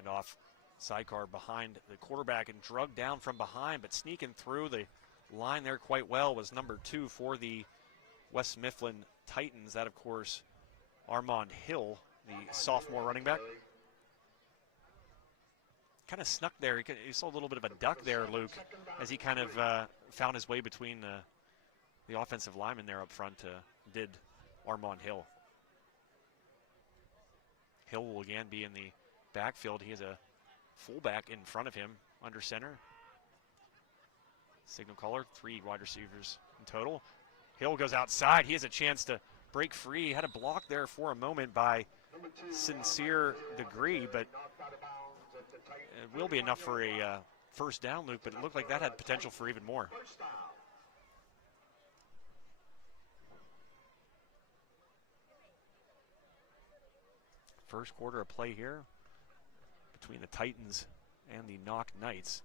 Handoff, sidecar behind the quarterback and drugged down from behind, but sneaking through the line there quite well was number 2 for the West Mifflin Titans. That, of course, Armand Hill, the sophomore running back. Kind of snuck there. You saw a little bit of a duck there, Luke, as he kind of found his way between the offensive lineman there up front, did Armand Hill. Hill will again be in the backfield. He has a fullback in front of him under center. Signal caller, 3 wide receivers in total. Hill goes outside. He has a chance to break free. He had a block there for a moment by Sincere Degree, but it will be enough for a first down, Luke, but it looked like that had potential for even more. First quarter of play here between the Titans and the Knoch Knights.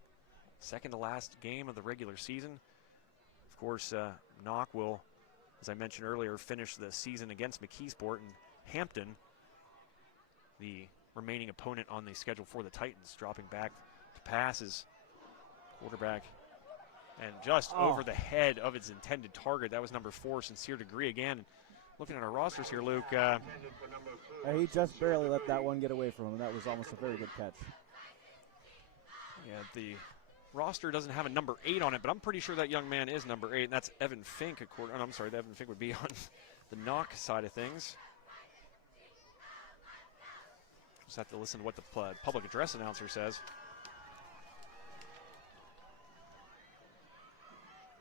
second to last game of the regular season. Of course, Knoch will, as I mentioned earlier, finish the season against McKeesport and Hampton, the remaining opponent on the schedule for the Titans. Dropping back to pass his quarterback, and just over the head of its intended target. That was number 4, Sincere Degree. Again, looking at our rosters here, Luke. He just barely let that one get away from him. That was almost a very good catch. Yeah, the roster doesn't have a number 8 on it, but I'm pretty sure that young man is number 8, and that's Evan Fink. I'm sorry, Evan Fink would be on the Knoch side of things. Just have to listen to what the public address announcer says.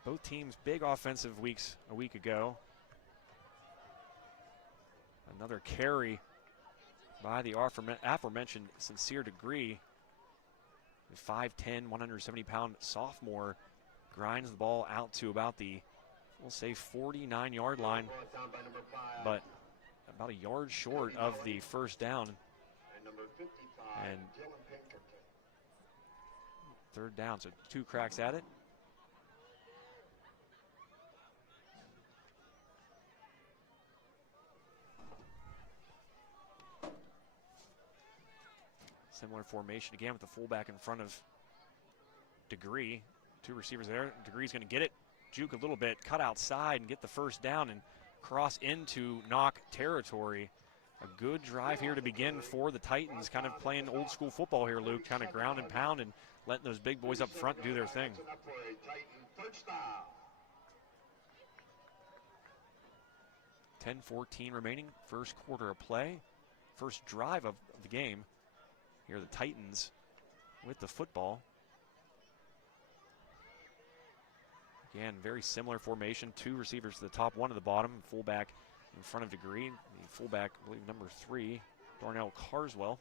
Both teams big offensive weeks a week ago. Another carry by the aforementioned Sincere Degree. The 5'10", 170-pound sophomore grinds the ball out to about the, we'll say, 49-yard line, but about a yard short of the first down. And third down, so 2 cracks at it. Similar formation again with the fullback in front of Degree. 2 receivers there. Degree's going to get it, juke a little bit, cut outside and get the first down and cross into Knoch territory. A good drive here to begin for the Titans, kind of playing old school football here, Luke, kind of ground and pound and letting those big boys up front do their thing. 10-14 remaining, first quarter of play, first drive of the game. Here are the Titans with the football. Again, very similar formation. 2 receivers to the top, 1 to the bottom. Fullback in front of Degree. The fullback, I believe, number 3, Darnell Carswell.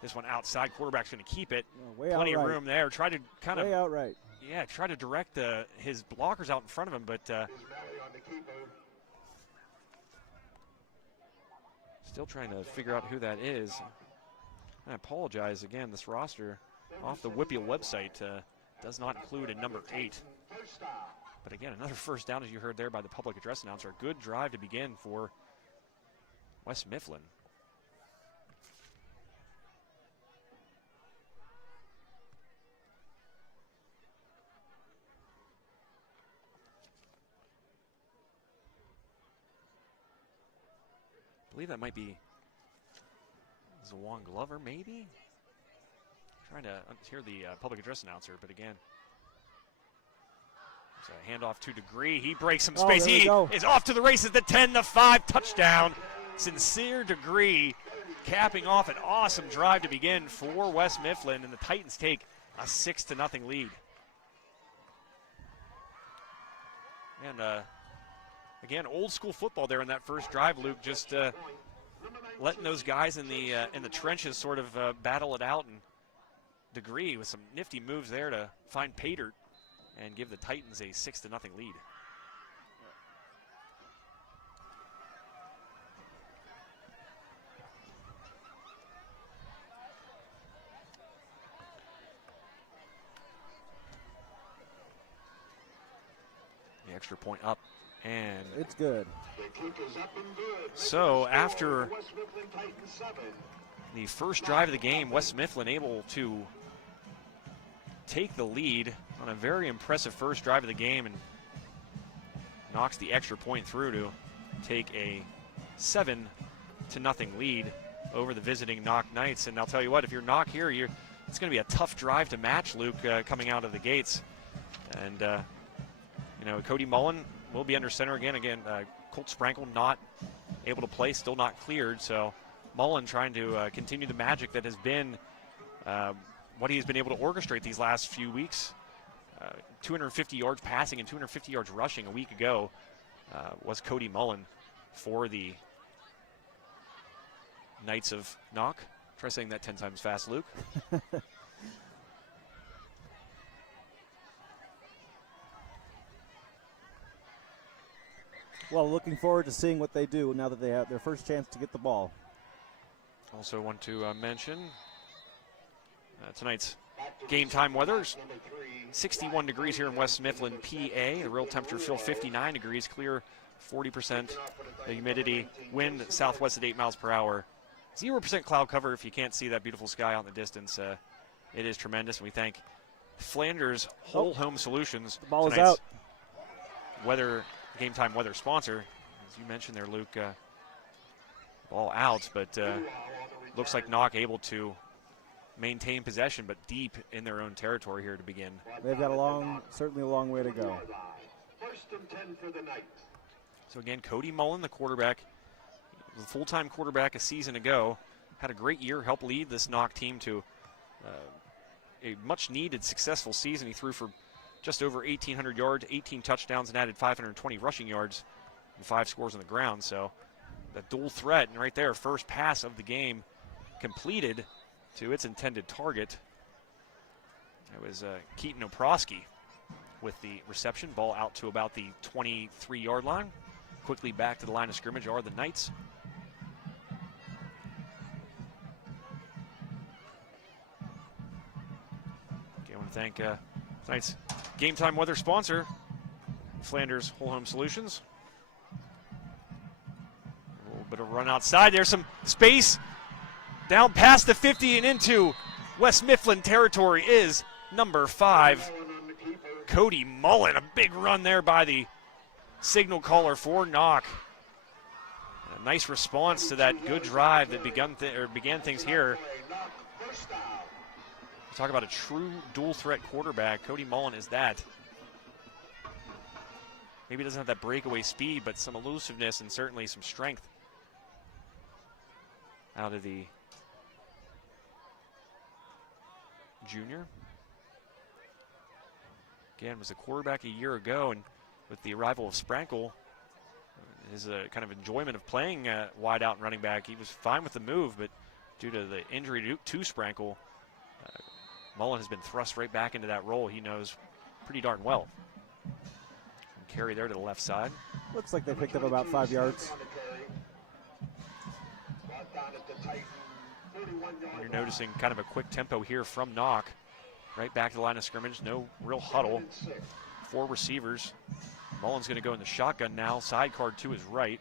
This one outside. Quarterback's going to keep it. Plenty of room there. Try to kind of way outright. Yeah, try to direct his blockers out in front of him, but still trying to figure out who that is. I apologize again, this roster off the WPIAL website does not include a number 8. But again, another first down, as you heard there by the public address announcer. A good drive to begin for West Mifflin. I believe that might be Zawan Glover, maybe? Trying to hear the public address announcer, but again, there's a handoff to Degree. He breaks some space. He is off to the races. The 10, the 5, touchdown. Sincere Degree capping off an awesome drive to begin for West Mifflin, and the Titans take a 6-0 lead. And again, old school football there in that first drive, Luke, just letting those guys in the trenches sort of battle it out, and Degree with some nifty moves there to find pay dirt and give the Titans a 6-0 lead. The extra point up, and it's good. So after the first drive of the game, West Mifflin able to take the lead on a very impressive first drive of the game and knocks the extra point through to take a 7-0 lead over the visiting Knoch Knights. And I'll tell you what, if you're Knoch here, it's going to be a tough drive to match, Luke, coming out of the gates. And you know, Cody Mullen will be under center again. Colt Sprankle not able to play, still not cleared. So Mullen trying to continue the magic that has been what he's been able to orchestrate these last few weeks. 250 yards passing and 250 yards rushing a week ago was Cody Mullen for the Knights of Knoch. Try saying that 10 times fast, Luke. Well, looking forward to seeing what they do now that they have their first chance to get the ball. Also want to mention tonight's game time weather. 61 degrees here in West Mifflin, PA. The real temperature feel 59 degrees, clear 40% humidity, wind southwest at 8 miles per hour. 0% cloud cover if you can't see that beautiful sky out in the distance. It is tremendous, and we thank Flanders Whole Home Solutions. The ball is out. Game time weather sponsor. As you mentioned there, Luke, ball out, but looks like Knoch able to maintain possession, but deep in their own territory here to begin. They've got certainly a long way to go. First and 10 for the night. So again, Cody Mullen, the quarterback, was a full-time quarterback a season ago, had a great year, helped lead this Knoch team to a much-needed successful season. He threw for just over 1,800 yards, 18 touchdowns, and added 520 rushing yards and 5 scores on the ground. So that dual threat, and right there, first pass of the game completed to its intended target. It was Keaton Oprosky with the reception. Ball out to about the 23-yard line. Quickly back to the line of scrimmage are the Knights. Okay, I want to thank tonight's game time weather sponsor, Flanders Whole Home Solutions. A little bit of a run outside. There's some space down past the 50 and into West Mifflin territory is number 5, Cody Mullen. A big run there by the signal caller for Knoch. A nice response to that good drive that began things here. Talk about a true dual threat quarterback. Cody Mullen is that. Maybe doesn't have that breakaway speed, but some elusiveness and certainly some strength out of the junior. Again, was a quarterback a year ago, and with the arrival of Sprankle, his kind of enjoyment of playing wide out and running back, he was fine with the move, but due to the injury to Sprankle, Mullen has been thrust right back into that role he knows pretty darn well. And carry there to the left side. Looks like they picked up about 5 yards. You're noticing kind of a quick tempo here from Knoch. Right back to the line of scrimmage, no real huddle. 4 receivers. Mullen's going to go in the shotgun now. Sidecar to his right.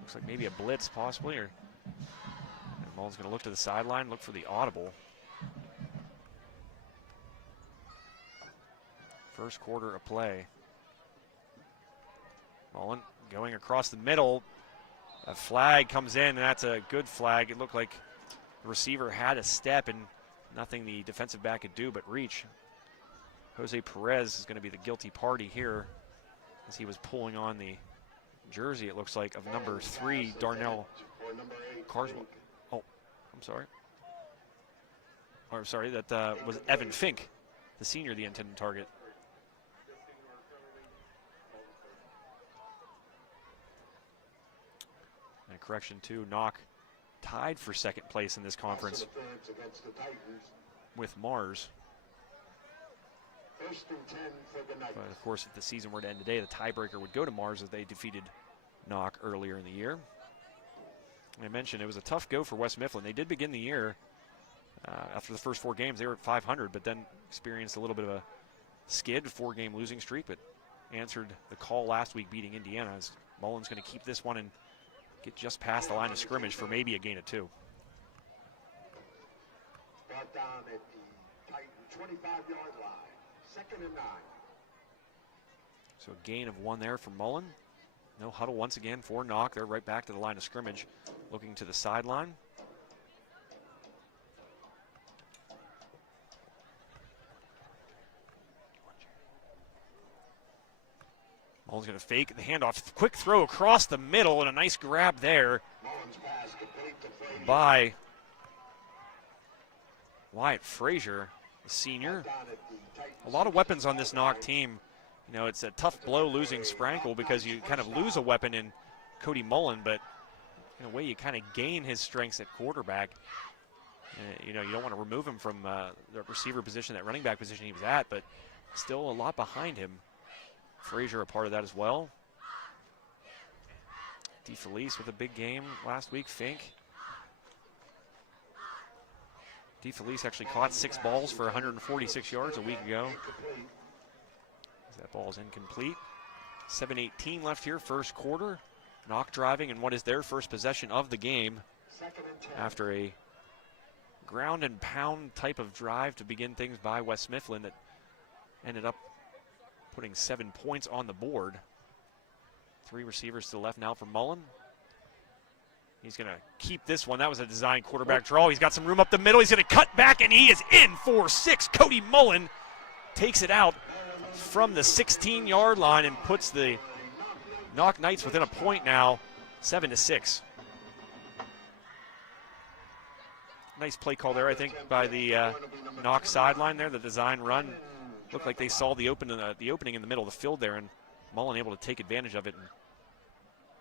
Looks like maybe a blitz possibly. And Mullen's going to look to the sideline, look for the audible. First quarter of play. Mullen going across the middle. A flag comes in, and that's a good flag. It looked like the receiver had a step and nothing the defensive back could do but reach. Jose Perez is going to be the guilty party here as he was pulling on the jersey, it looks like, of number 3, Darnell Carswell. Oh, I'm sorry. Or, I'm sorry, that was Evan Fink, the senior, the intended target. And a correction, too, Knoch tied for second place in this conference with Mars. But of course, if the season were to end today, the tiebreaker would go to Mars as they defeated Knoch earlier in the year. And I mentioned it was a tough go for West Mifflin. They did begin the year, after the first 4 games, they were at 500, but then experienced a little bit of a skid, 4-game losing streak, but answered the call last week beating Indiana. As Mullen's going to keep this one and get just past the line of scrimmage for maybe a gain of 2. Brought down at the Titan 25-yard line. 2nd and 9. So a gain of 1 there for Mullen. No huddle once again for Knoch. They're right back to the line of scrimmage, looking to the sideline. Mullen's going to fake the handoff. Quick throw across the middle and a nice grab there by Wyatt Frazier, the senior. A lot of weapons on this Knoch team. You know, it's a tough blow losing Sprankle because you kind of lose a weapon in Cody Mullen, but in a way you kind of gain his strengths at quarterback. You know, you don't want to remove him from the receiver position, that running back position he was at, but still a lot behind him. Frazier a part of that as well. DeFelice with a big game last week. Fink. DeFelice actually caught 6 balls for 146 yards a week ago. That ball is incomplete. 7:18 left here, first quarter. Knoch driving in what is their first possession of the game after a ground and pound type of drive to begin things by West Mifflin that ended up putting 7 points on the board. 3 receivers to the left now for Mullen. He's going to keep this one. That was a design quarterback draw. He's got some room up the middle. He's going to cut back, and he is in for 6. Cody Mullen takes it out from the 16-yard line and puts the Knoch Knights within a point now, 7-6. Nice play call there, I think, by the Knoch sideline there. The design run looked like they saw the opening in the middle of the field there, and Mullen able to take advantage of it and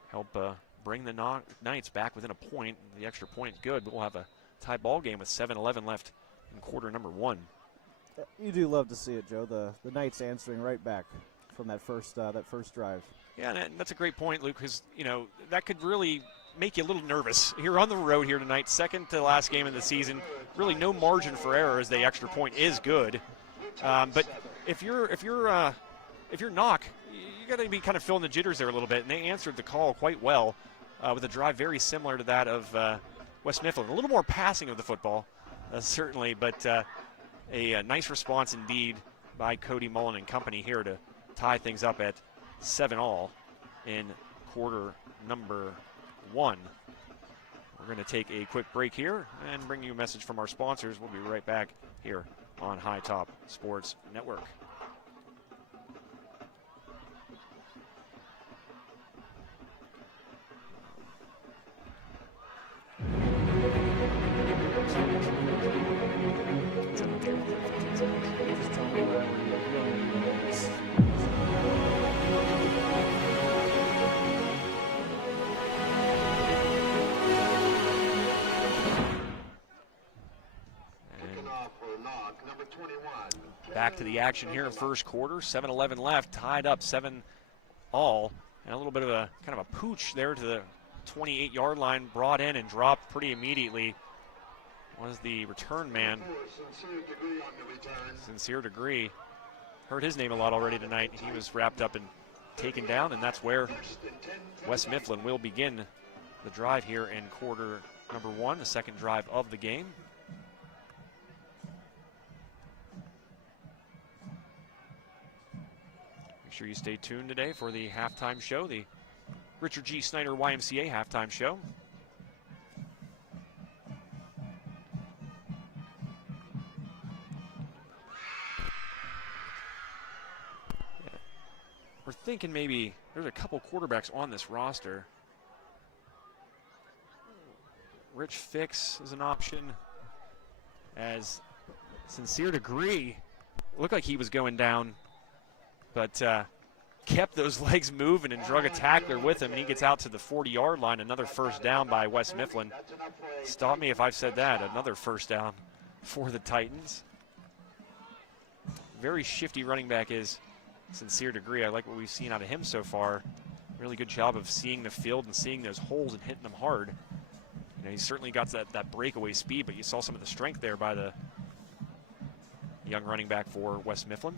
help bring the Knoch Knights back within a point. The extra point good, but we'll have a tie ball game with 7:11 left in quarter number 1. You do love to see it, Joe. The Knights answering right back from that first drive. Yeah, and that's a great point, Luke, because that could really make you a little nervous. You're on the road here tonight, second to last game of the season. Really, no margin for error as the extra point is good. But if you're Knoch, you got to be kind of feeling the jitters there a little bit, and they answered the call quite well with a drive very similar to that of West Mifflin. A little more passing of the football, certainly, but a nice response indeed by Cody Mullen and company here to tie things up at 7-all in quarter number 1. We're going to take a quick break here and bring you a message from our sponsors. We'll be right back here on High Top Sports Network. Back to the action here in first quarter. 7:11 left, tied up 7-all, and a little bit of a kind of a pooch there to the 28-yard line, brought in and dropped pretty immediately. Was the return man, Sincere Degree. Heard his name a lot already tonight. He was wrapped up and taken down, and that's where West Mifflin will begin the drive here in quarter number 1, the second drive of the game. Make sure you stay tuned today for the halftime show, the Richard G. Snyder YMCA halftime show. We're thinking maybe there's a couple quarterbacks on this roster. Rich Fix is an option, as Sincere Degree looked like he was going down, but kept those legs moving and drug a tackler with him, and he gets out to the 40-yard line. Another first down by West Mifflin. Stop me if I've said that. Another first down for the Titans. Very shifty running back is Sincere Degree. I like what we've seen out of him so far. Really good job of seeing the field and seeing those holes and hitting them hard. He's certainly got that breakaway speed, but you saw some of the strength there by the young running back for West Mifflin.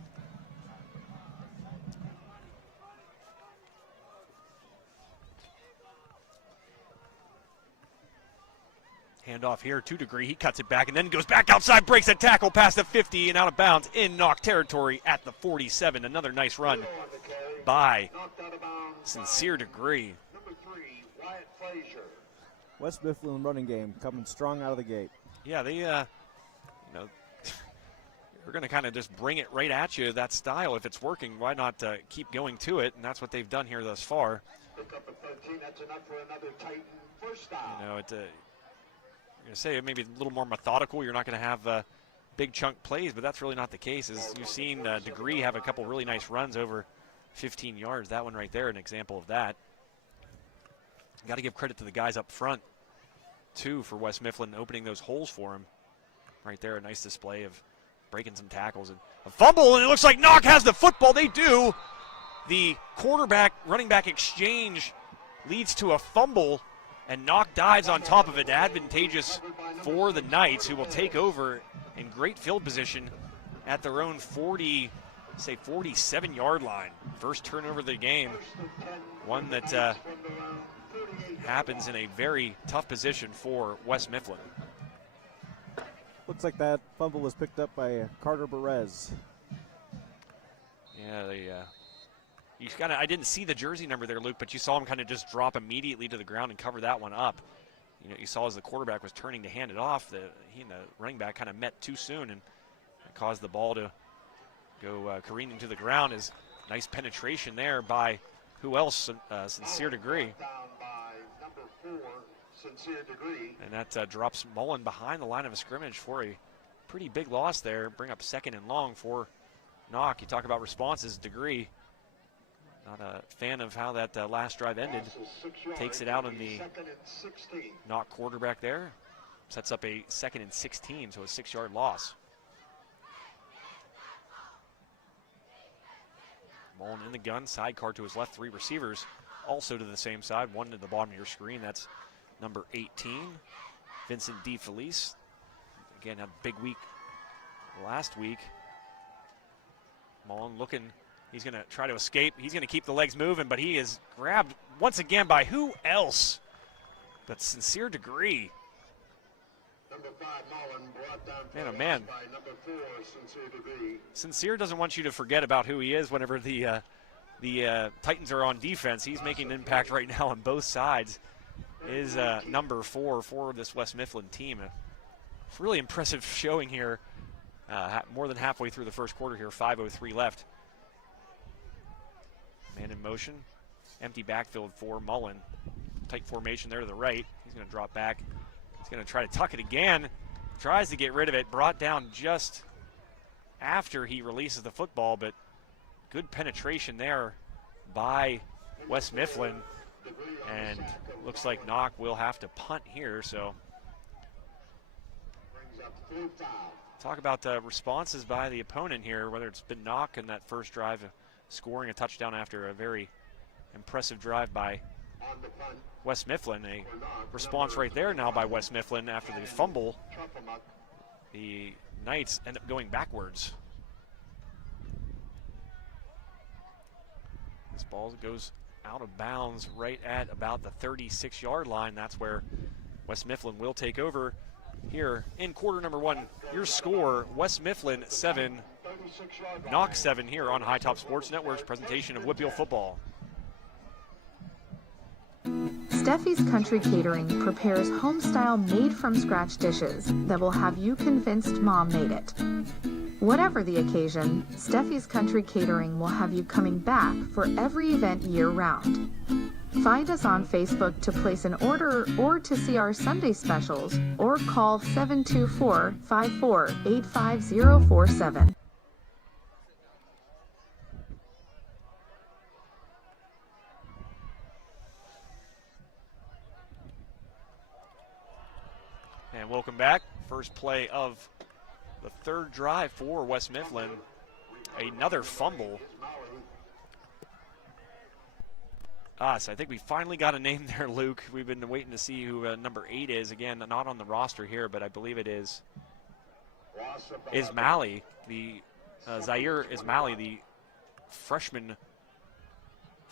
Handoff here to Degree. He cuts it back and then goes back outside, breaks a tackle past the 50 and out of bounds in Knoch territory at the 47. Another nice run by Sincere Degree. West Mifflin running game coming strong out of the gate. Yeah, they, we're going to kind of just bring it right at you, that style. If it's working, why not keep going to it? And that's what they've done here thus far. Pick up a 13, that's enough for another Titan first down. You're going to say maybe a little more methodical. You're not going to have big chunk plays, but that's really not the case. As you've seen Degree have a couple really nice runs over 15 yards. That one right there, an example of that. Got to give credit to the guys up front, too, for West Mifflin opening those holes for him. Right there, a nice display of breaking some tackles. And a fumble, and it looks like Knoch has the football. They do. The quarterback-running back exchange leads to a fumble, and Knoch dives on top of it. Advantageous for the Knights, who will take over in great field position at their own 47-yard line. First turnover of the game, one that happens in a very tough position for West Mifflin. Looks like that fumble was picked up by Carter Perez. Yeah, I didn't see the jersey number there, Luke, but you saw him kind of just drop immediately to the ground and cover that one up. You saw as the quarterback was turning to hand it off, he and the running back kind of met too soon, and it caused the ball to go careening to the ground. Is nice penetration there by who else? Sincere Degree. And that drops Mullen behind the line of scrimmage for a pretty big loss there. Bring up 2nd and long for Knoch. You talk about responses. Degree, not a fan of how that last drive ended. Takes it out on the Knoch quarterback there. Sets up a 2nd and 16, so a 6-yard loss. Mullen in the gun, sidecar to his left, 3 receivers. Also to the same side, one to the bottom of your screen. That's number 18, Vincent DeFelice. Again, a big week last week. Mullen looking, he's going to try to escape. He's going to keep the legs moving, but he is grabbed once again by who else but Sincere Degree. Number 5, Mullen, brought down Man, oh man. by number 4, Sincere Degree. Sincere doesn't want you to forget about who he is whenever the Titans are on defense. He's making an impact right now on both sides. Is number 4 for this West Mifflin team. A really impressive showing here. More than halfway through the first quarter here, 5:03 left. Man in motion. Empty backfield for Mullen. Tight formation there to the right. He's going to drop back. He's going to try to tuck it again. Tries to get rid of it. Brought down just after he releases the football, but good penetration there by West Mifflin. And looks like Knoch will have to punt here, so talk about responses by the opponent here, whether it's been Knoch in that first drive, scoring a touchdown after a very impressive drive by West Mifflin. A response right there now by West Mifflin after the fumble. The Knights end up going backwards. This ball goes out of bounds right at about the 36-yard line. That's where West Mifflin will take over here in quarter number 1. Your score, West Mifflin 7, Knoch 7 here on High Top Sports Network's presentation of WPIAL football. Steffi's Country Catering prepares home-style made-from-scratch dishes that will have you convinced Mom made it. Whatever the occasion, Steffi's Country Catering will have you coming back for every event year-round. Find us on Facebook to place an order or to see our Sunday specials, or call 724-54-85047. And welcome back. First play of the third drive for West Mifflin. Another fumble. So I think we finally got a name there, Luke. We've been waiting to see who number 8 is. Again, not on the roster here, but I believe it is Ismaili, the Zaire Ismaili, the freshman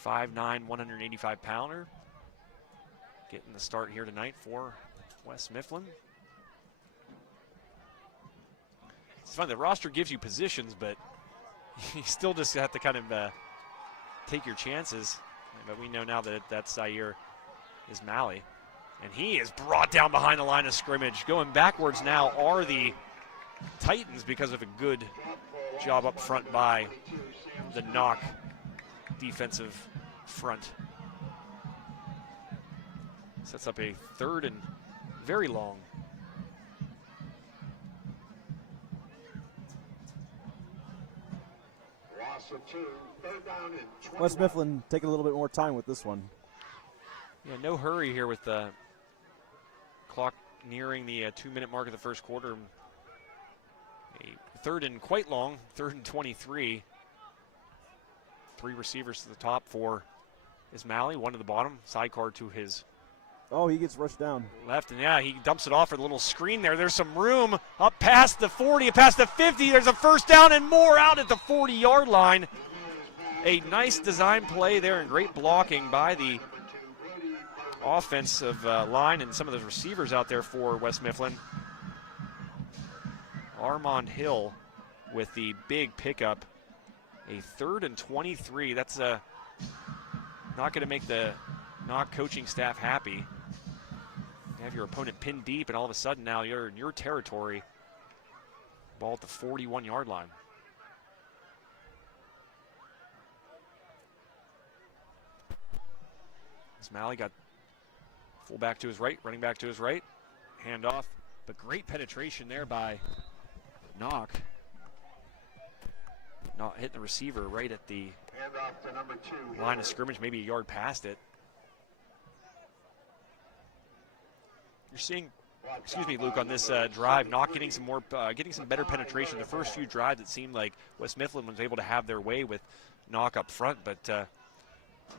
5'9", 185-pounder. Getting the start here tonight for West Mifflin. It's funny, the roster gives you positions, but you still just have to kind of take your chances. But we know now that that's Zaire Ismaili. And he is brought down behind the line of scrimmage. Going backwards now are the Titans because of a good job up front by the Knoch defensive front. Sets up a 3rd and very long. West Mifflin taking a little bit more time with this one. Yeah, no hurry here with the clock nearing the 2-minute mark of the first quarter. A 3rd and quite long, 3rd and 23. 3 receivers to the top for Ismaili, one to the bottom, sidecar to his Oh, he gets rushed down. Left, and yeah, he dumps it off for the little screen there. There's some room up past the 40, past the 50. There's a first down and more out at the 40-yard line. A nice design play there and great blocking by the offensive line and some of the receivers out there for West Mifflin. Armand Hill with the big pickup. A 3rd and 23. That's not going to make the Knoch coaching staff happy. You have your opponent pinned deep, and all of a sudden now you're in your territory. Ball at the 41-yard line. Smalley got fullback to his right, running back to his right. Handoff, but great penetration there by Knoch. Not hitting the receiver right at the line of scrimmage, maybe a yard past it. You're seeing, excuse me, Luke, on this drive, Knoch getting some more, getting some better penetration. The first few drives, it seemed like West Mifflin was able to have their way with Knoch up front, but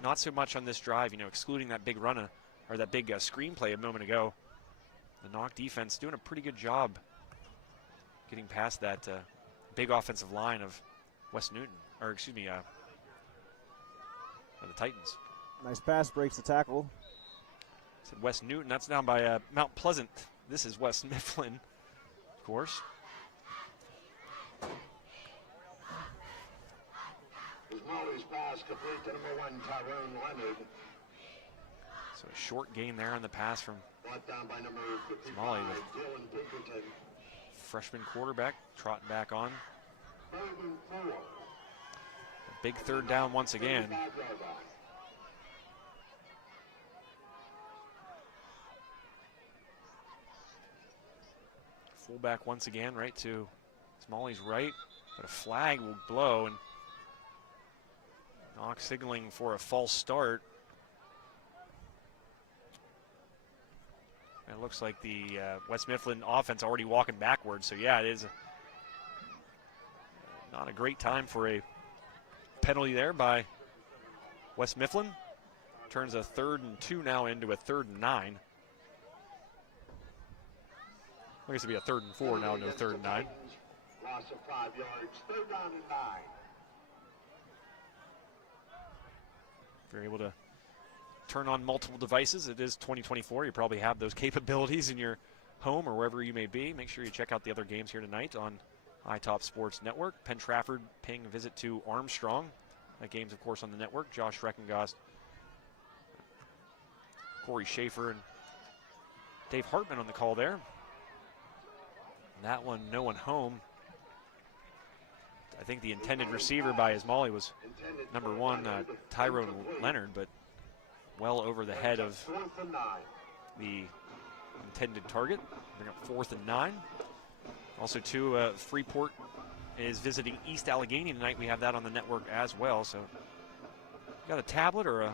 not so much on this drive. You know, excluding that big run or that big screenplay a moment ago. The Knoch defense doing a pretty good job getting past that big offensive line of West Newton, or excuse me, of the Titans. Nice pass, breaks the tackle. Said West Newton, that's down by Mount Pleasant. This is West Mifflin, of course. So a short gain there on the pass from Smalley. The freshman quarterback trotting back on. A big 3rd down once again. Fullback once again, right to Smalley's right, but a flag will blow, and Knoch signaling for a false start. And it looks like the West Mifflin offense already walking backwards, so yeah, it is not a great time for a penalty there by West Mifflin. Turns a 3rd and 2 now into a 3rd and 9. I guess it'd be a 3rd and 4 now into a 3rd and 9. Loss of 5 yards, 3rd down and 9. If you're able to turn on multiple devices, it is 2024. You probably have those capabilities in your home or wherever you may be. Make sure you check out the other games here tonight on High Top Sports Network. Penn Trafford paying a visit to Armstrong. That game's, of course, on the network. Josh Reckengast, Corey Schaefer, and Dave Hartman on the call there. And that one, no one home. I think the intended receiver by Ismali was number 1, Tyrone Leonard, but well over the head of the intended target. Bring up 4th and 9. Also, too, Freeport is visiting East Allegheny tonight. We have that on the network as well. So, got a tablet or a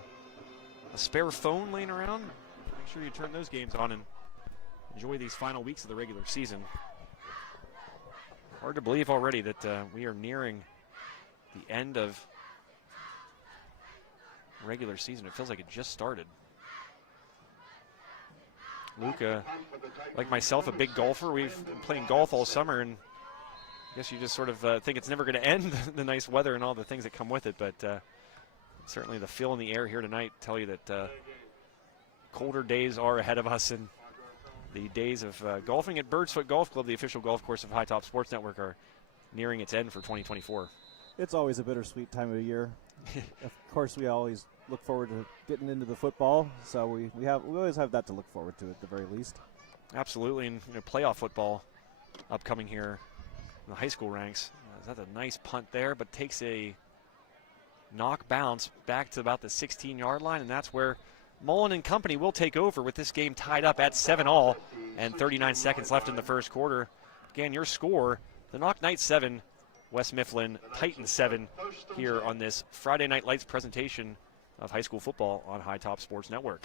spare phone laying around? Make sure you turn those games on and enjoy these final weeks of the regular season. Hard to believe already that we are nearing the end of regular season. It feels like it just started. Luca, like myself, a big golfer. We've been playing golf all summer, and I guess you just sort of think it's never going to end, the nice weather and all the things that come with it, but certainly the feel in the air here tonight tell you that colder days are ahead of us, and the days of golfing at Birds Foot Golf Club, the official golf course of High Top Sports Network, are nearing its end for 2024. It's always a bittersweet time of year. Of course, we always look forward to getting into the football, so we always have that to look forward to at the very least. Absolutely, and playoff football upcoming here in the high school ranks. That's a nice punt there, but takes a knock bounce back to about the 16-yard line, and that's where Mullen and company will take over with this game tied up at 7-all and 39 seconds left in the first quarter. Again, your score, the Knoch Knights 7, West Mifflin Titans 7 here on this Friday Night Lights presentation of high school football on High Top Sports Network.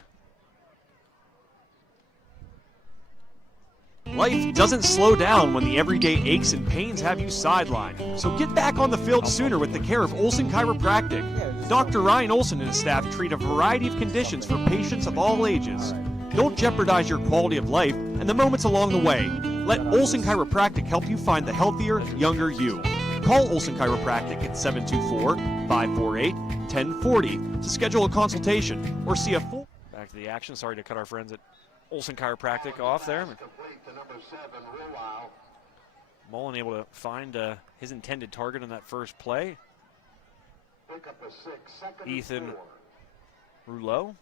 Life doesn't slow down when the everyday aches and pains have you sidelined. So get back on the field sooner with the care of Olson Chiropractic. Dr. Ryan Olson and his staff treat a variety of conditions for patients of all ages. Don't jeopardize your quality of life and the moments along the way. Let Olson Chiropractic help you find the healthier, younger you. Call Olson Chiropractic at 724-548-1040 to schedule a consultation or see a full... Back to the action. Sorry to cut our friends at Olson Chiropractic off there. Mullen able to find his intended target on that first play. Ethan Rouleau.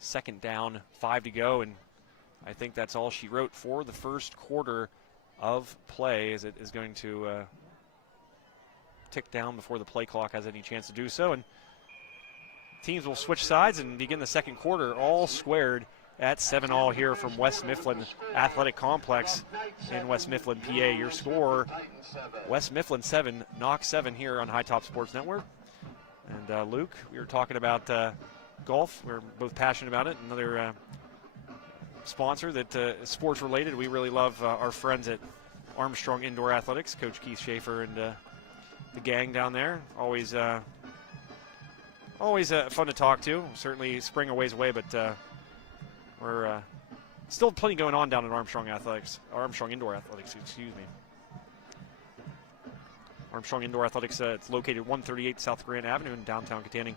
Second down, 5 to go, and I think that's all she wrote for the first quarter of play, as it is going to tick down before the play clock has any chance to do so. And teams will switch sides and begin the second quarter all squared at 7-all here from West Mifflin Athletic Complex in West Mifflin, PA. Your score, West Mifflin 7, Knoch 7 here on High Top Sports Network. And Luke, we were talking about golf. We're both passionate about it. Another sponsor that is sports related. We really love our friends at Armstrong Indoor Athletics, Coach Keith Schaefer and the gang down there. Always fun to talk to. Certainly spring a ways away, but we're still plenty going on down at Armstrong Indoor Athletics, excuse me. Armstrong Indoor Athletics, it's located 138 South Grand Avenue in downtown Katanning.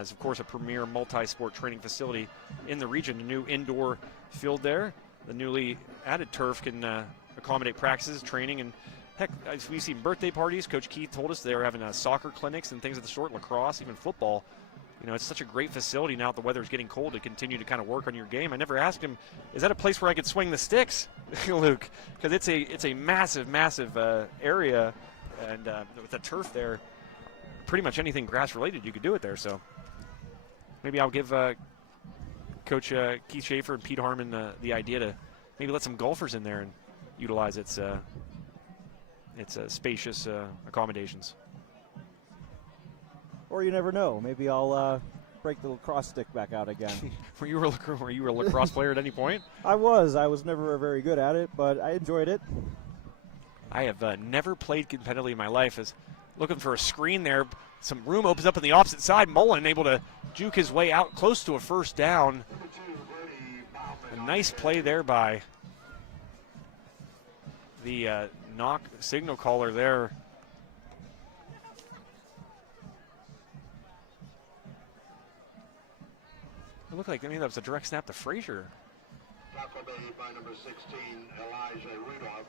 Is, of course, a premier multi-sport training facility in the region. A new indoor field there. The newly added turf can accommodate practices, training, and heck, we've seen birthday parties. Coach Keith told us they were having soccer clinics and things of the sort, lacrosse, even football. You know, it's such a great facility now that the weather's getting cold to continue to kind of work on your game. I never asked him, is that a place where I could swing the sticks, Luke? Because it's a massive, massive area, and with the turf there, pretty much anything grass related you could do it there. So maybe I'll give Coach Keith Schaefer and Pete Harmon the idea to maybe let some golfers in there and utilize its spacious accommodations. Or you never know. Maybe I'll break the lacrosse stick back out again. Were you a lacrosse player at any point? I was. I was never very good at it, but I enjoyed it. I have never played competitively in my life. As looking for a screen there, some room opens up on the opposite side. Mullen able to juke his way out close to a first down. A nice play there by the Knoch signal caller there. It looked like maybe that was a direct snap to Frazier. Tackle made by number 16, Elijah Rudolph.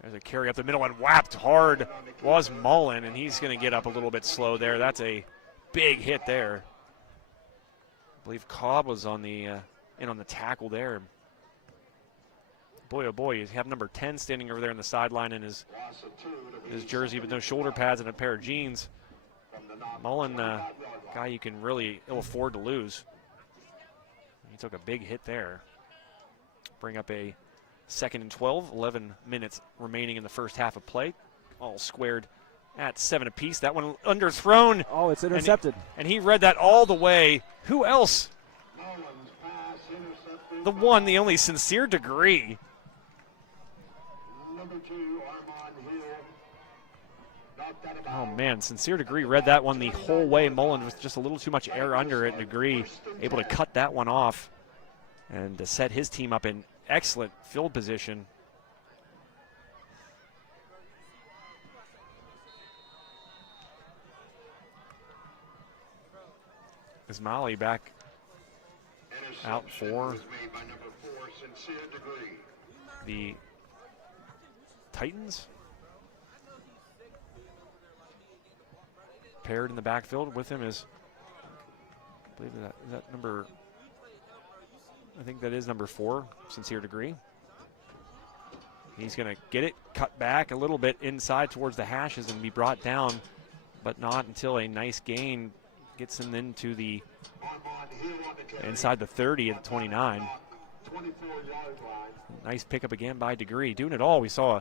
There's a carry up the middle and whapped hard was Mullen, and he's going to get up a little bit slow there. That's a big hit there. I believe Cobb was on the in on the tackle there. Boy, oh boy, you have number 10 standing over there on the sideline in his jersey with no shoulder pads and a pair of jeans. Mullen, guy you can really ill afford to lose. He took a big hit there. Bring up a 2nd and 12, 11 minutes remaining in the first half of play. All squared at 7 apiece. That one underthrown. Oh, it's intercepted. And he read that all the way. Who else? The one, the only Sincere Degree. Oh, man, Sincere Degree read that one the whole way. Mullen with just a little too much air under it. Degree able to cut that one off and to set his team up in excellent field position. Ismaili back out for the Titans. Paired in the backfield with him is, I believe is that number, I think that is number 4, Sincere Degree. He's going to get it, cut back a little bit inside towards the hashes and be brought down, but not until a nice gain gets him into the inside the 30 at the 29. Nice pickup again by Degree. Doing it all. We saw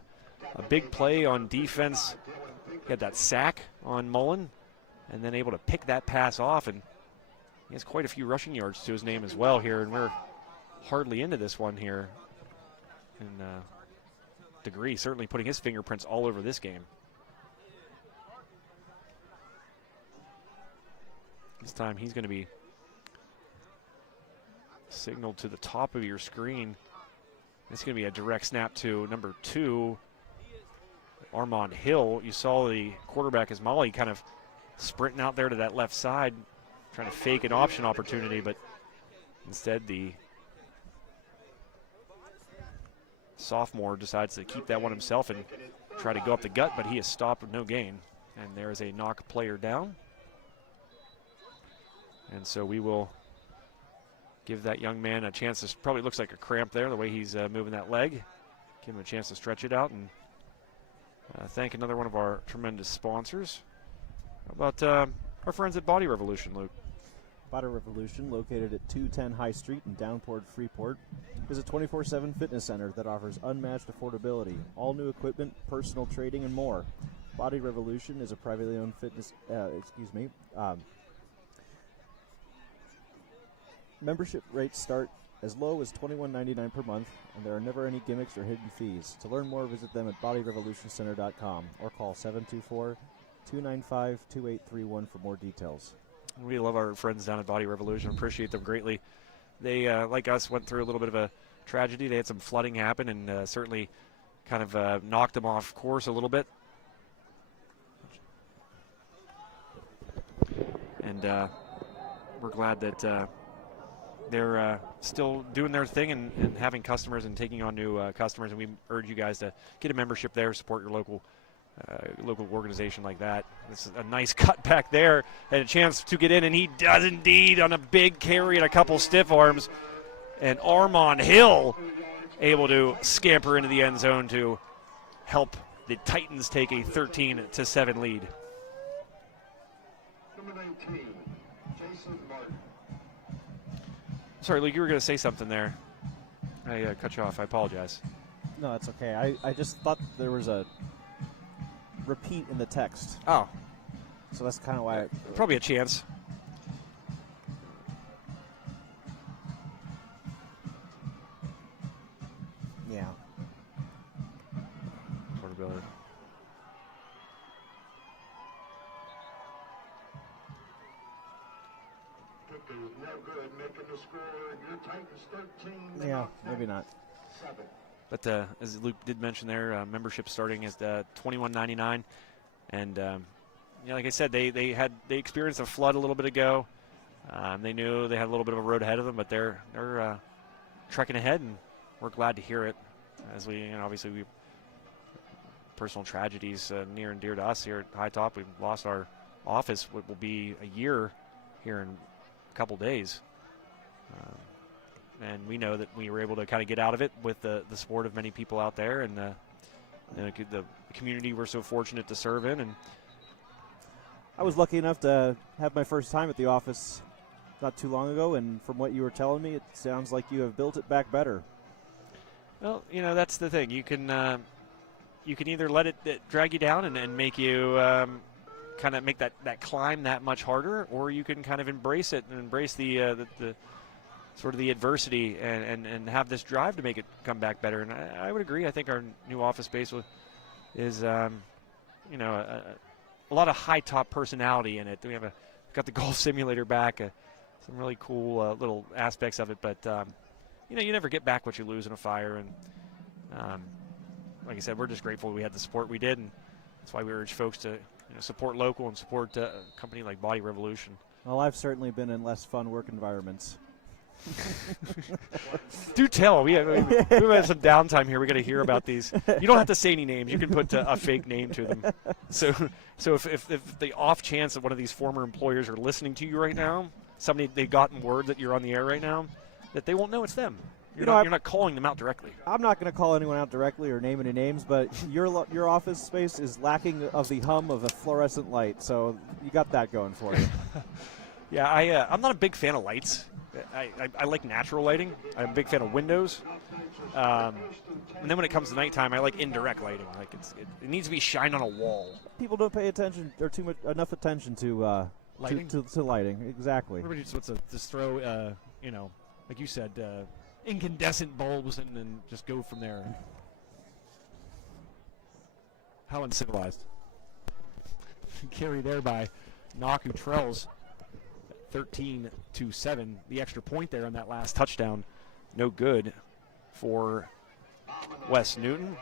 a big play on defense. He had that sack on Mullen and then able to pick that pass off and He has quite a few rushing yards to his name as well here, and we're hardly into this one here. And Degree certainly putting his fingerprints all over this game. This time he's going to be signaled to the top of your screen. It's going to be a direct snap to number 2, Armand Hill. You saw the quarterback Ismaili kind of sprinting out there to that left side, trying to fake an option opportunity, but instead the sophomore decides to keep that one himself and try to go up the gut, but he is stopped with no gain. And there is a Knoch player down. And so we will give that young man a chance. This probably looks like a cramp there, the way he's moving that leg. Give him a chance to stretch it out, and thank another one of our tremendous sponsors. How about our friends at Body Revolution, Luke? Body Revolution, located at 210 High Street in Downport, Freeport, is a 24/7 fitness center that offers unmatched affordability, all new equipment, personal training, and more. Body Revolution is a privately owned fitness, membership rates start as low as $21.99 per month, and there are never any gimmicks or hidden fees. To learn more, visit them at bodyrevolutioncenter.com or call 724-295-2831 for more details. We love our friends down at Body Revolution. Appreciate them greatly. They, like us, went through a little bit of a tragedy. They had some flooding happen and certainly kind of knocked them off course a little bit. And we're glad that they're still doing their thing and having customers and taking on new customers. And we urge you guys to get a membership there, support your local organization like that. This is a nice cut back there and a chance to get in, and he does indeed on a big carry and a couple stiff arms. And Armand Hill able to scamper into the end zone to help the Titans take a 13-7 lead. Number 19, Jason Martin. Sorry, Luke, you were going to say something there. I cut you off. I apologize. No, that's okay. I just thought there was a repeat in the text. Oh. So that's kind of why. Probably a chance. Yeah. Portability. Kick is no good, making the score. Your Titans 13. Yeah, maybe not. 7. But as Luke did mention there, membership starting is $21.99, and like I said, they experienced a flood a little bit ago. They knew they had a little bit of a road ahead of them, but they're trekking ahead, and we're glad to hear it. As we, obviously, we personal tragedies near and dear to us here at High Top. We've lost our office, what will be a year here in a couple days. And we know that we were able to kind of get out of it with the support of many people out there, and the community we're so fortunate to serve in. And I was lucky enough to have my first time at the office not too long ago, and from what you were telling me, it sounds like you have built it back better. Well, that's the thing. You can either let it drag you down and make you kind of make that climb that much harder, or you can kind of embrace it and embrace the sort of the adversity and have this drive to make it come back better. And I would agree. I think our new office space is a lot of high top personality in it. We have got the golf simulator back, some really cool little aspects of it. But you never get back what you lose in a fire. And like I said, we're just grateful we had the support we did, and that's why we urge folks to support local and support a company like Body Revolution. Well, I've certainly been in less fun work environments. Do tell. We have some downtime here. We got to hear about these. You don't have to say any names. You can put a fake name to them. So if the off chance that one of these former employers are listening to you right now, they've gotten word that you're on the air right now, that they won't know it's them. You're not calling them out directly. I'm not going to call anyone out directly or name any names, but your office space is lacking of the hum of a fluorescent light, so you got that going for you. Yeah, I'm not a big fan of lights. I like natural lighting. I'm a big fan of windows. And then when it comes to nighttime, I like indirect lighting. Like it needs to be shined on a wall. People don't pay attention or enough attention to lighting. To lighting, exactly. Everybody just wants to just throw, like you said, incandescent bulbs and then just go from there. How uncivilized. Carry there by Knoch, who trails 13-7. The extra point there on that last touchdown, no good for West Newton.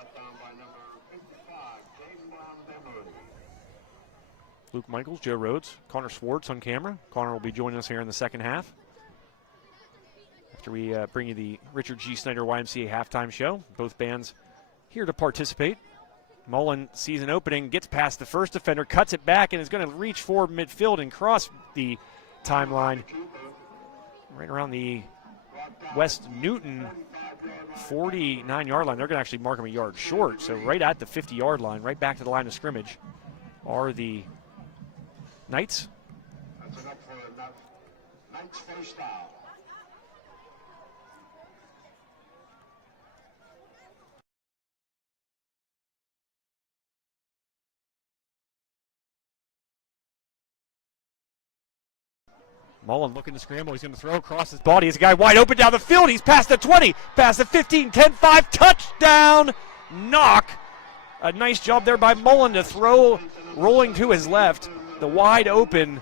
Luke Michaels, Joe Rhodes, Connor Swartz on camera. Connor will be joining us here in the second half after we bring you the Richard G. Snyder YMCA halftime show. Both bands here to participate. Mullen sees an opening, gets past the first defender, cuts it back, and is going to reach for midfield and cross the timeline right around the West Newton 49-yard line. They're going to actually mark him a yard short, so right at the 50-yard line, right back to the line of scrimmage, are the Knights. That's enough for Knights first down. Mullen looking to scramble. He's going to throw across his body. He's a guy wide open down the field. He's past the 20, past the 15, 10, 5. Touchdown, Knoch. A nice job there by Mullen to throw, rolling to his left. The wide open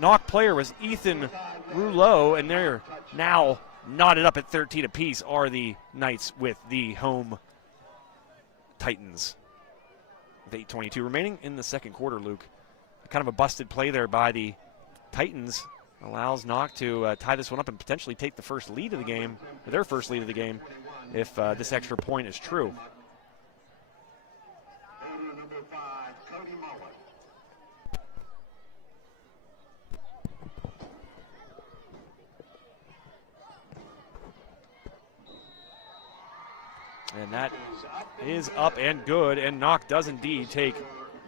Knoch player was Ethan Rouleau, and they're now knotted up at 13 apiece are the Knights with the home Titans. With 8:22 remaining in the second quarter, Luke. Kind of a busted play there by the Titans allows Knoch to tie this one up and potentially take the first lead of the game, or their first lead of the game, if this extra point is true. And that is up and good, and Knoch does indeed take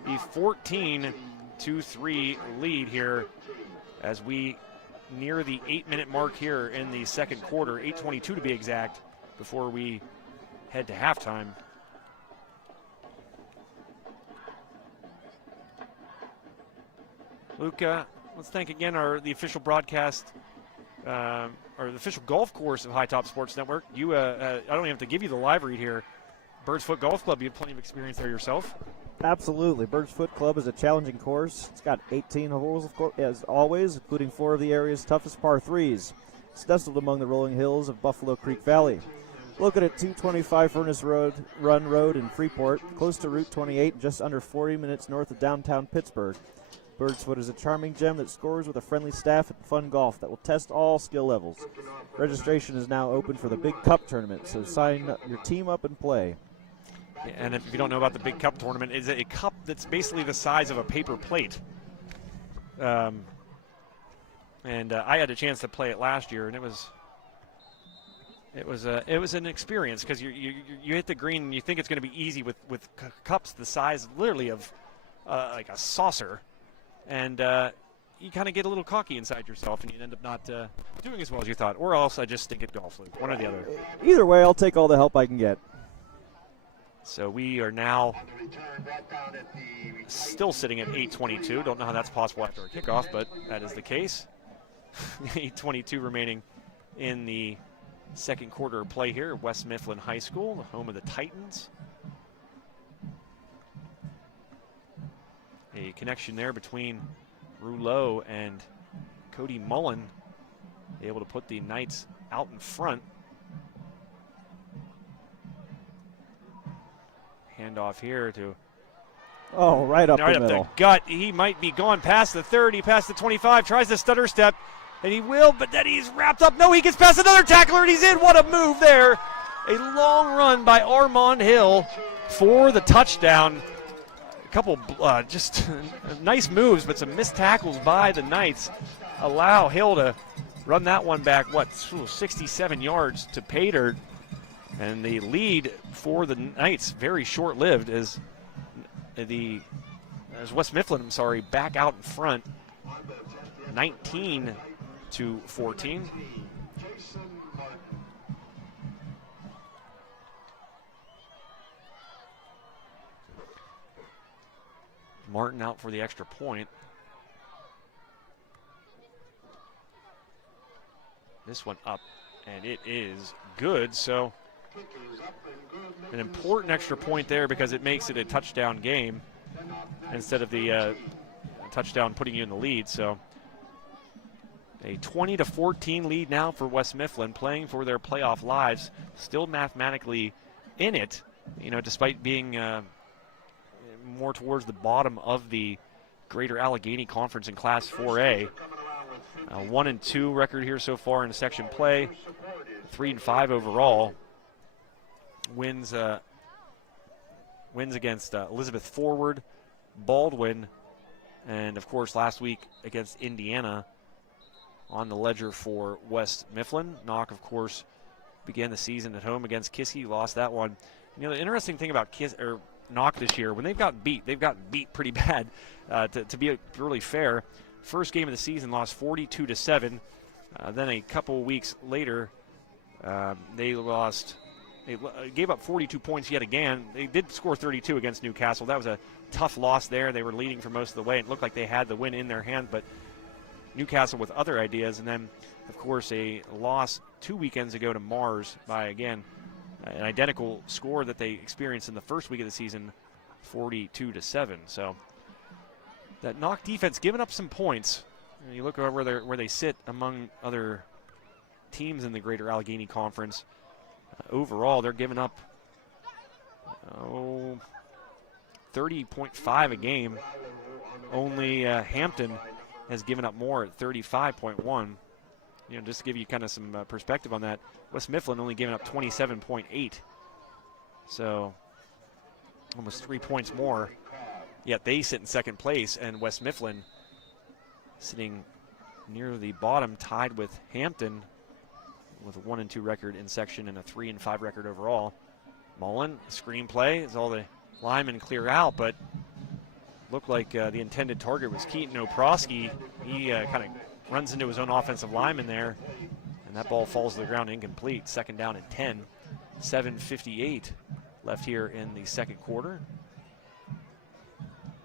the 14-3 lead here as we near the 8-minute mark here in the second quarter, 8:22 to be exact, before we head to halftime. Luke, let's thank again the official broadcast, or the official golf course of High Top Sports Network. You, I don't even have to give you the live read here. Birds Foot Golf Club, you have plenty of experience there yourself. Absolutely. Birds Foot Club is a challenging course. It's got 18 holes, of course, as always, including 4 of the area's toughest par 3s. It's nestled among the rolling hills of Buffalo Creek Valley. Located at 225 Furnace Run Road in Freeport, close to Route 28 and just under 40 minutes north of downtown Pittsburgh. Birds Foot is a charming gem that scores with a friendly staff and fun golf that will test all skill levels. Registration is now open for the Big Cup tournament, so sign your team up and play. And if you don't know about the Big Cup tournament, it's a cup that's basically the size of a paper plate. I had a chance to play it last year, and it was an experience because you hit the green and you think it's going to be easy with cups the size literally of like a saucer, and you kind of get a little cocky inside yourself, and you end up not doing as well as you thought, or else I just stink at golf, Luke. One or the other. Either way, I'll take all the help I can get. So we are now still sitting at 8:22. Don't know how that's possible after a kickoff, but that is the case. 8:22 remaining in the second quarter of play here at West Mifflin High School, the home of the Titans. A connection there between Rouleau and Cody Mullen, able to put the Knights out in front. Handoff here to right up the middle. The gut. He might be gone past the 30, past the 25, tries the stutter step, and he will, but then he's wrapped up. No, he gets past another tackler, and he's in. What a move there. A long run by Armand Hill for the touchdown. A couple just nice moves, but some missed tackles by the Knights allow Hill to run that one back, 67 yards to pay dirt. And the lead for the Knights very short-lived as West Mifflin, back out in front, 19-14. Martin out for the extra point. This one up, and it is good. So an important extra point there because it makes it a touchdown game instead of the touchdown putting you in the lead. So a 20-14 lead now for West Mifflin, playing for their playoff lives, still mathematically in it, despite being more towards the bottom of the Greater Allegheny Conference in Class 4A. 1-2 record here so far in section play, 3-5 overall. Wins against Elizabeth Forward, Baldwin, and of course last week against Indiana on the ledger for West Mifflin. Knoch, of course, began the season at home against Kissy, lost that one. The interesting thing about Knoch this year, when they've gotten beat pretty bad. To be really fair, first game of the season lost 42-7. Then a couple weeks later, they gave up 42 points yet again. They did score 32 against Newcastle. That was a tough loss there. They were leading for most of the way. It looked like they had the win in their hand, but Newcastle with other ideas. And then, of course, a loss 2 weekends ago to Mars by, again, an identical score that they experienced in the first week of the season, 42-7. So that Knoch defense giving up some points. You look over where they sit among other teams in the Greater Allegheny Conference. Overall, they're giving up 30.5 a game. Only Hampton has given up more at 35.1. Just to give you kind of some perspective on that, West Mifflin only giving up 27.8. So almost 3 points more. Yet they sit in second place, and West Mifflin sitting near the bottom, tied with Hampton with a 1-2 record in section and a 3-5 record overall. Mullen, screenplay as all the linemen clear out, but looked like the intended target was Keaton Oprosky. He kind of runs into his own offensive lineman there, and that ball falls to the ground incomplete. Second down and 10. 7:58 left here in the second quarter.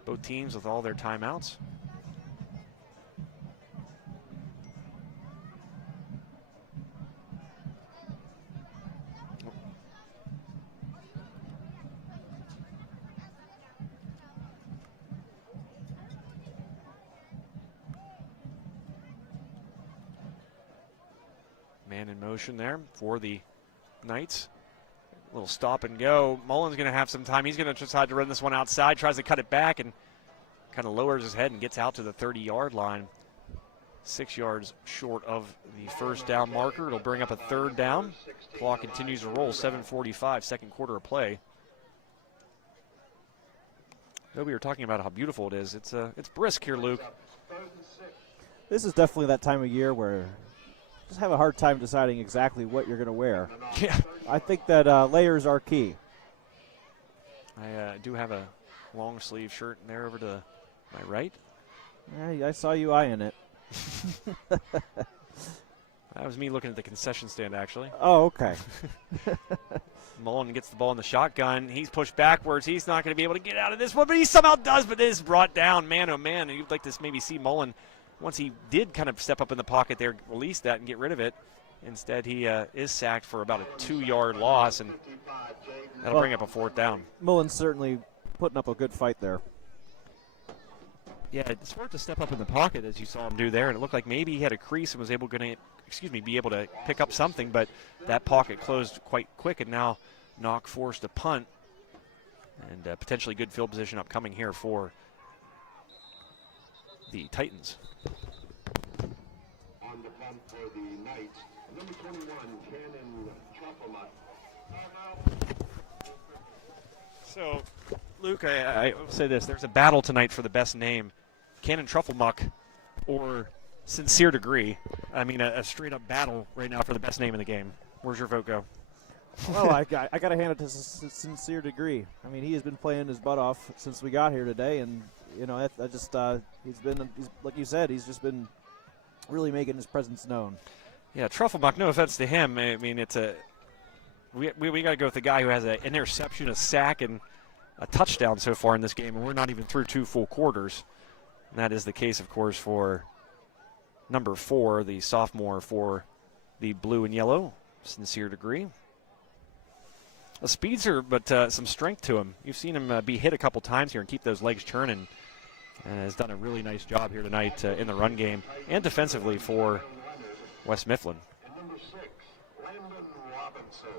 Both teams with all their timeouts. Man in motion there for the Knights. A little stop and go. Mullen's going to have some time. He's going to decide to run this one outside, tries to cut it back, and kind of lowers his head and gets out to the 30-yard line. 6 yards short of the first down marker. It'll bring up a third down. Clock continues to roll. 7:45, second quarter of play. Though we were talking about how beautiful it is. It's brisk here, Luke. This is definitely that time of year where just have a hard time deciding exactly what you're going to wear. Yeah. I think that layers are key. I do have a long sleeve shirt in there over to my right. I saw you eyeing it. That was me looking at the concession stand, actually. Oh, okay. Mullen gets the ball in the shotgun. He's pushed backwards. He's not going to be able to get out of this one, but he somehow does, but it is brought down. Man, oh, man. And you'd like to maybe see Mullen, once he did kind of step up in the pocket there, release that and get rid of it. Instead, he is sacked for about a 2-yard loss, and that'll bring up a fourth down. Mullen's certainly putting up a good fight there. Yeah, it's hard to step up in the pocket as you saw him do there, and it looked like maybe he had a crease and was able to, be able to pick up something, but that pocket closed quite quick, and now Knoch forced a punt, and potentially good field position upcoming here for the Titans. On the punt for the Knights, number 21, Cannon Trufflemuck. So, Luke, I will say this. There's a battle tonight for the best name. Cannon Trufflemuck or Sincere Degree. I mean, a straight-up battle right now for the best name in the game. Where's your vote go? Well, I got to hand it to Sincere Degree. I mean, he has been playing his butt off since we got here today, and he's been like you said, he's just been really making his presence known. Yeah, Trufflemuck. No offense to him. I mean, it's we got to go with the guy who has an interception, a sack, and a touchdown so far in this game, and we're not even through 2 full quarters. And that is the case, of course, for number 4, the sophomore for the blue and yellow, Sincere Degree. A speedster, but some strength to him. You've seen him be hit a couple times here and keep those legs churning, and has done a really nice job here tonight in the run game and defensively for West Mifflin. Number 6, Landon Robinson.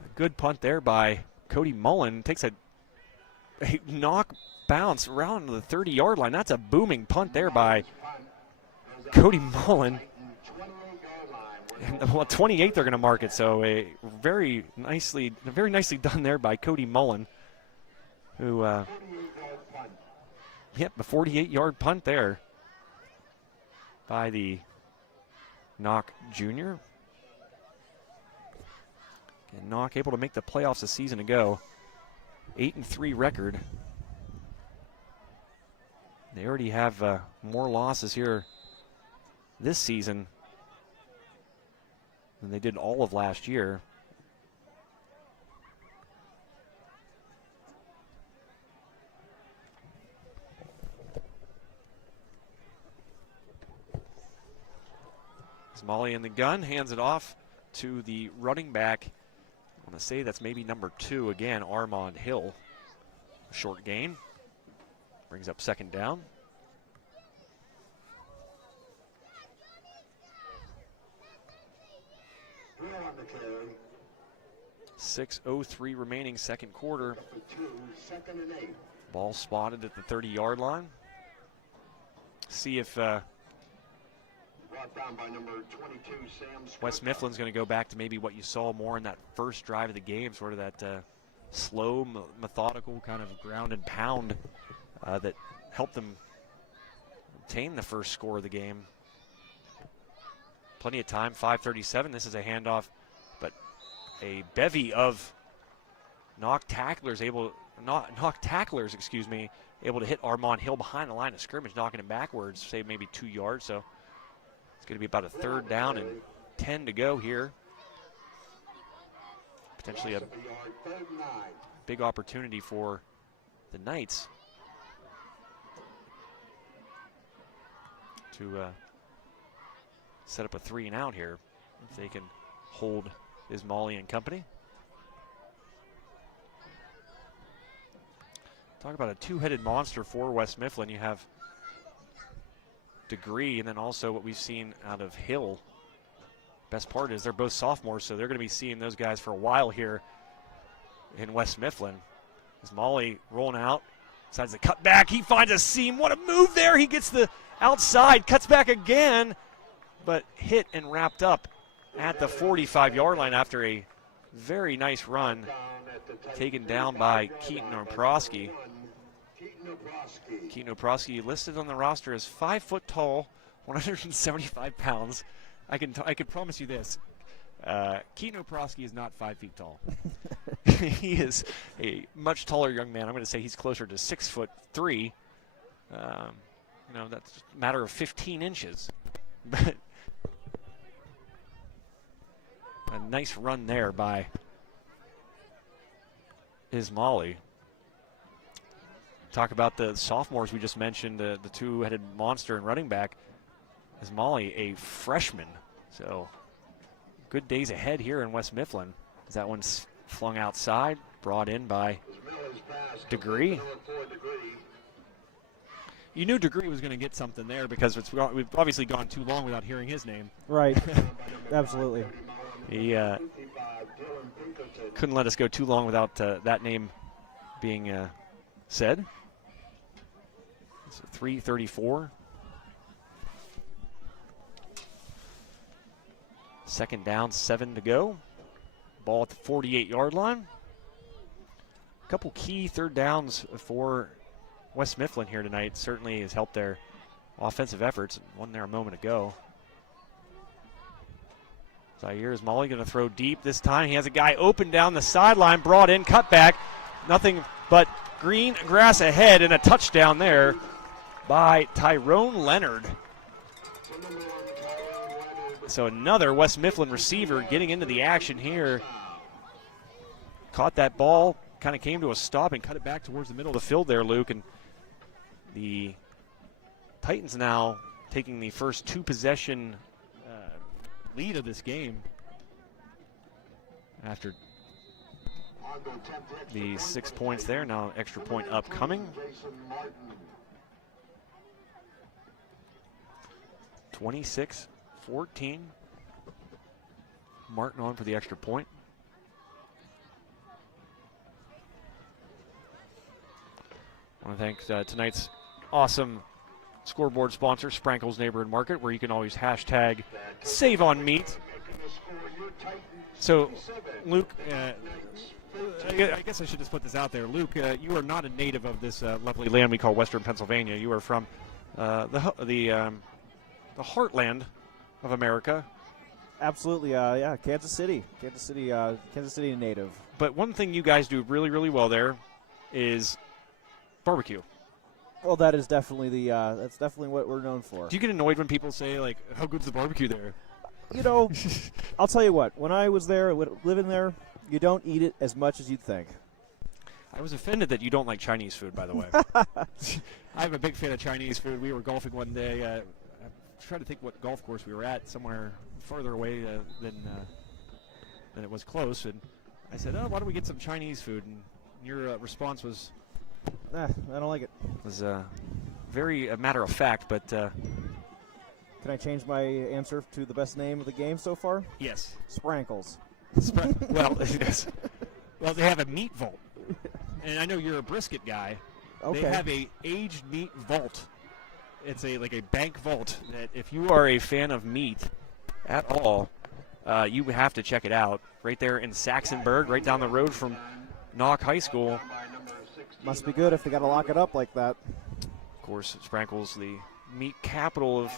A good punt there by Cody Mullen. Takes a knock bounce around the 30-yard line. That's a booming punt there by Cody Mullen. And, well, 28 they're going to mark it, so a very nicely done there by Cody Mullen, who yep, a 48-yard punt there by the Knoch Jr. And Knoch able to make the playoffs a season ago. 8-3 record. They already have more losses here this season than they did all of last year. Smalley in the gun, hands it off to the running back. I want to say that's maybe number 2 again, Armand Hill. Short gain. Brings up second down. 6:03 remaining second quarter. Ball spotted at the 30-yard line. See if West Mifflin's going to go back to maybe what you saw more in that first drive of the game, sort of that slow, methodical kind of ground and pound that helped them obtain the first score of the game. Plenty of time, 5:37. This is a handoff, but a bevy of Knoch tacklers able to hit Armand Hill behind the line of scrimmage, knocking him backwards, say maybe 2 yards. So it's going to be about a third down and 10 to go here. Potentially a big opportunity for the Knights to set up a 3 and out here if they can hold Ismaili and company. Talk about a two-headed monster for West Mifflin. You have Degree and then also what we've seen out of Hill. Best part is they're both sophomores, so they're going to be seeing those guys for a while here in West Mifflin. Ismaili rolling out, decides to cut back. He finds a seam. What a move there. He gets the outside, cuts back again, but hit and wrapped up at the 45-yard line after a very nice run taken down by Keaton Oprosky. Keaton Oprosky listed on the roster as 5 foot tall, 175 pounds. I can promise you this. Keaton Oprosky is not 5 feet tall. He is a much taller young man. I'm going to say he's closer to 6'3". That's a matter of 15 inches. But a nice run there by Ismaili. Talk about the sophomores we just mentioned, the two-headed monster and running back. Ismaili, a freshman. So good days ahead here in West Mifflin. As that one's flung outside, brought in by Degree. You knew Degree was going to get something there because we've obviously gone too long without hearing his name. Right, absolutely. He couldn't let us go too long without that name being said. It's 3:34. Second down, 7 to go. Ball at the 48-yard line. A couple key third downs for West Mifflin here tonight. Certainly has helped their offensive efforts. One there a moment ago. Zaire Ismaili going to throw deep this time. He has a guy open down the sideline, brought in, cut back. Nothing but green grass ahead, and a touchdown there by Tyrone Leonard. So another West Mifflin receiver getting into the action here. Caught that ball, kind of came to a stop and cut it back towards the middle of the field there, Luke. And the Titans now taking the first 2-possession lead of this game after the 6 points there. Now extra point upcoming. 26-14. Martin on for the extra point. I want to thank tonight's awesome scoreboard sponsor, Sprankle's Neighborhood Market, where you can always hashtag save on meat. So, Luke, I guess I should just put this out there. Luke, you are not a native of this lovely land we call Western Pennsylvania. You are from the heartland of America. Absolutely, yeah, Kansas City native. But one thing you guys do really, really well there is barbecue. Well, that is definitely that's definitely what we're known for. Do you get annoyed when people say, like, how good's the barbecue there? You know, I'll tell you what, when I was there, living there, you don't eat it as much as you'd think. I was offended that you don't like Chinese food, by the way. I'm a big fan of Chinese food. We were golfing one day. I'm trying to think what golf course we were at, somewhere further away than it was close. And I said, oh, why don't we get some Chinese food? And your response was, I don't like it. Was very a matter of fact, but... Can I change my answer to the best name of the game so far? Yes. Sprankles. Well, yes. Well, they have a meat vault. And I know you're a brisket guy. Okay. They have a aged meat vault. It's like a bank vault that if you are a fan of meat at all, you have to check it out. Right there in Saxonburg, right down the road from Knoch High School. Must be good if they got to lock it up like that. Of course, Sprankle's the meat capital of,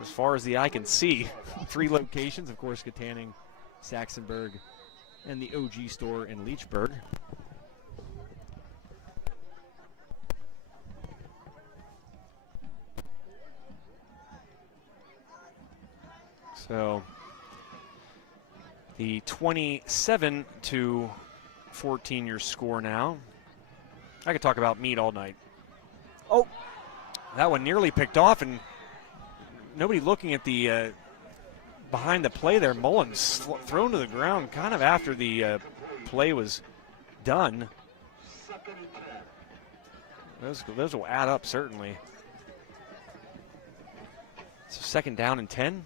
as far as the eye can see, 3 locations. Of course, Katanning, Saxonburg, and the OG store in Leechburg. So the 27-14 your score now. I could talk about meat all night. Oh, that one nearly picked off, and nobody looking at the behind the play there. Mullins thrown to the ground kind of after the play was done. Those will add up, certainly. So 2nd down and 10.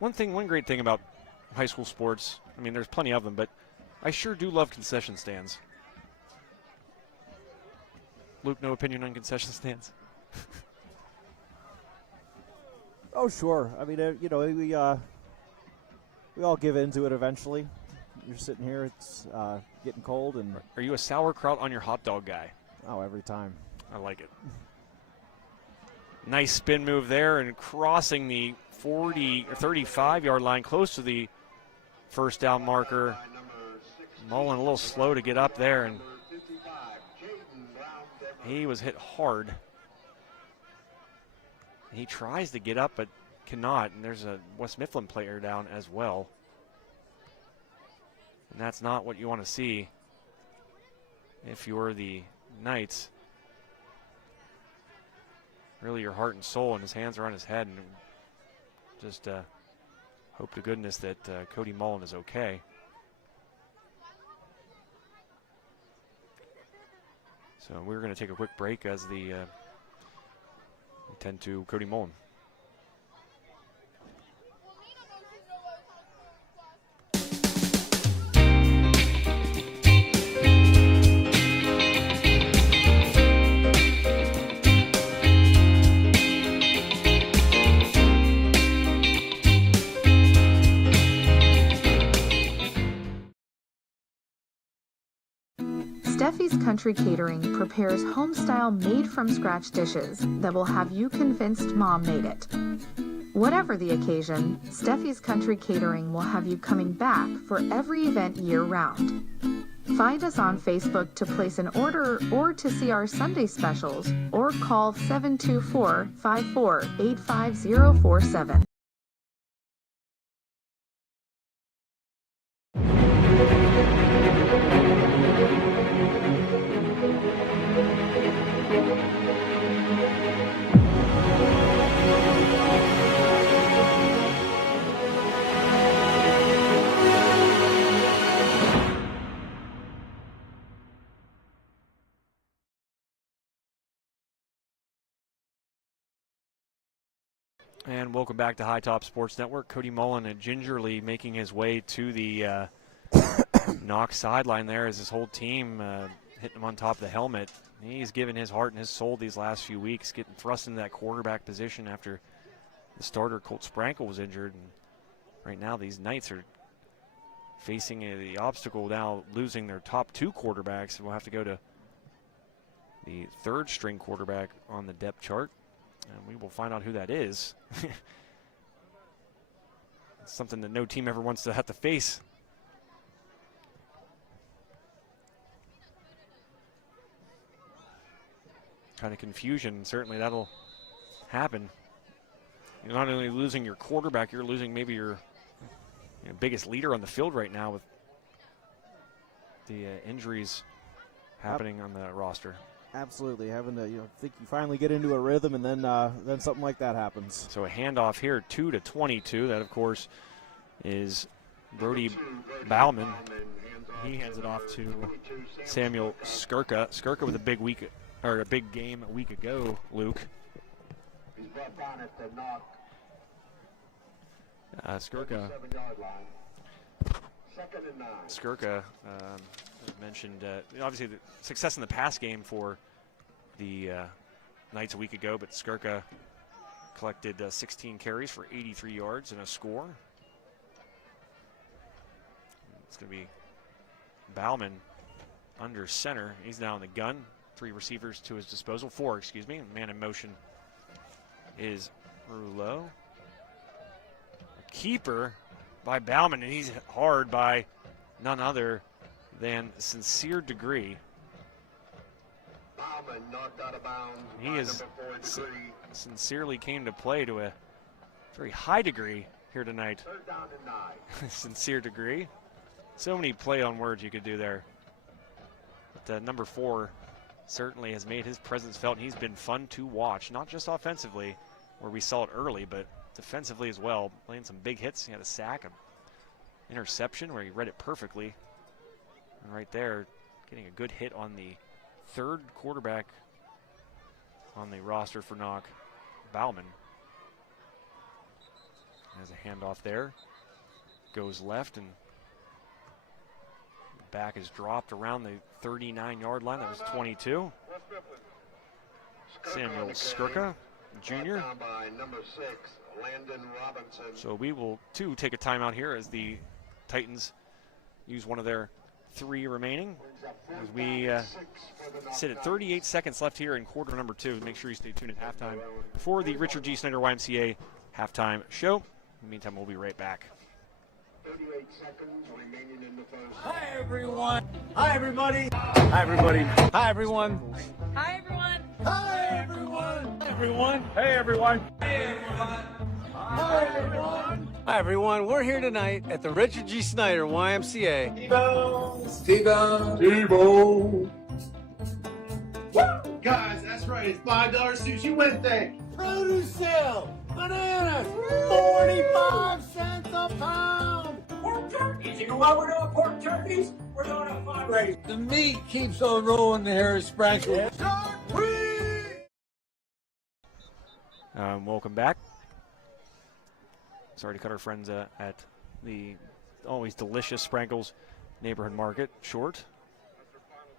One great thing about high school sports, I mean, there's plenty of them, but I sure do love concession stands. Luke, no opinion on concession stands? Oh, sure. I mean, you know, we all give into it eventually. You're sitting here, it's getting cold. And are you a sauerkraut on your hot dog guy? Oh, every time. I like it. Nice spin move there and crossing the 40 or 35-yard line, close to the first down marker. Mullen a little slow to get up there, and he was hit hard. He tries to get up but cannot, and there's a West Mifflin player down as well. And that's not what you want to see if you're the Knights. Really your heart and soul, and his hands are on his head, and just hope to goodness that Cody Mullen is okay. So we're going to take a quick break as we tend to Cody Mullen. Steffi's Country Catering prepares home-style made-from-scratch dishes that will have you convinced Mom made it. Whatever the occasion, Steffi's Country Catering will have you coming back for every event year-round. Find us on Facebook to place an order or to see our Sunday specials, or call 724-54-85047. And welcome back to High Top Sports Network. Cody Mullen gingerly making his way to the Knoch sideline there as his whole team hitting him on top of the helmet. He's given his heart and his soul these last few weeks, getting thrust into that quarterback position after the starter, Colt Sprankle, was injured. And right now these Knights are facing the obstacle now, losing their top two quarterbacks. We'll have to go to the third string quarterback on the depth chart. And we will find out who that is. It's something that no team ever wants to have to face. Kind of confusion. Certainly that'll happen. You're not only losing your quarterback, you're losing maybe your biggest leader on the field right now with the injuries happening on the roster. Absolutely, having to think you finally get into a rhythm, and then something like that happens. So a handoff here, 2-22. That, of course, is Brody Bauman. He hands it off to Samuel Skirka. Skirka with a big game a week ago, Luke. Skirka mentioned, obviously, the success in the pass game for the Knights a week ago, but Skirka collected 16 carries for 83 yards and a score. It's going to be Bauman under center. He's now in the gun. 3 receivers to his disposal. 4, excuse me. Man in motion is Rouleau. A keeper by Bauman, and he's hard by none other than Sincere Degree. Bauman knocked out of bounds. He is sincerely came to play to a very high degree here tonight. Third down and 9. Sincere Degree. So many play on words you could do there. But number 4 certainly has made his presence felt, and he's been fun to watch, not just offensively, where we saw it early, but defensively as well. Playing some big hits. He had a sack, an interception where he read it perfectly. And right there, getting a good hit on the third quarterback on the roster for Knoch, Bauman. Has a handoff there. Goes left, and the back is dropped around the 39-yard line. That was 22. Samuel Skirka, Jr. So we will, too, take a timeout here as the Titans use one of their 3 remaining. As we sit at 38 seconds left here in quarter number 2. Make sure you stay tuned at halftime for the Richard G. Snyder YMCA halftime show. In the meantime, we'll be right back. 38 seconds remaining in the first. Hi, everyone. Hi, everybody. Hi, everybody. Hi, everyone. Hi, everyone. Hi, everyone. Hi, everyone. Hey, everyone. Hey, everyone. Hi, everyone. Hi, everyone. We're here tonight at the Richard G. Snyder YMCA. Steve-O. Woo! Guys, that's right. It's $5 sushi Wednesday. Produce sale. Bananas. 45 cents a pound. Pork turkeys. You know why we're doing pork turkeys? We're doing a fundraiser. The meat keeps on rolling the Harris Sprinkle. Welcome back. Sorry to cut our friends at the always delicious Sprankles Neighborhood Market short.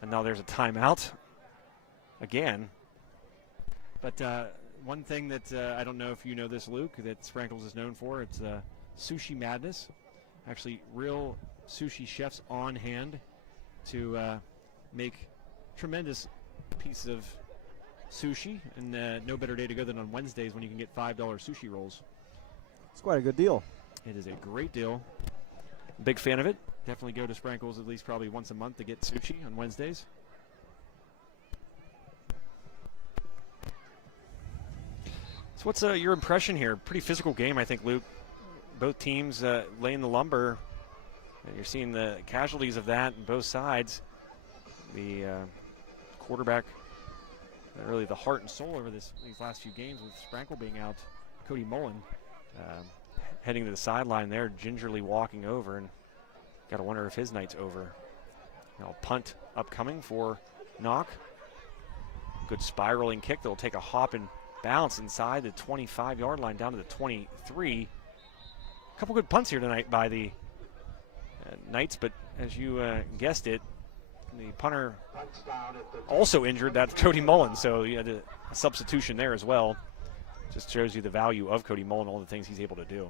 And now there's a timeout again. But one thing that I don't know if you know this, Luke, that Sprankles is known for, it's sushi madness. Actually, real sushi chefs on hand to make tremendous pieces of sushi, and no better day to go than on Wednesdays when you can get $5 sushi rolls. It's quite a good deal. It is a great deal. Big fan of it. definitely go to Sprinkles at least probably once a month to get sushi on Wednesdays. So what's your impression here? Pretty physical game, I think, Luke. Both teams laying the lumber. And you're seeing the casualties of that on both sides. The quarterback, really the heart and soul over these last few games with Sprankle being out. Cody Mullen heading to the sideline there, gingerly walking over, and got to wonder if his night's over. Now punt upcoming for Knoch. Good spiraling kick that'll take a hop and bounce inside the 25-yard line down to the 23. A couple good punts here tonight by the Knights, but as you guessed it, the punter also injured. That's Cody Mullen, so you had a substitution there as well. Just shows you the value of Cody Mullen, all the things he's able to do.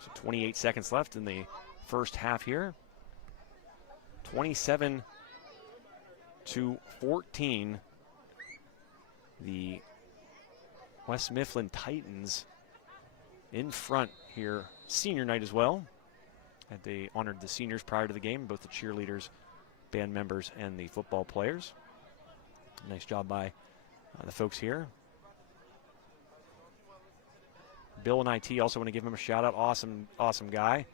So 28 seconds left in the first half here. 27-14. The West Mifflin Titans in front here. Senior night as well. And they honored the seniors prior to the game, both the cheerleaders, band members, and the football players. Nice job by the folks here. Bill and IT also want to give him a shout out. Awesome guy.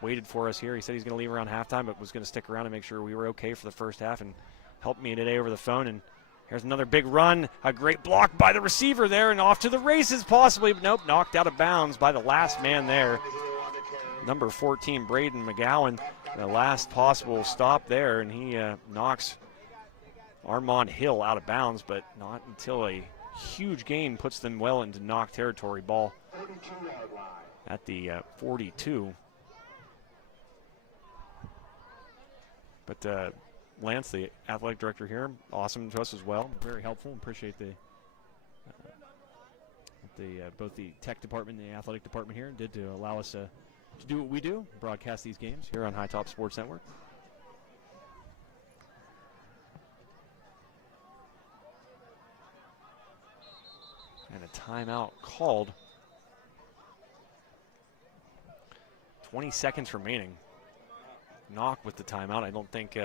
Waited for us here. He said he's going to leave around halftime, but was going to stick around and make sure we were okay for the first half and helped me today over the phone. And here's another big run. A great block by the receiver there and off to the races possibly. But nope, knocked out of bounds by the last man there. Number 14, Braden McGowan, the last possible stop there, and he knocks Armand Hill out of bounds, but not until a huge gain puts them well into Knoch territory. Ball at the 42. But Lance, the athletic director here, awesome to us as well. Very helpful. Appreciate both the tech department and the athletic department here did to allow us to do what we do, broadcast these games here on High Top Sports Network. And a timeout called. 20 seconds remaining. Knoch with the timeout. I don't think,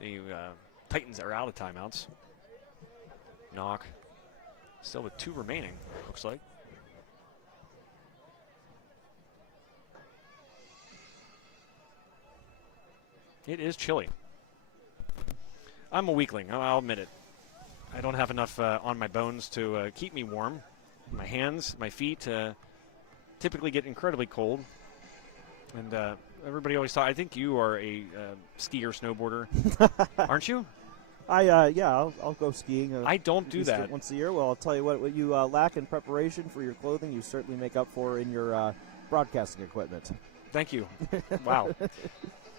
the Titans are out of timeouts. Knoch still with 2 remaining, looks like. It is chilly. I'm a weakling, I'll admit it. I don't have enough on my bones to keep me warm. My hands, my feet typically get incredibly cold. And everybody always thought, I think you are a skier, snowboarder, aren't you? I'll go skiing. I don't do that. Once a year. Well, I'll tell you what you lack in preparation for your clothing, you certainly make up for in your broadcasting equipment. Thank you. Wow.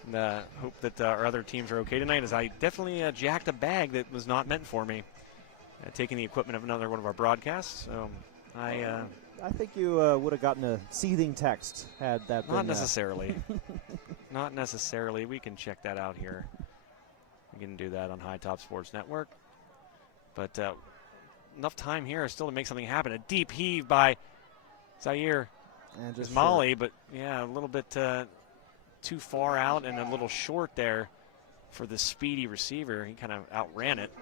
And, hope that our other teams are okay tonight, as I definitely jacked a bag that was not meant for me, taking the equipment of another one of our broadcasts. So I think you would have gotten a seething text had that been... Not necessarily. Not necessarily. We can check that out here. We can do that on High Top Sports Network. But enough time here still to make something happen. A deep heave by Zaire Ismaili, but yeah, a little bit too far out and a little short there for the speedy receiver. He kind of outran it.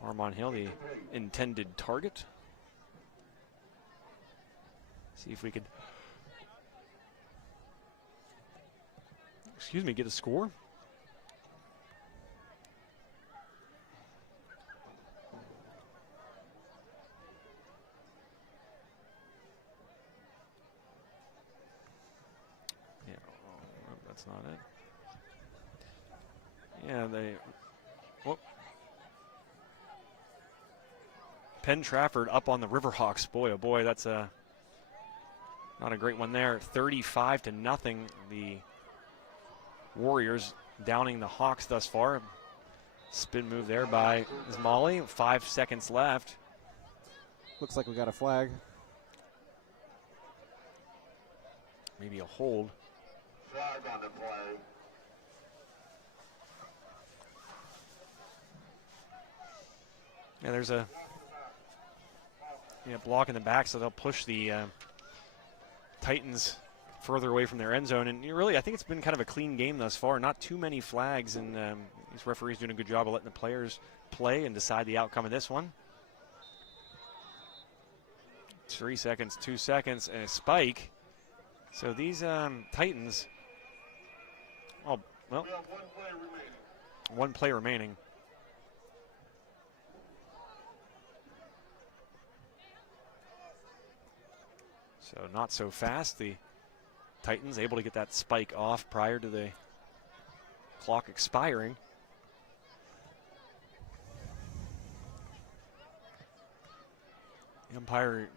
Armand Hill, the intended target. See if we could, get a score. Yeah, that's not it. Yeah, Penn Trafford up on the Riverhawks. Boy, oh boy, that's not a great one there. 35-0. The Warriors downing the Hawks thus far. Spin move there by Ismaili. 5 seconds left. Looks like we got a flag. Maybe a hold. Flag on the play. Yeah, there's a block in the back, so they'll push the Titans further away from their end zone. And really, I think it's been kind of a clean game thus far. Not too many flags, and these referees doing a good job of letting the players play and decide the outcome of this one. 3 seconds, 2 seconds, and a spike. So these Titans, oh, well, one play remaining. So not so fast. The Titans able to get that spike off prior to the clock expiring. The umpire,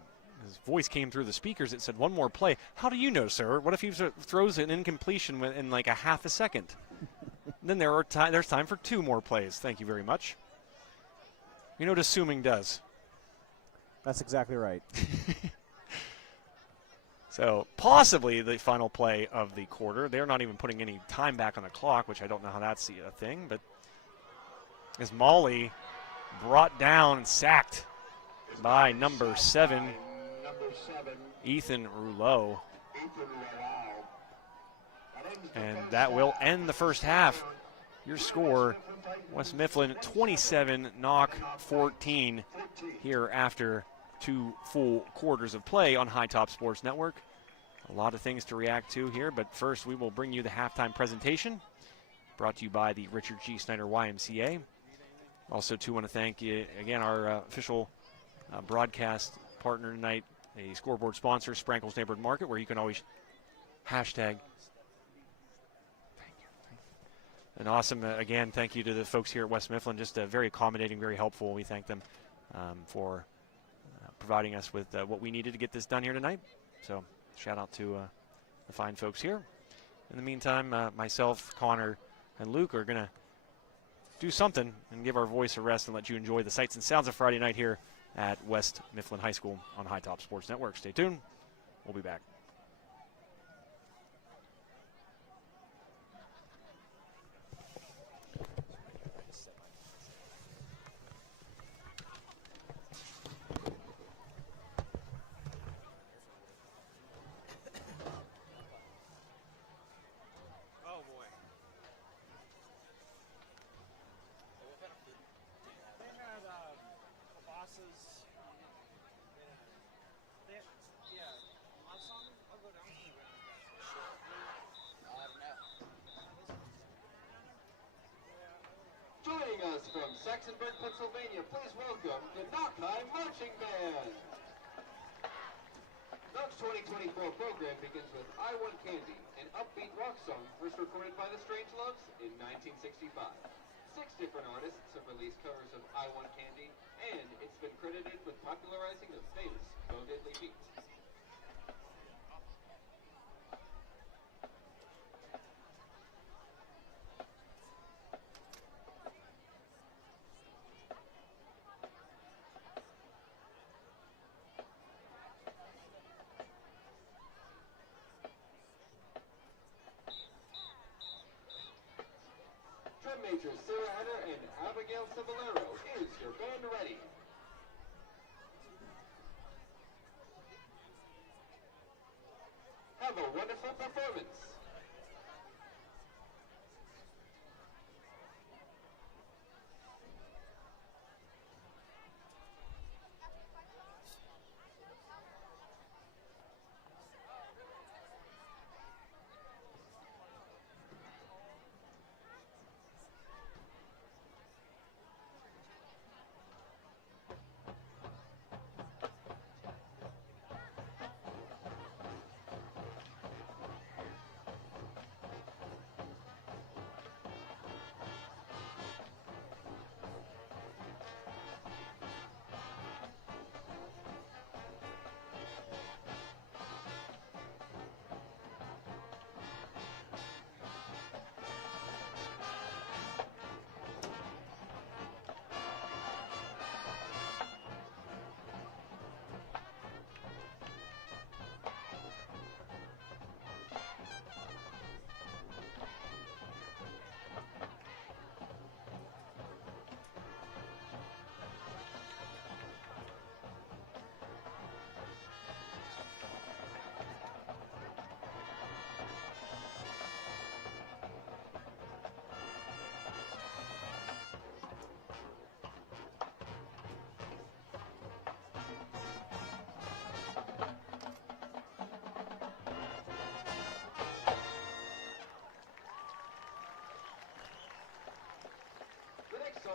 his voice came through the speakers. It said, one more play. How do you know, sir? What if he throws an incompletion in like a half a second? Then there's time for 2 more plays. Thank you very much. You know what assuming does. That's exactly right. So possibly the final play of the quarter. They're not even putting any time back on the clock, which I don't know how that's a thing. But is Molly brought down and sacked by number 7, Ethan Rouleau. And that will end the first half. Your score, West Mifflin 27, Knoch 14 here after 2 full quarters of play on High Top Sports Network. A lot of things to react to here, but first we will bring you the halftime presentation brought to you by the Richard G. Snyder YMCA. Also, too, want to thank you again our official broadcast partner tonight, a scoreboard sponsor, Sprankle's Neighborhood Market, where you can always hashtag. And awesome, again, thank you to the folks here at West Mifflin, just very accommodating, very helpful. We thank them for providing us with what we needed to get this done here tonight. So shout out to the fine folks here. In the meantime, myself, Connor, and Luke are going to do something and give our voice a rest and let you enjoy the sights and sounds of Friday night here at West Mifflin High School on High Top Sports Network. Stay tuned. We'll be back. Joining us from Saxonburg, Pennsylvania, please welcome the Knoch Marching Band. Knoch's 2024 program begins with I Want Candy, an upbeat rock song first recorded by the Strangeloves in 1965. 6 different artists have released covers of I Want Candy, and it's been credited with popularizing the famous Bo Diddley beat. Drum majors Sarah Hunter and Abigail Cavallero, is your band ready? Have a wonderful performance.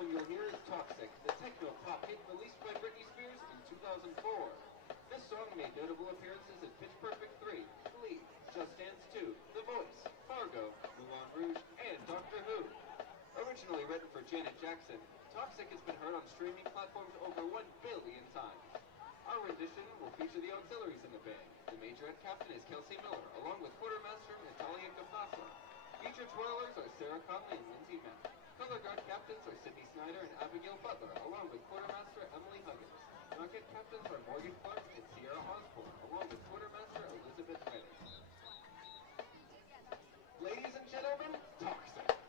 song you'll hear is Toxic, the techno pop hit released by Britney Spears in 2004. This song made notable appearances in Pitch Perfect 3, Glee, Just Dance 2, The Voice, Fargo, Moulin Rouge, and Doctor Who. Originally written for Janet Jackson, Toxic has been heard on streaming platforms over 1 billion times. Our rendition will feature the auxiliaries in the band. The majorette captain is Kelsey Miller, along with quartermaster Natalia Capasa. Featured twirlers are Sarah Conley and Lindsay Mack. Color guard captains are Sydney Snyder and Abigail Butler, along with quartermaster Emily Huggins. Knockett captains are Morgan Clark and Sierra Osborne, along with quartermaster Elizabeth Redding. Ladies and gentlemen, Toxic.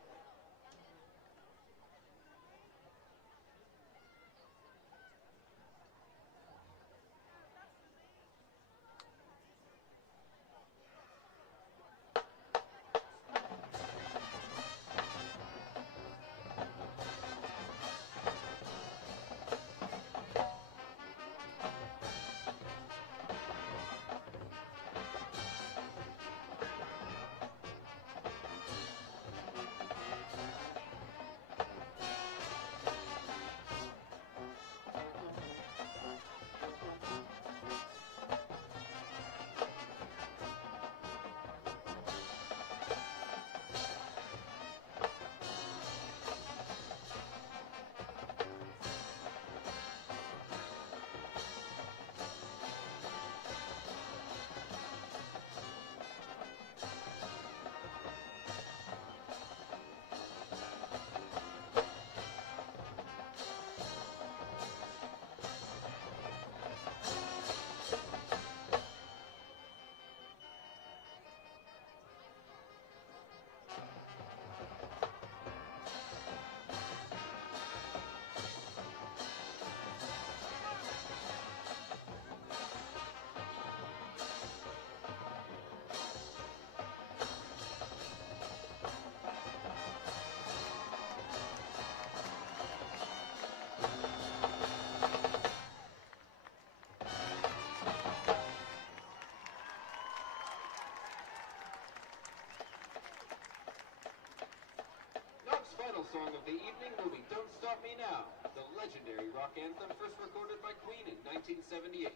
Knoch's final song of the evening will be Don't Stop Me Now, the legendary rock anthem first recorded by Queen in 1978.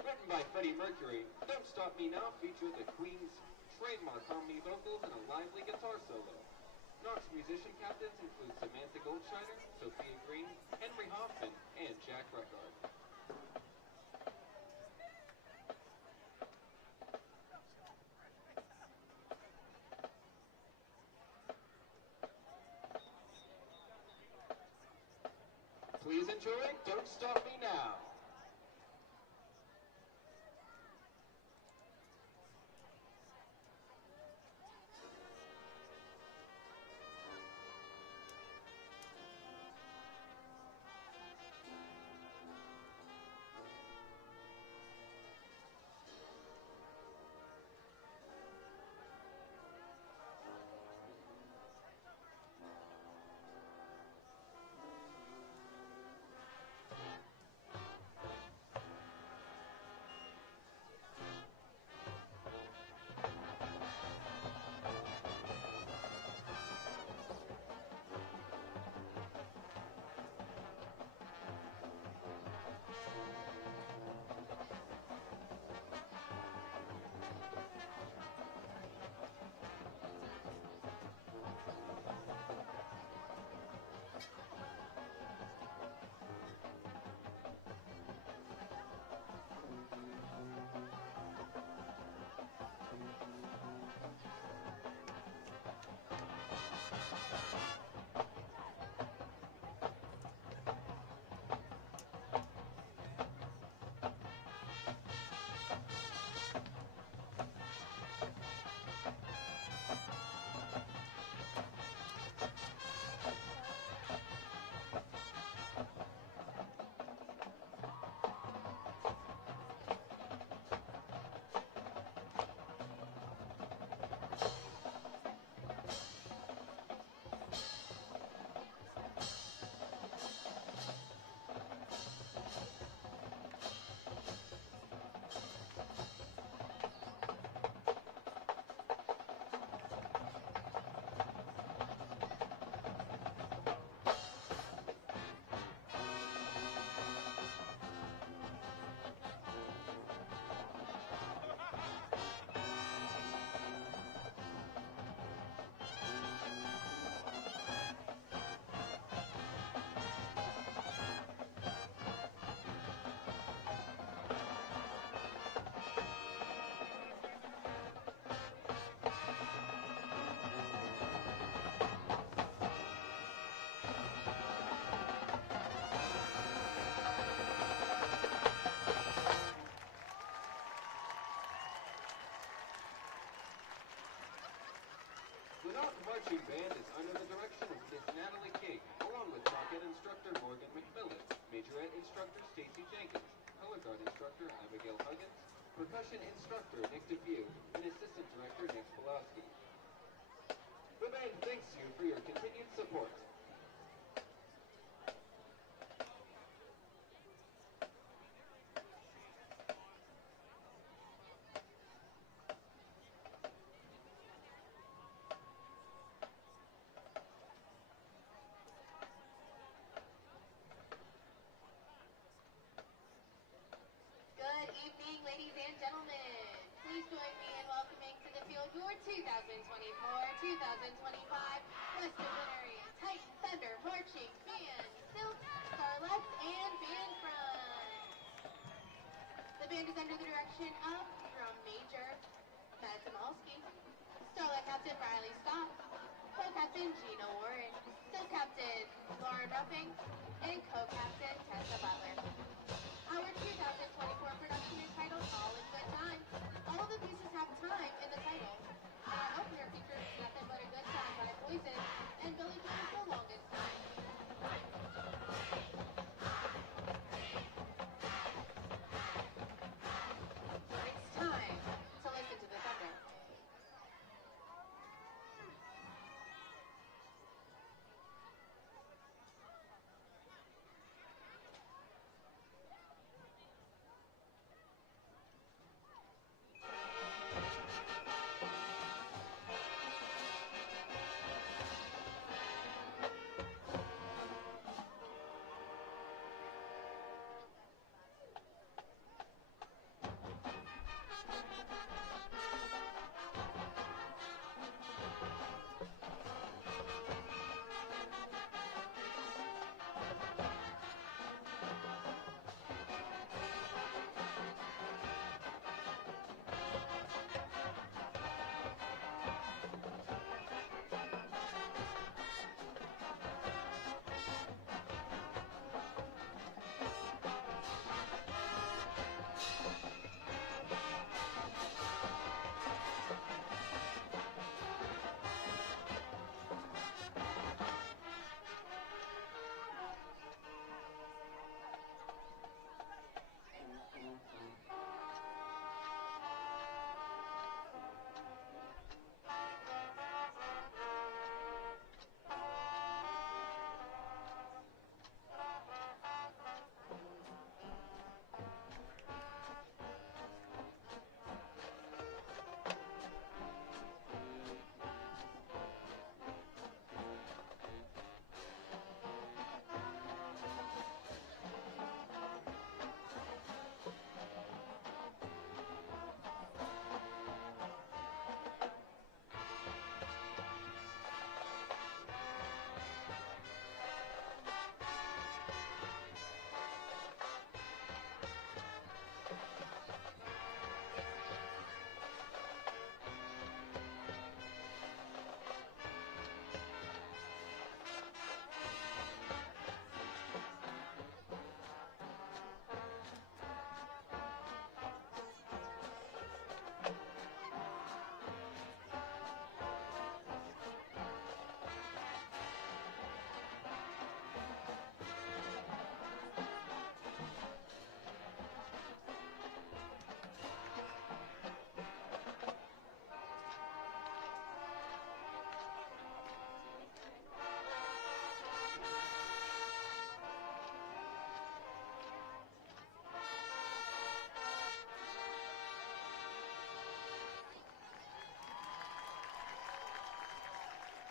Written by Freddie Mercury, Don't Stop Me Now featured the Queen's trademark harmony vocals and a lively guitar solo. Knoch's musician captains include Samantha Goldshiner, Sophia Green, Henry Hoffman, and Jack Reckard. Please enjoy Don't Stop Me Now. The Knoch Marching Band is under the direction of Miss Natalie King, along with Knockette instructor Morgan McMillan, Majorette instructor Stacy Jenkins, color guard instructor Abigail Huggins, percussion instructor Nick DePew, and assistant director Nick Pulowski. The band thanks you for your continued support. Good evening, ladies and gentlemen. Please join me in welcoming to the field your 2024-2025 Western Winery Titan Thunder Marching Band, Silk, Starlets, and Band Front. The band is under the direction of Drum Major Matt Zamalski, Starlet Captain Riley Scott, Co-Captain Gina Warren, Silk Captain Lauren Ruffing, and Co-Captain Tessa Butler. Our 2024 production is titled All in Good Time. All the pieces have time in the title. And our opener features Nothing But a Good Time by Poison and Billy Joel's The Longest Time. It's time to listen to the thunder.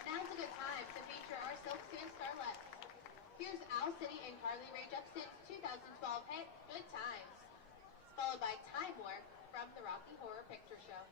Now's a good time to feature our Silks and Starlets. Here's Owl City and Carly Rae Jepsen's 2012 hit, Good Times, followed by Time Warp from the Rocky Horror Picture Show.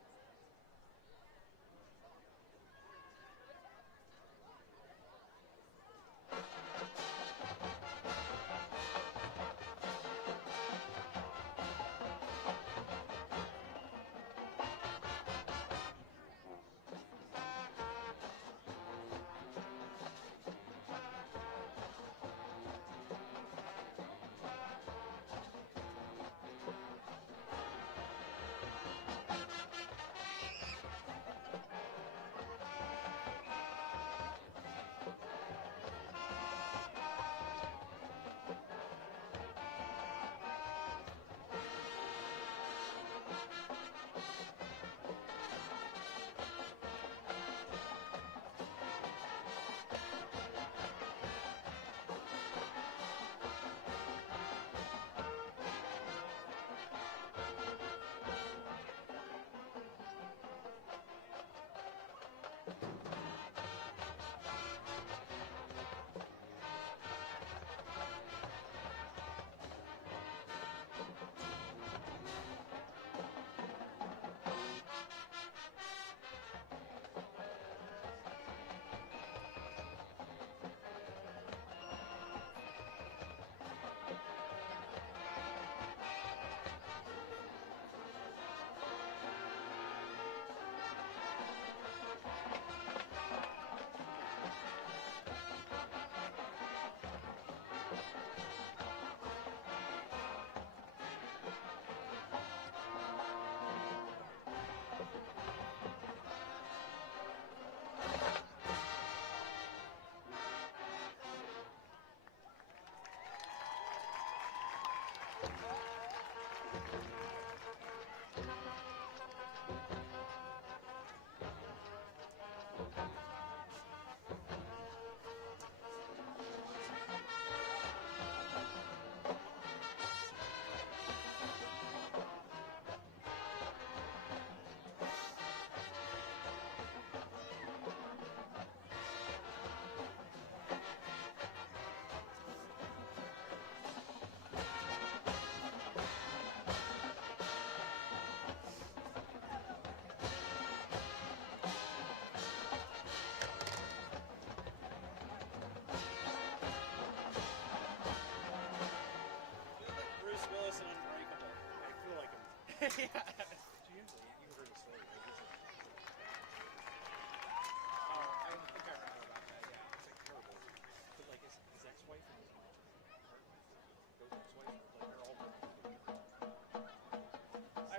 I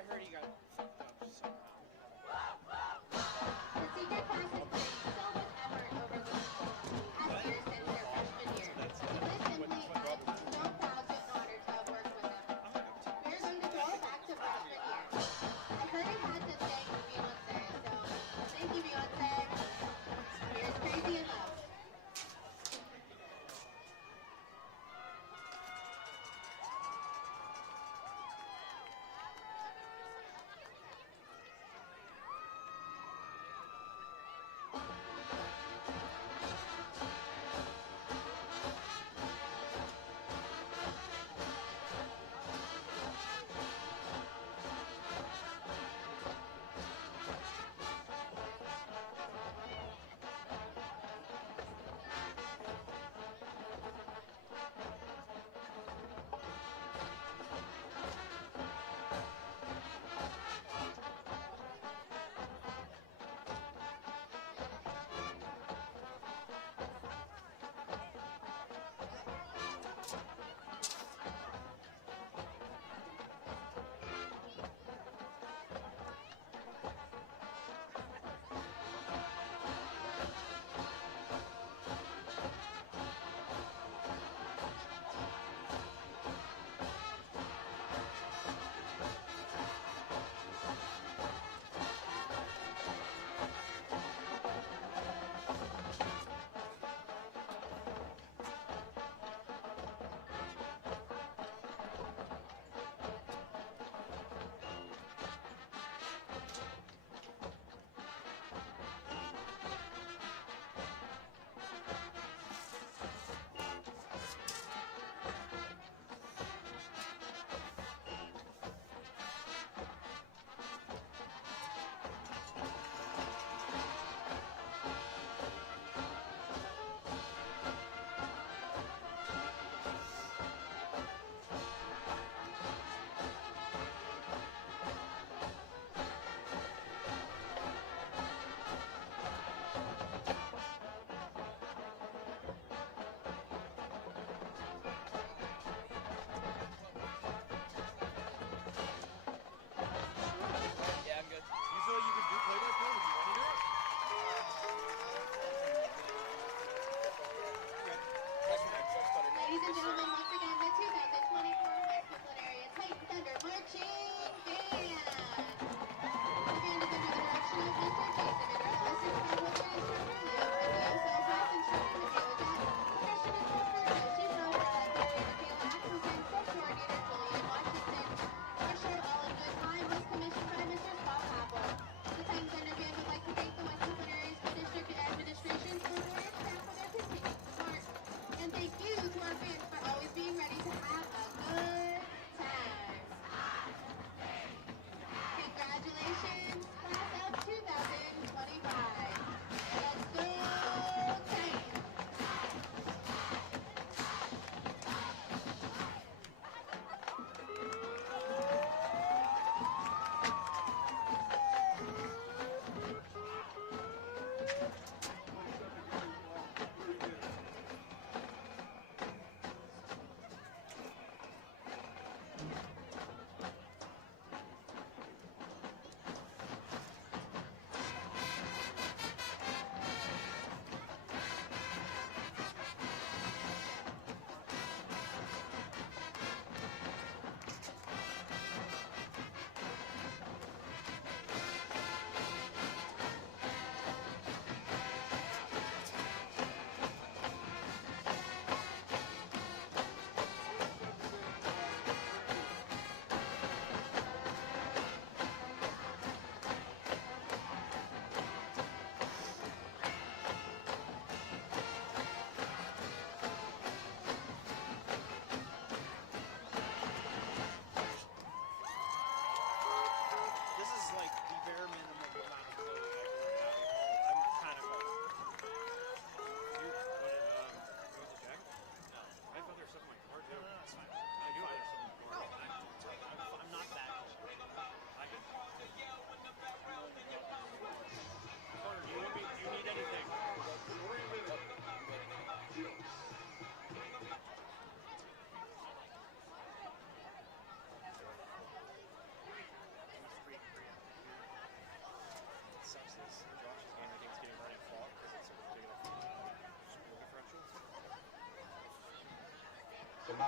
heard he got fucked up somehow. The senior class has put in so much effort over the past years since their freshman year. To put it simply, I'm so proud and honored to have worked with them. We're going to throw it back to freshman year.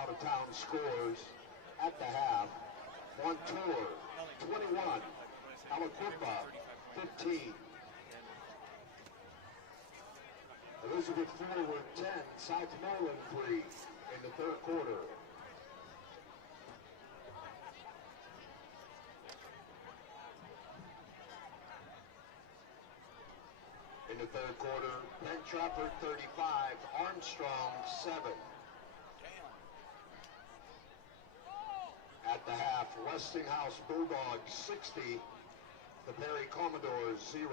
out-of-town scores at the half. Montour, 21. Alaquimba, 15. Elizabeth Forward, 10. Southmoreland, 3 in the third quarter. In the third quarter, Penn Trafford 35, Armstrong 7. At the half, Westinghouse Bulldogs 60, the Perry Commodores 0.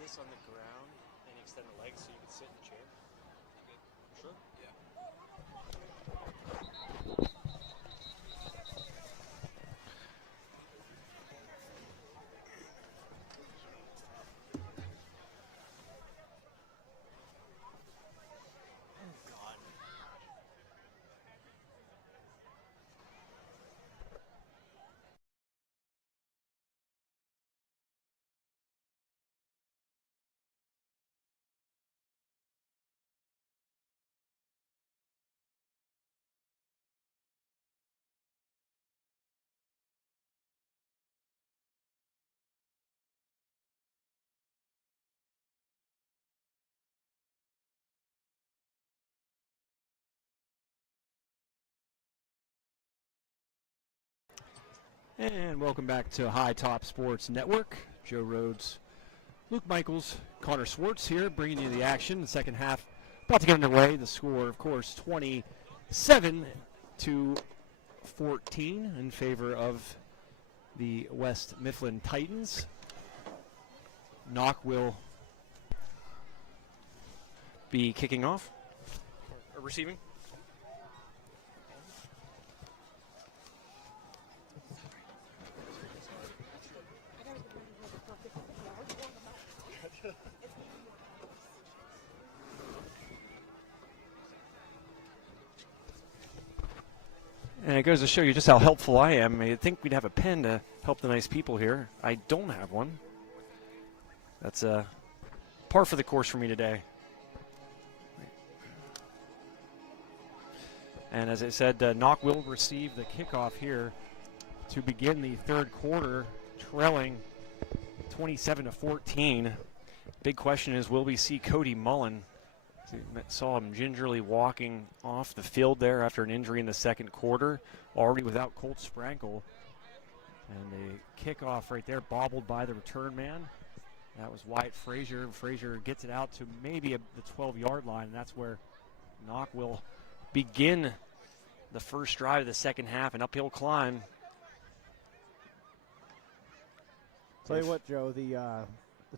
This on the ground and extend the legs so you can sit in the chair? Sure? Yeah. And welcome back to High Top Sports Network. Joe Rhodes, Luke Michaels, Connor Swartz here, bringing you the action. The second half about to get underway. The score, of course, 27-14 in favor of the West Mifflin Titans. Knoch will be kicking off, or receiving. And it goes to show you just how helpful I am. You'd think we'd have a pen to help the nice people here. I don't have one. That's par for the course for me today. And as I said, Knoch will receive the kickoff here to begin the third quarter, trailing 27-14. Big question is, will we see Cody Mullen? Saw him gingerly walking off the field there after an injury in the second quarter, already without Colt Sprankle. And the kickoff right there, bobbled by the return man. That was Wyatt Frazier. Frazier gets it out to maybe the 12-yard line, and that's where Knoch will begin the first drive of the second half, an uphill climb. Tell you what, Joe, the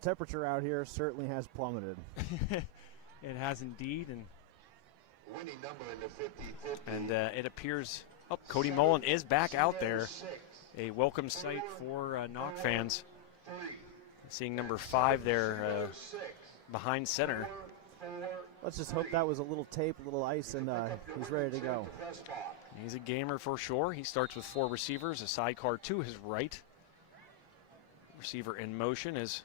temperature out here certainly has plummeted. It has indeed, and Winning number in the 50-50. It appears Cody Mullen is back out there. A welcome sight for Knoch fans. Seeing number 5 there behind center. Let's just hope that was a little tape, a little ice, and he's ready to go. He's a gamer for sure. He starts with 4 receivers, a sidecar to his right. Receiver in motion is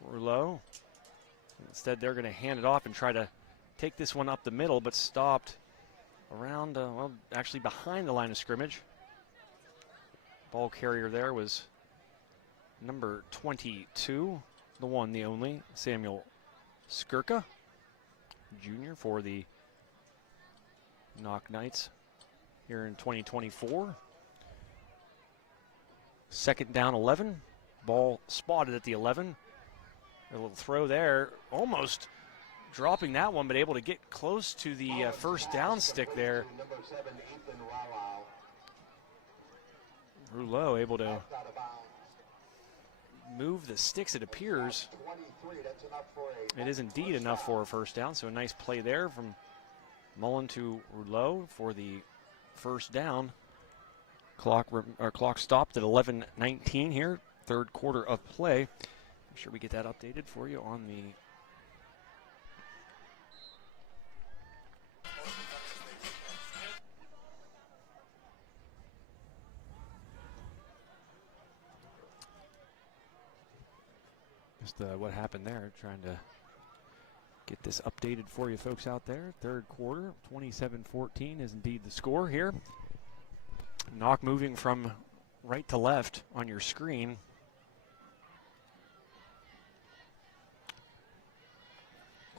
Rouleau. Instead, they're going to hand it off and try to take this one up the middle, but stopped around, well, actually behind the line of scrimmage. Ball carrier there was number 22, the one, the only, Samuel Skirka, junior for the Knoch Knights here in 2024. Second down 11, ball spotted at the 11. A little throw there, almost dropping that one, but able to get close to the first down stick there. Rouleau able to move the sticks, it appears. It is indeed enough for a first down, so a nice play there from Mullen to Rouleau for the first down. Clock stopped at 11:19 here, third quarter of play. Make sure we get that updated for you on the what happened there, trying to get this updated for you folks out there. Third quarter, 27-14 is indeed the score here. Knoch moving from right to left on your screen.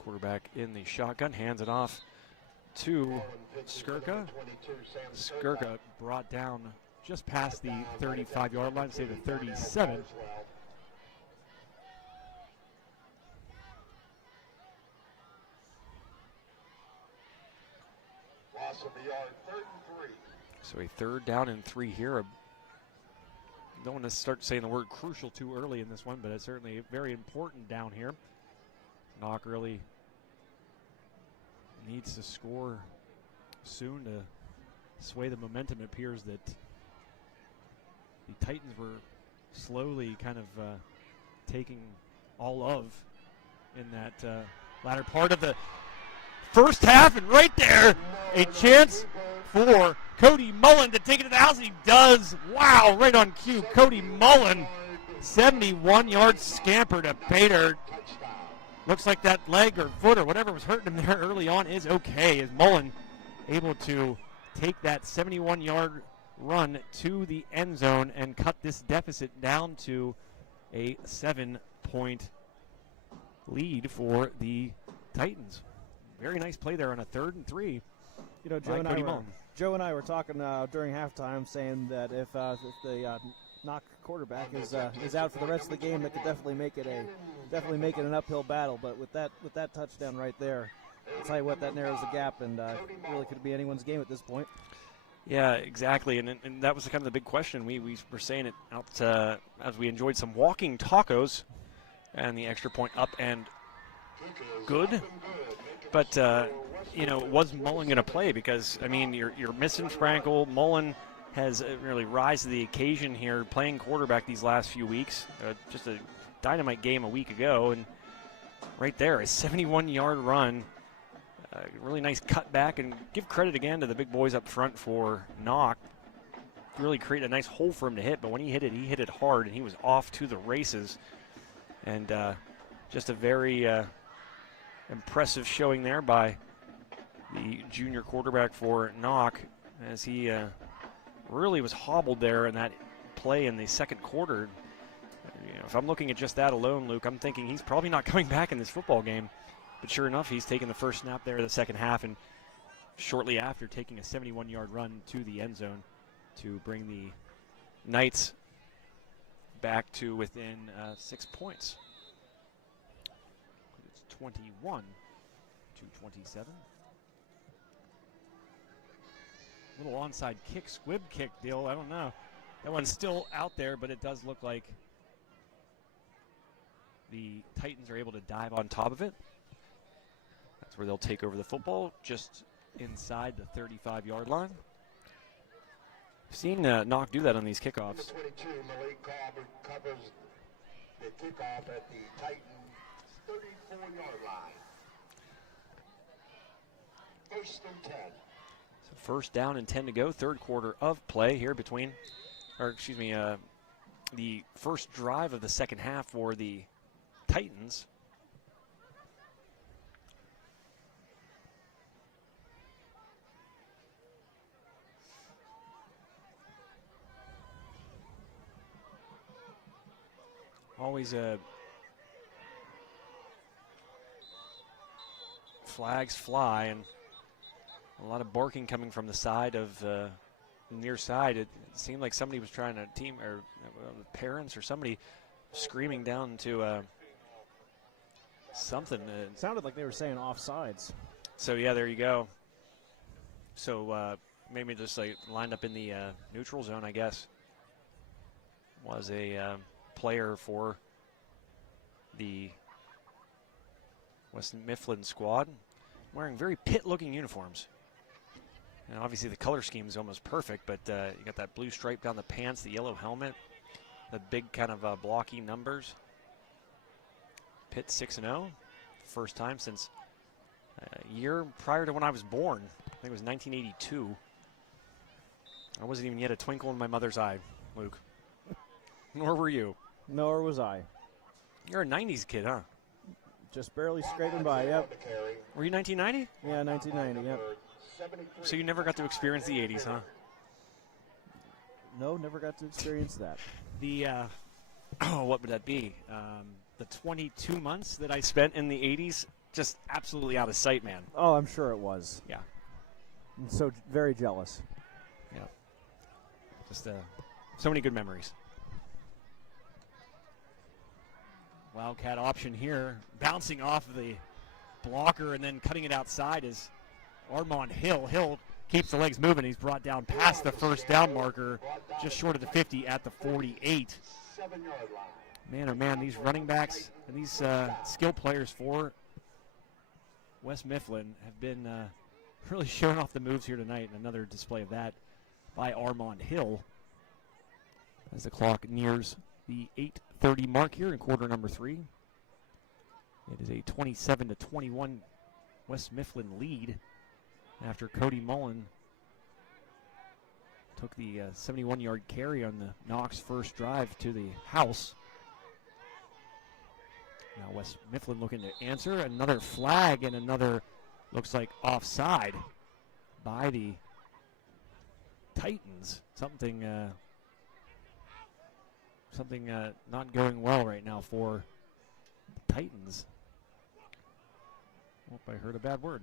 Quarterback in the shotgun, hands it off to Skirka. Skirka brought down just past the 35-yard line, say the 37. So a third down and 3 here. Don't want to start saying the word crucial too early in this one, but it's certainly very important down here. Knoch really needs to score soon to sway the momentum. It appears that the Titans were slowly kind of taking all of in that latter part of the first half, and right there, a chance for Cody Mullen to take it to the house. He does. Wow, right on cue. Cody Mullen, 71-yard scamper to Bader. Looks like that leg or foot or whatever was hurting him there early on is okay, as Mullen able to take that 71-yard run to the end zone and cut this deficit down to a 7-point lead for the Titans. Very nice play there on a 3rd and 3. You know, Joe and I were talking during halftime, saying that if the Knoch quarterback is out for the rest of the game, that could definitely make it an uphill battle. But with that touchdown right there, I'll tell you what, that narrows the gap, and really could be anyone's game at this point. Yeah, exactly, and that was kind of the big question. We were saying it out as we enjoyed some walking tacos, and the extra point up and good. But you know, was Mullen going to play? Because I mean, you're missing Sprankle. Mullen has really rise to the occasion here, playing quarterback these last few weeks. Just a dynamite game a week ago, and right there, a 71-yard run. Really nice cutback, and give credit again to the big boys up front for Knoch. Really create a nice hole for him to hit, but when he hit it hard, and he was off to the races. And just a very impressive showing there by the junior quarterback for Knoch, as he really was hobbled there in that play in the second quarter. You know, if I'm looking at just that alone, Luke, I'm thinking he's probably not coming back in this football game. But sure enough, he's taking the first snap there in the second half, and shortly after taking a 71-yard run to the end zone to bring the Knights back to within 6 points. It's 21-27. Little onside kick, squib kick deal. I don't know. That one's still out there, but it does look like the Titans are able to dive on top of it. That's where they'll take over the football, just inside the 35-yard line. I've seen Knoch do that on these kickoffs. 22, Malik covers the kickoff at the Titans' 34-yard line. First and 10. So first down and 10 to go. Third quarter of play here between, the first drive of the second half for the Titans. Always flags fly, and a lot of barking coming from the side of near side. It seemed like somebody was trying to team, or parents or somebody screaming down to something. It sounded like they were saying offsides. So yeah, there you go. So maybe just like lined up in the neutral zone, I guess. Was a player for the West Mifflin squad, wearing very pit-looking uniforms. And obviously the color scheme is almost perfect, but you got that blue stripe down the pants, the yellow helmet, the big kind of blocky numbers. Pitt 6-0, first time since a year prior to when I was born. I think it was 1982. I wasn't even yet a twinkle in my mother's eye, Luke. Nor were you. Nor was I. You're a 90s kid, huh? Just barely scraping by, yep. Were you 1990? Yeah, 1990, yep. So you never got to experience the 80s, huh? No, never got to experience that. The, what would that be? The 22 months that I spent in the 80s, just absolutely out of sight, man. Oh, I'm sure it was. Yeah. I'm so very jealous. Yeah. Just so many good memories. Wildcat option here, bouncing off of the blocker and then cutting it outside is Armand Hill. Hill keeps the legs moving. He's brought down past the first down marker, just short of the 50 at the 48. Man, oh man, these running backs and these skill players for West Mifflin have been really showing off the moves here tonight. And another display of that by Armand Hill as the clock nears the 8:30 mark here in quarter number 3. It is a 27-21 West Mifflin lead after Cody Mullen took the 71-yard carry on the Knox first drive to the house. Now West Mifflin looking to answer. Another flag and another looks like offside by the Titans. Something not going well right now for the Titans. Hope I heard a bad word.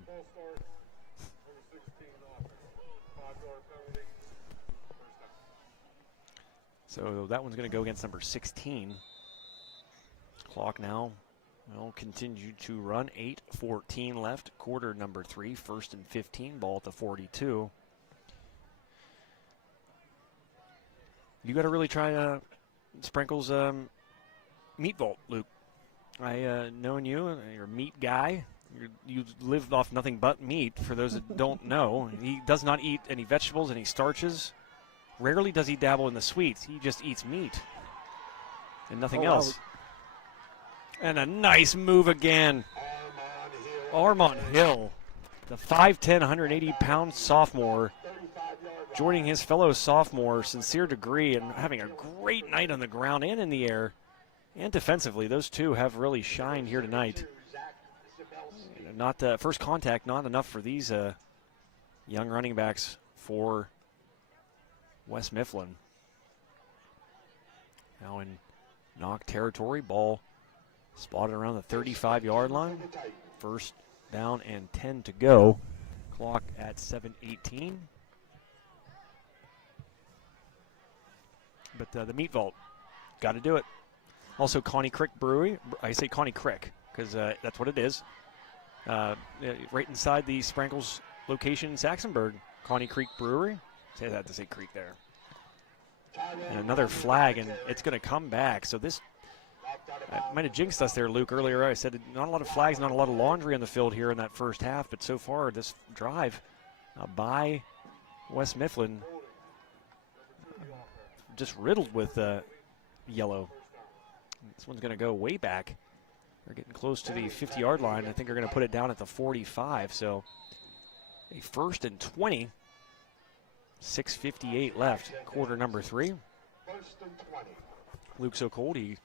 So that one's going to go against number 16. Clock now will continue to run. 8:14 left. Quarter number 3. First and 15. Ball at the 42. You got to really try Sprinkle's meat vault, Luke. Knowing you, you're a meat guy. You live off nothing but meat, for those that don't know. He does not eat any vegetables, any starches. Rarely does he dabble in the sweets. He just eats meat and nothing else. And a nice move again. Armand Hill, the 5'10", 180-pound sophomore, joining his fellow sophomore, Sincere Degree, and having a great night on the ground and in the air. And defensively, those two have really shined here tonight. Not first contact, not enough for these young running backs for West Mifflin. Now in Knoch territory, ball spotted around the 35-yard line. First down and 10 to go. Clock at 7:18. But the meat vault, got to do it. Also, Connie Crick Brewery. I say Connie Crick because that's what it is. Right inside the Sprankles location in Saxonburg, Connie Creek Brewery. Say that to say creek there. And another flag, and it's going to come back. So this might have jinxed us there, Luke, earlier. I said not a lot of flags, not a lot of laundry on the field here in that first half, but so far this drive by West Mifflin just riddled with yellow. This one's going to go way back. They're getting close to the 50-yard line. I think they're going to put it down at the 45. So A 1st and 20. 6:58 left, quarter number 3. 1st and 20. Luke's so cold he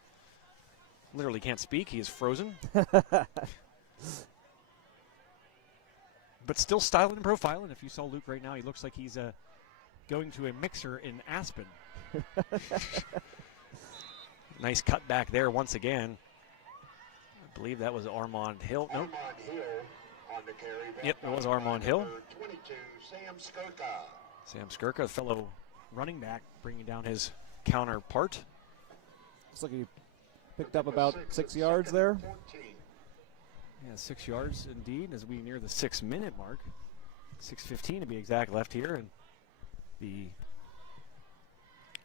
literally can't speak. He is frozen. But still styling and profiling. If you saw Luke right now, he looks like he's going to a mixer in Aspen. Nice cut back there once again. I believe that was Armand Hill. Nope. Armand Hill on the carry. Yep, it was Armand Hill. Number 22, Sam Skirka. Sam Skirka, a fellow running back, bringing down his counterpart. Looks like he picked up about 6 yards there. 14. Yeah, 6 yards indeed as we near the 6-minute mark. 6:15 to be exact left here. And the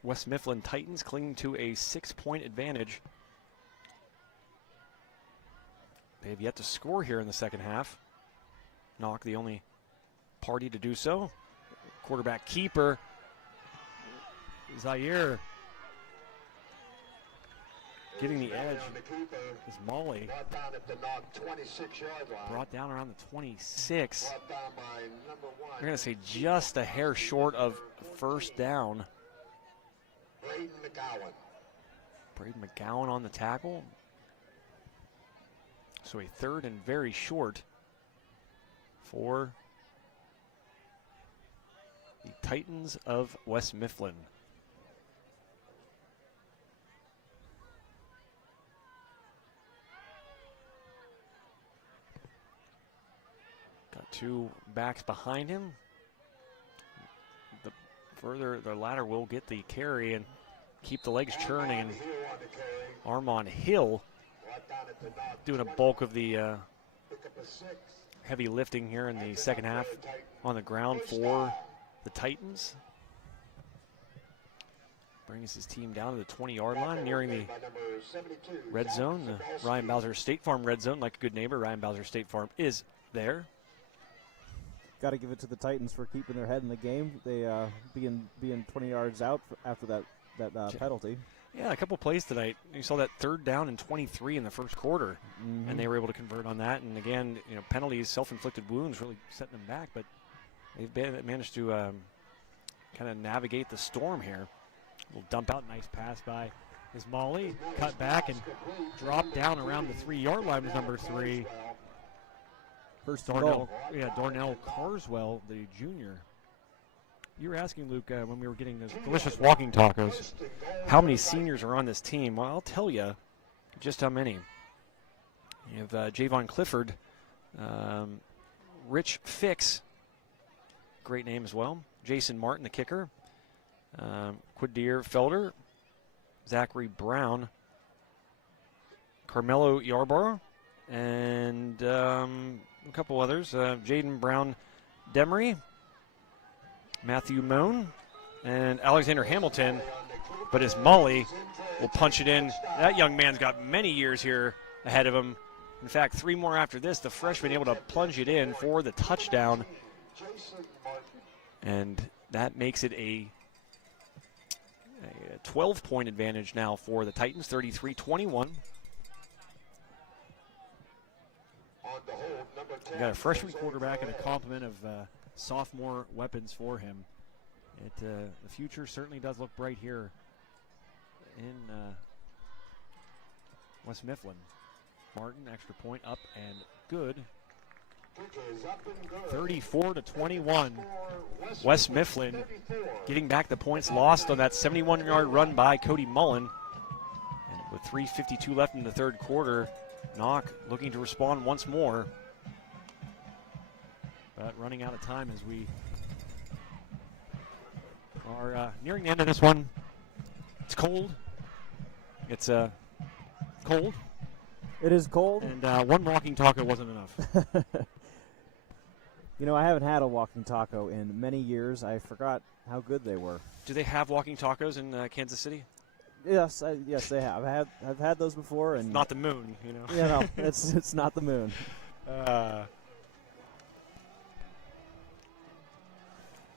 West Mifflin Titans clinging to a 6-point advantage. They've yet to score here in the second half. Knoch, the only party to do so. Quarterback keeper, Zaire, getting the edge is Molly. Brought down at the Knoch 26-yard line. Brought down around the 26. Brought down by number 1. We're going to say just a hair short of first down. Braden McGowan. Braden McGowan on the tackle. So a 3rd and very short for the Titans of West Mifflin. Got 2 backs behind him. The latter will get the carry and keep the legs churning. And Armand Hill doing a bulk of the heavy lifting here in the second half on the ground for the Titans. Brings his team down to the 20-yard line, nearing the red zone, the Ryan Bowser State Farm red zone. Like a good neighbor, Ryan Bowser State Farm is there. Got to give it to the Titans for keeping their head in the game. They being 20 yards out after that penalty. Yeah, a couple plays tonight. You saw that 3rd down and 23 in the first quarter, and they were able to convert on that. And again, penalties, self-inflicted wounds, really setting them back. But they've managed to kind of navigate the storm here. We'll dump out, nice pass by Ismaili, cut back and drop down around the 3-yard line with number 3. First Darnell Carswell, the junior. You were asking, Luke, when we were getting those delicious walking tacos, how many seniors are on this team? Well, I'll tell you just how many. You have Javon Clifford, Rich Fix, great name as well, Jason Martin, the kicker, Quadir Felder, Zachary Brown, Carmelo Yarborough, and a couple others, Jaden Brown Demery, Matthew Moan, and Alexander Hamilton. But as Molly will punch it in, that young man's got many years here ahead of him. In fact, 3 more after this, the freshman able to plunge it in for the touchdown. And that makes it a 12-point advantage now for the Titans, 33-21. We got a freshman quarterback and a complement of sophomore weapons for him. The future certainly does look bright here in West Mifflin. Martin, extra point up and good. 34-21. West Mifflin getting back the points lost on that 71-yard run by Cody Mullen. And with 3:52 left in the third quarter, Knoch looking to respond once more. But running out of time as we are nearing the end of this one. It's cold. It's cold. It is cold. And one walking taco wasn't enough. You know, I haven't had a walking taco in many years. I forgot how good they were. Do they have walking tacos in Kansas City? Yes, yes, they have. I've had those before, and not the moon, you know. Yeah, no, it's not the moon.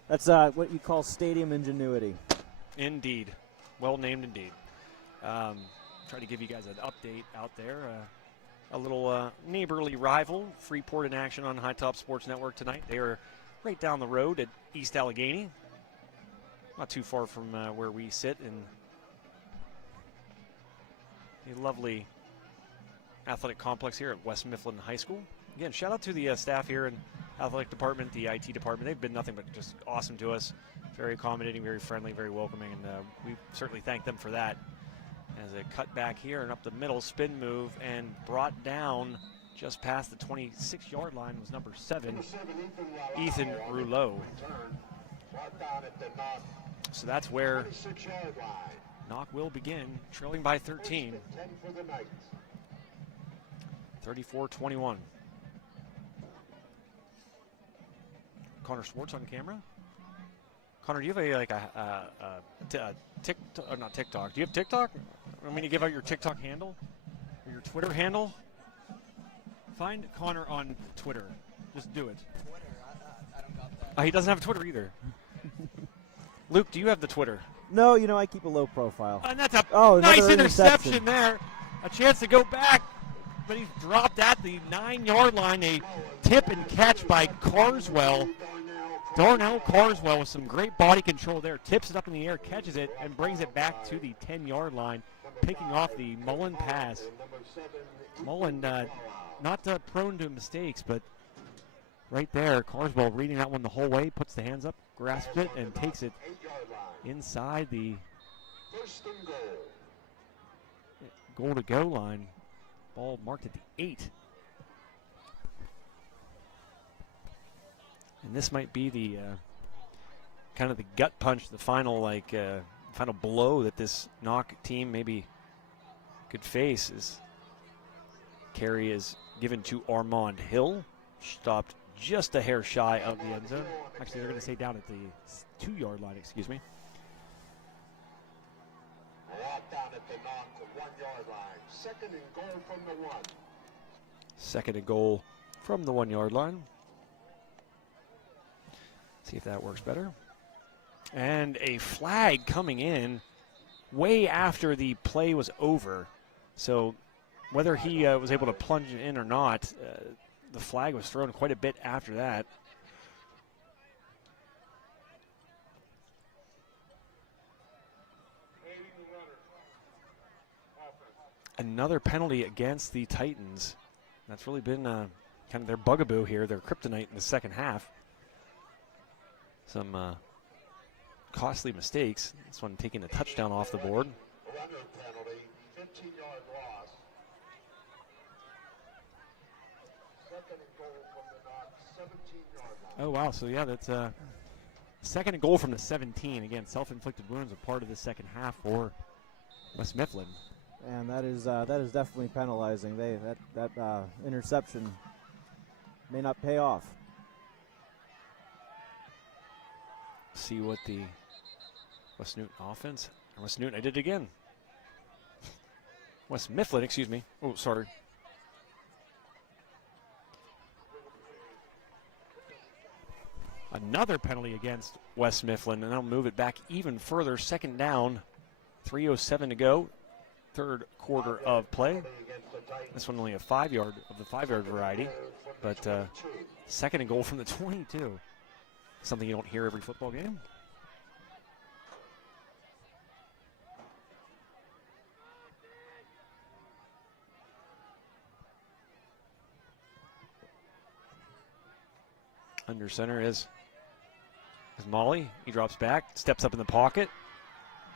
That's what you call stadium ingenuity. Indeed, well named indeed. Try to give you guys an update out there. A little neighborly rival, Freeport in action on High Top Sports Network tonight. They are right down the road at East Allegheny. Not too far from where we sit in the lovely athletic complex here at West Mifflin High School. Again, shout out to the staff here in athletic department, the IT department. They've been nothing but just awesome to us. Very accommodating, very friendly, very welcoming, and we certainly thank them for that. As a cut back here and up the middle, spin move, and brought down just past the 26-yard line was number 7, Ethan Rouleau. So that's where Knoch will begin, trailing by 13. 34-21. Connor Schwartz on camera. Connor, do you have TikTok? Not TikTok. Do you have TikTok? I mean, to give out your TikTok handle or your Twitter handle. Find Connor on Twitter. Just do it. Twitter, I don't got that. He doesn't have Twitter either. Luke, do you have the Twitter? No, I keep a low profile. And that's a Oh, nice another interception there. A chance to go back, but he's dropped at the 9-yard line. A tip and catch by Carswell. Darnell Carswell with some great body control there. Tips it up in the air, catches it, and brings it back to the 10-yard line, picking off the Mullen pass. Mullen not prone to mistakes, but right there, Carswell reading that one the whole way, puts the hands up, grasps it, and takes it inside the goal-to-go line. Ball marked at the 8. And this might be the kind of the gut punch, the final final blow that this Knoch team maybe could face. As carry is given to Armand Hill, stopped just a hair shy of the end zone. Actually, they're going to say down at the 2-yard line. Excuse me. Down at the Knoch 1-yard line. Second and goal from the 1. Second and goal from the 1-yard line. See if that works better. And a flag coming in way after the play was over. So whether he was able to plunge it in or not, the flag was thrown quite a bit after that. Another penalty against the Titans. That's really been kind of their bugaboo here, their kryptonite in the second half. Some costly mistakes. This one taking a touchdown off the board. Runner penalty, 15-yard loss. Second and goal from the Knoch 17-yard line. Oh, wow. So, yeah, that's second and goal from the 17. Again, self-inflicted wounds are part of the second half for West Mifflin. And that is definitely penalizing. That interception may not pay off. See what the West Newton offense. West Newton, I did it again. West Mifflin, excuse me. Oh, sorry. Another penalty against West Mifflin, and that'll move it back even further. Second down, 3:07 to go. Third quarter of play. This one only a 5-yard of the 5-yard variety, but second and goal from the 22. Something you don't hear every football game. Under center is Molly. He drops back, steps up in the pocket,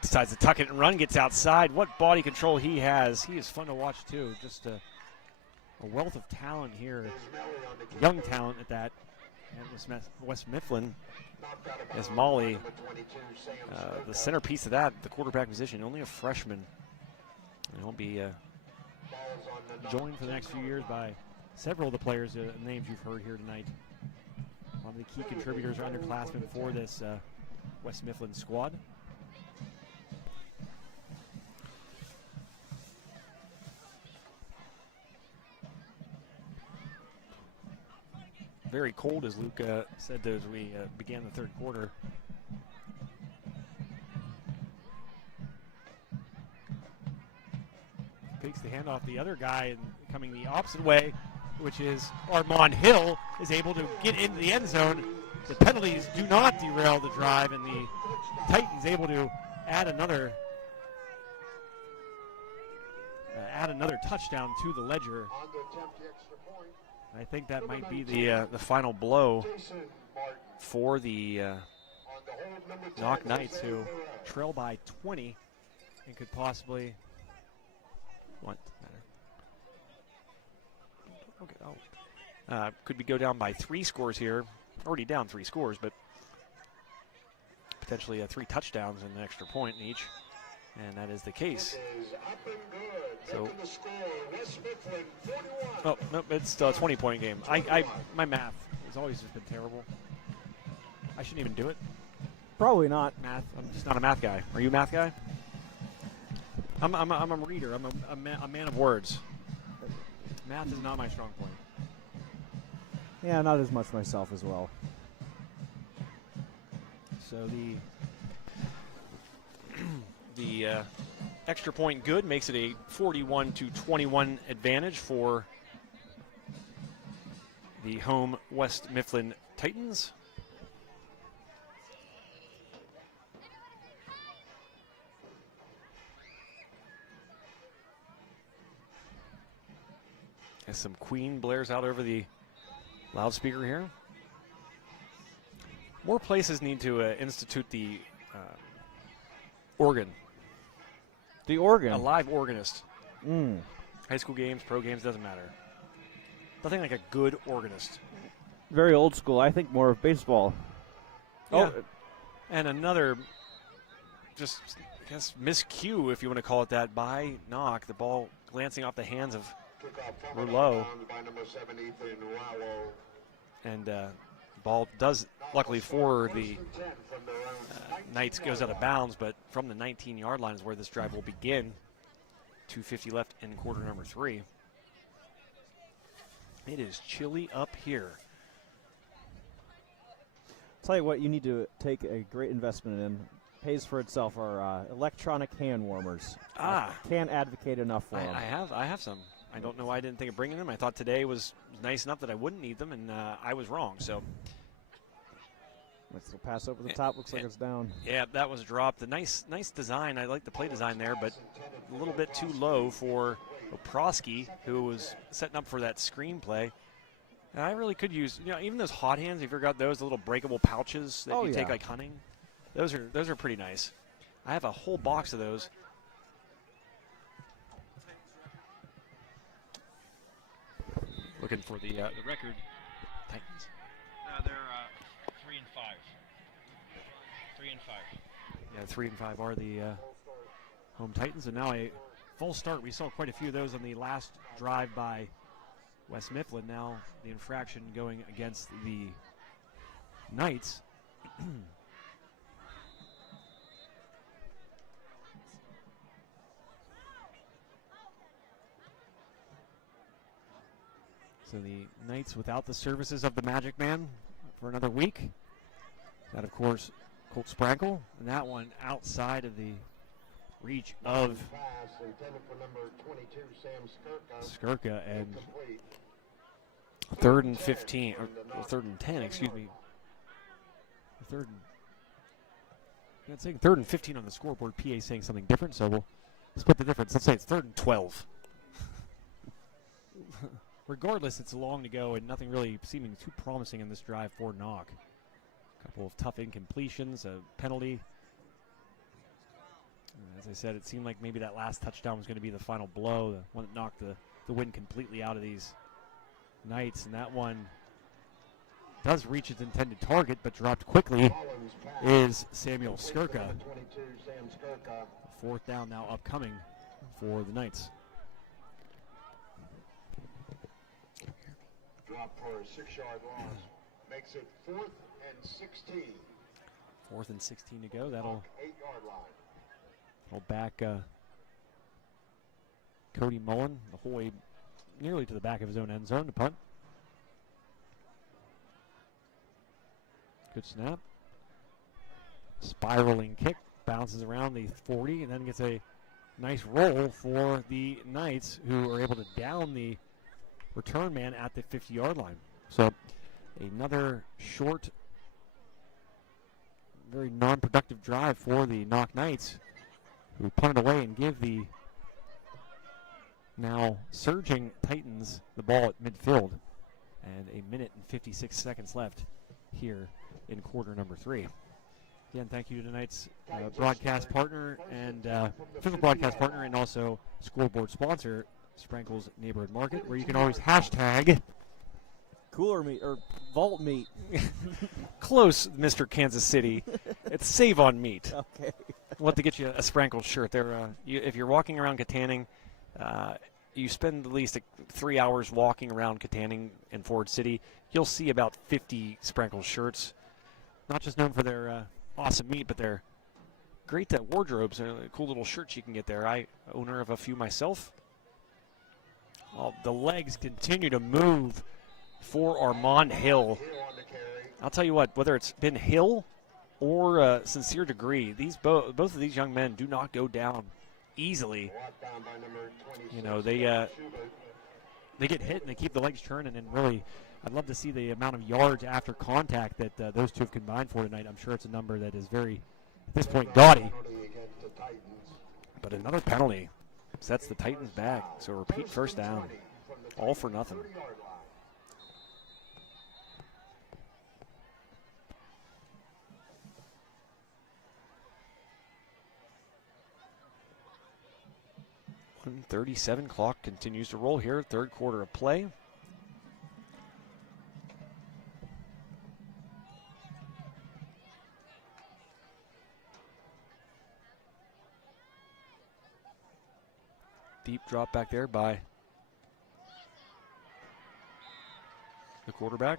decides to tuck it and run, gets outside. What body control he has. He is fun to watch too. Just a wealth of talent here. Young talent at that. And West Mifflin, as Molly, the centerpiece of that, the quarterback position, only a freshman. And he'll be joined for the next few years by several of the players, names you've heard here tonight. One of the key contributors are underclassmen for this West Mifflin squad. Very cold, as Luke said as we began the third quarter. Takes the handoff. The other guy coming the opposite way, which is Armand Hill, is able to get into the end zone. the penalties do not derail the drive, and the Titans able to add another touchdown to the ledger. I think that might be the final blow for the Knoch Knights, who trail by 20 and could possibly could go down by 3 scores here. Already down 3 scores, but potentially 3 touchdowns and an extra point in each, and that is the case. So, oh nope, it's a 20-point game. My math has always just been terrible. I shouldn't even do it. Probably not. Math. I'm just not a math guy. Are you a math guy? I'm a reader. I'm a man of words. Math is not my strong point. Yeah, not as much myself as well. So the extra point good makes it a 41-21 advantage for the home West Mifflin Titans. As some Queen blares out over the loudspeaker here. More places need to institute the organ. The organ? A live organist. Mm. High school games, pro games, doesn't matter. Nothing like a good organist. Very old school. I think more of baseball. Yeah. Oh, and another, just, I guess, miscue, if you want to call it that, by Knoch. The ball glancing off the hands of Rouleau. And the ball does, luckily for the Knights, goes out of bounds, but from the 19-yard line is where this drive will begin. 2:50 left in quarter number 3. It is chilly up here. Tell you what, you need to take a great investment in. Pays for itself. Are electronic hand warmers. Can't advocate enough for them. I have some. I don't know why I didn't think of bringing them. I thought today was nice enough that I wouldn't need them, and I was wrong. So let's pass over the top. Looks like it's down. Yeah, that was dropped. The nice design. I like the play design there, but a little bit too low for Oprosky, who was setting up for that screenplay. And I really could use, even those hot hands. If you ever got those, the little breakable pouches that you take like hunting, those are pretty nice. I have a whole box of those. Looking for the record. Titans. They're 3 and 5. 3 and 5. Yeah, 3 and 5 are the home Titans, and now a full start. We saw quite a few of those on the last drive by West Mifflin. Now the infraction going against the Knights. So the Knights without the services of the Magic Man for another week. That, of course, Colt Sprankle, and that one outside of the reach of Skirka, and 3rd and 15, or 3rd and 10, excuse me. 3rd and 15 on the scoreboard. PA saying something different, so we'll split the difference. Let's say it's 3rd and 12. Regardless, it's long to go and nothing really seeming too promising in this drive for Knoch. A couple of tough incompletions, a penalty. As I said, it seemed like maybe that last touchdown was going to be the final blow, the one that knocked the wind completely out of these Knights. And that one does reach its intended target, but dropped quickly is Samuel Skirka. 4th down now upcoming for the Knights. Drop for a 6-yard loss. Makes it 4th and 16. 4th and 16 to go. That'll 8-yard line. Back Cody Mullen the whole way nearly to the back of his own end zone to punt. Good snap. Spiraling kick. Bounces around the 40 and then gets a nice roll for the Knights, who are able to down the return man at the 50-yard line. So another short very non-productive drive for the Knoch Knights, who punt it away and give the now surging Titans the ball at midfield. And 1 minute and 56 seconds left here in quarter number 3. Again, thank you to tonight's broadcast partner and official broadcast partner and also scoreboard sponsor, Sprankle's Neighborhood Market, where you can always hashtag Cooler meat or vault meat. Close, Mr. Kansas City. It's Save on Meat. Okay. We'll have to get you a Sprankle shirt. If you're walking around Katanning, you spend at least 3 hours walking around Katanning and Ford City, you'll see about 50 Sprankle shirts. Not just known for their awesome meat, but they're great wardrobes. Cool little shirts you can get there. I owner of a few myself. Oh, the legs continue to move for Armand Hill. I'll tell you what, whether it's been Hill or Sincere Degree, both of these young men do not go down easily. You know, they get hit and they keep the legs churning, and really, I'd love to see the amount of yards after contact that those two have combined for tonight. I'm sure it's a number that is very, at this point, gaudy. But another penalty sets the Titans back, so repeat first down. All for nothing. .37 clock continues to roll here, third quarter of play. Deep drop back there by the quarterback.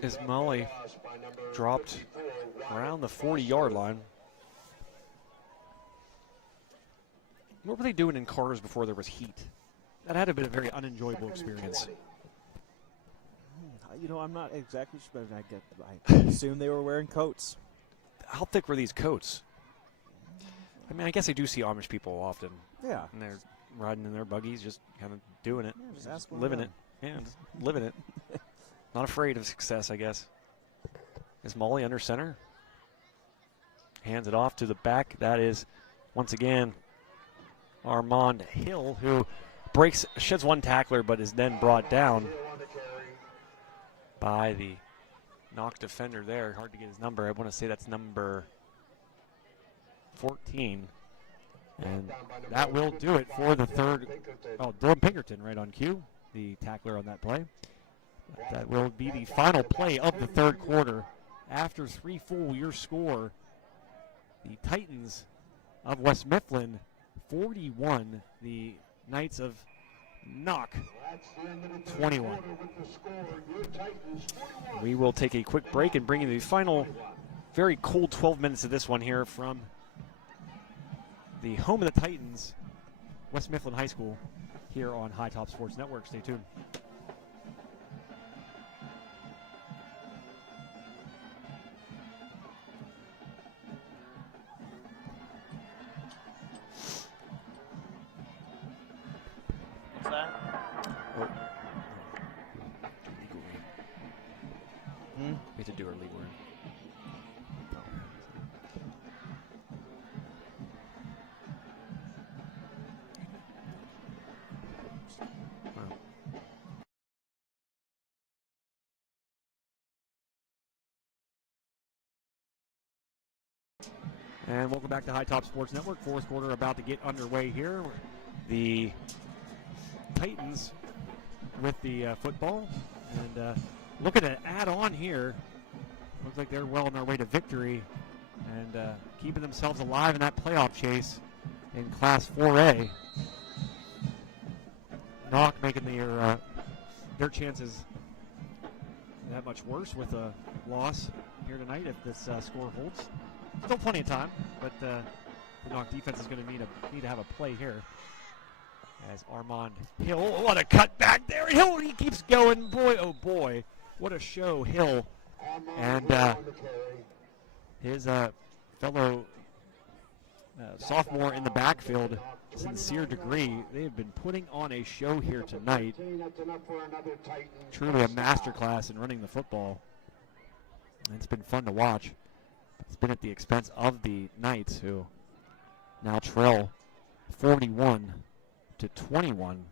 Ismaili dropped around the 40-yard line. What were they doing in cars before there was heat? That had to have been a very unenjoyable experience. You know, I'm not exactly sure, but I assume they were wearing coats. How thick were these coats? I mean, I guess I do see Amish people often. Yeah. And they're riding in their buggies, just kind of doing it. Yeah, just living it. Yeah, just living it. Not afraid of success, I guess. Is Molly under center? Hands it off to the back. That is, once again, Armand Hill, who sheds one tackler, but is then brought down by the Knoch defender there. Hard to get his number. I want to say that's number 14. And that will do it for the third. Oh, Dylan Pinkerton right on cue, the tackler on that play. But that will be the final play of the third quarter. After 3 full, your score, the Titans of West Mifflin 41, the Knights of Knoch 21. We will take a quick break and bring you the final very cold 12 minutes of this one here from the home of the Titans, West Mifflin High School, here on High Top Sports Network. Stay tuned. We have to do our league word. Wow. And welcome back to High Top Sports Network. Fourth quarter about to get underway here. The Titans with the football, and looking to add on here. Looks like they're well on their way to victory and keeping themselves alive in that playoff chase in Class 4A. Knoch making their chances that much worse with a loss here tonight if this score holds. Still plenty of time, but the Knoch defense is going to need to have a play here. As Armand Hill, what a cut back there. Hill, he keeps going. Boy, oh boy, what a show, Hill. And his fellow sophomore in the backfield, Sincere Degree. They have been putting on a show here tonight. Truly a masterclass in running the football. It's been fun to watch. It's been at the expense of the Knights, who now trail 41-21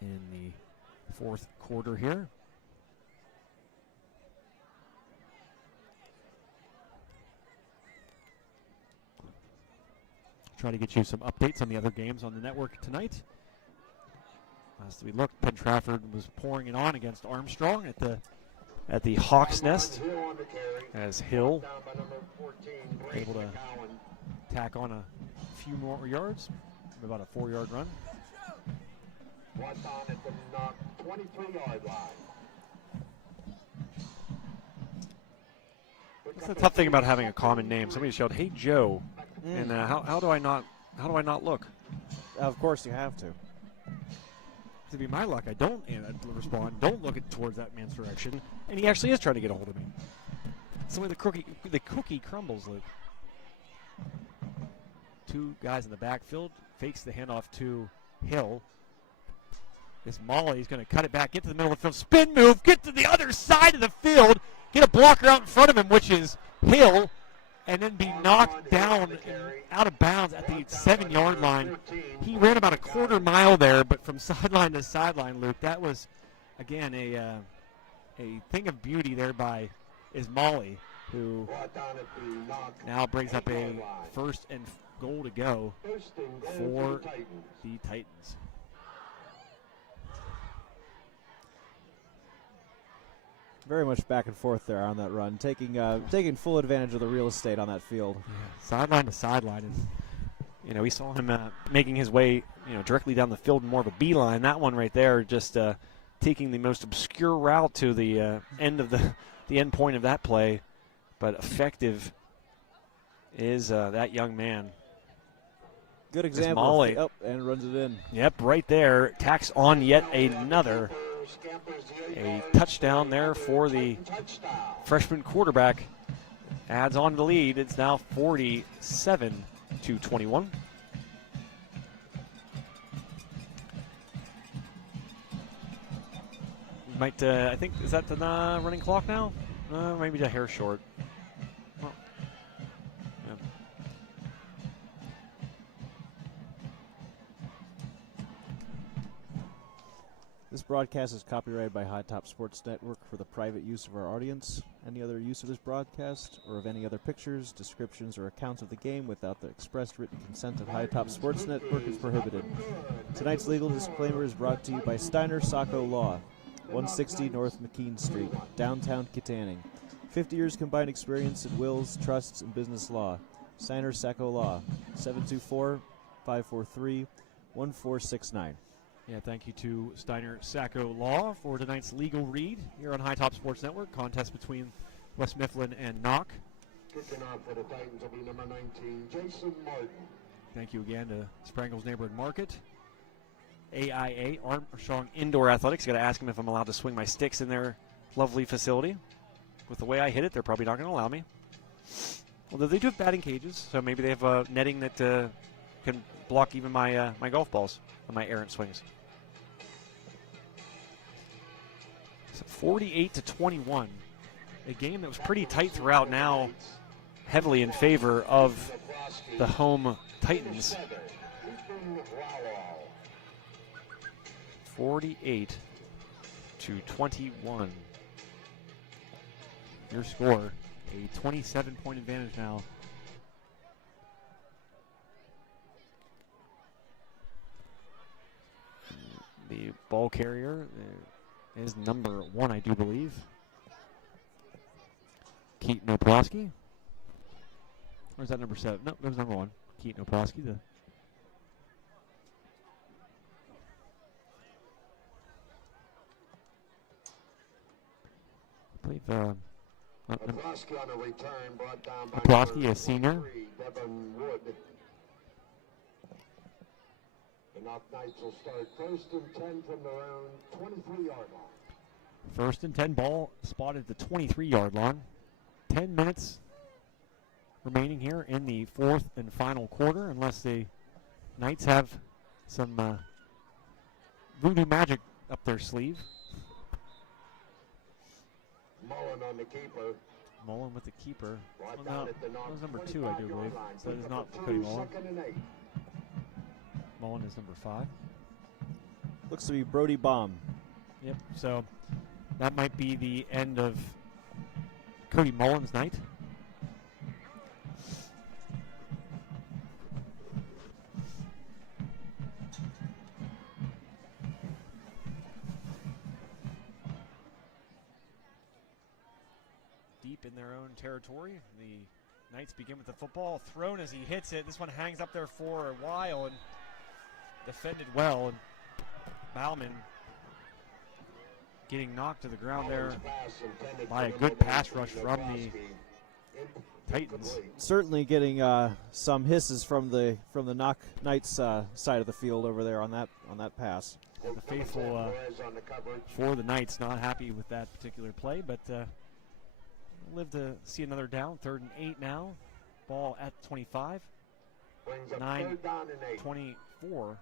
in the fourth quarter here. Try to get you some updates on the other games on the network tonight. As we look, Penn Trafford was pouring it on against Armstrong at the Hawks Nest, as Hill able to tack on a few more yards, about a 4-yard run. That's the tough thing about having a common name. Somebody shouted, "Hey Joe," and how do I not look? Of course you have to. To be my luck, I don't respond. Don't look towards that man's direction, and he actually is trying to get a hold of me. It's the way the cookie crumbles, Luke. Two guys in the backfield, fakes the handoff to Hill. This Molly's going to cut it back, get to the middle of the field, spin move, get to the other side of the field, get a blocker out in front of him, which is Hill, and then be knocked down and out of bounds at the 7-yard line. He ran about a quarter mile there, but from sideline to sideline, Luke, that was, again, a thing of beauty there by Ismaili, who now brings up a first and goal to go for the Titans. Very much back and forth there on that run, taking full advantage of the real estate on that field. Yeah, sideline to sideline, and we saw him making his way, directly down the field in more of a beeline. That one right there, just taking the most obscure route to the end of the end point of that play, but effective is that young man. Good example. And runs it in. Yep, right there. Tacks on yet another. A touchdown there for the freshman quarterback. Adds on to the lead. It's now 47-21. Might, I think, is that the running clock now? Maybe a hair short. Well, yeah. This broadcast is copyrighted by High Top Sports Network for the private use of our audience. Any other use of this broadcast or of any other pictures, descriptions, or accounts of the game without the expressed written consent of High Top Sports Network is prohibited. Tonight's legal disclaimer is brought to you by Steiner Sacco Law, 160 North McKean Street, downtown Kittanning. 50 years combined experience in wills, trusts, and business law. Steiner Sacco Law, 724-543-1469. Yeah, thank you to Steiner Sacco Law for tonight's legal read here on High Top Sports Network. Contest between West Mifflin and Knoch. Kicking off for the Titans will be number 19, Jason Martin. Thank you again to Sprangle's Neighborhood Market. AIA, Armstrong Indoor Athletics. Got to ask them if I'm allowed to swing my sticks in their lovely facility. With the way I hit it, they're probably not going to allow me. Although they do have batting cages, so maybe they have netting that can block even my my golf balls and my errant swings. So 48-21, a game that was pretty tight throughout, now heavily in favor of the home Titans. 48-21. Your score, a 27-point advantage now. The ball carrier is number 1, I do believe. Keaton Oprowski. Or is that number 7? No, that was number 1. Keaton Oprowski. I believe Oprowski, a senior. The Knoch Knights will start 1st and 10 from their own 23-yard line. 1st and 10, ball spotted at the 23-yard line. 10 minutes remaining here in the fourth and final quarter, unless the Knights have some voodoo magic up their sleeve. Mullen on the keeper. Mullen with the keeper. Brought Well, down no, at the that was number 2, I 25 do yard believe. line. So that is Picks not up a Cody 2, Mullen. 2nd and 8. Mullen is number 5. Looks to be Brody Baum. Yep, so that might be the end of Cody Mullen's night. Deep in their own territory, the Knights begin with the football thrown as he hits it. This one hangs up there for a while and defended well. And Bauman getting knocked to the ground there by a good pass rush from the Titans. Certainly getting some hisses from the Knoch Knights side of the field over there on that pass. The faithful for the Knights not happy with that particular play, but live to see another down. 3rd and 8 now. Ball at 25. 9:24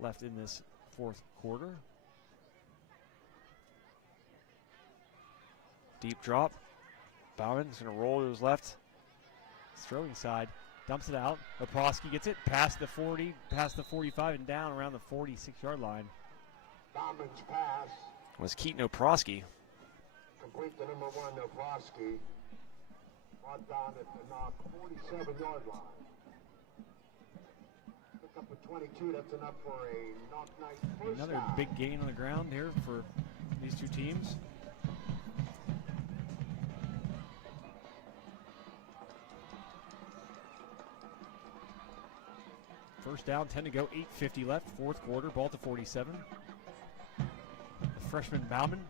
left in this fourth quarter. Deep drop. Bauman's going to roll to his left. His throwing side. Dumps it out. Oprosky gets it past the 40, past the 45, and down around the 46-yard line. Bauman's pass. Was Keaton Oprosky. Complete to number 1, Oprosky. Brought down at the Knoch 47-yard line. Pick up a 22. That's enough for a Knoch Knight first Another down. big gain on the ground here for these two teams. First down, 10 to go, 8:50 left, fourth quarter, ball to 47. The freshman Bauman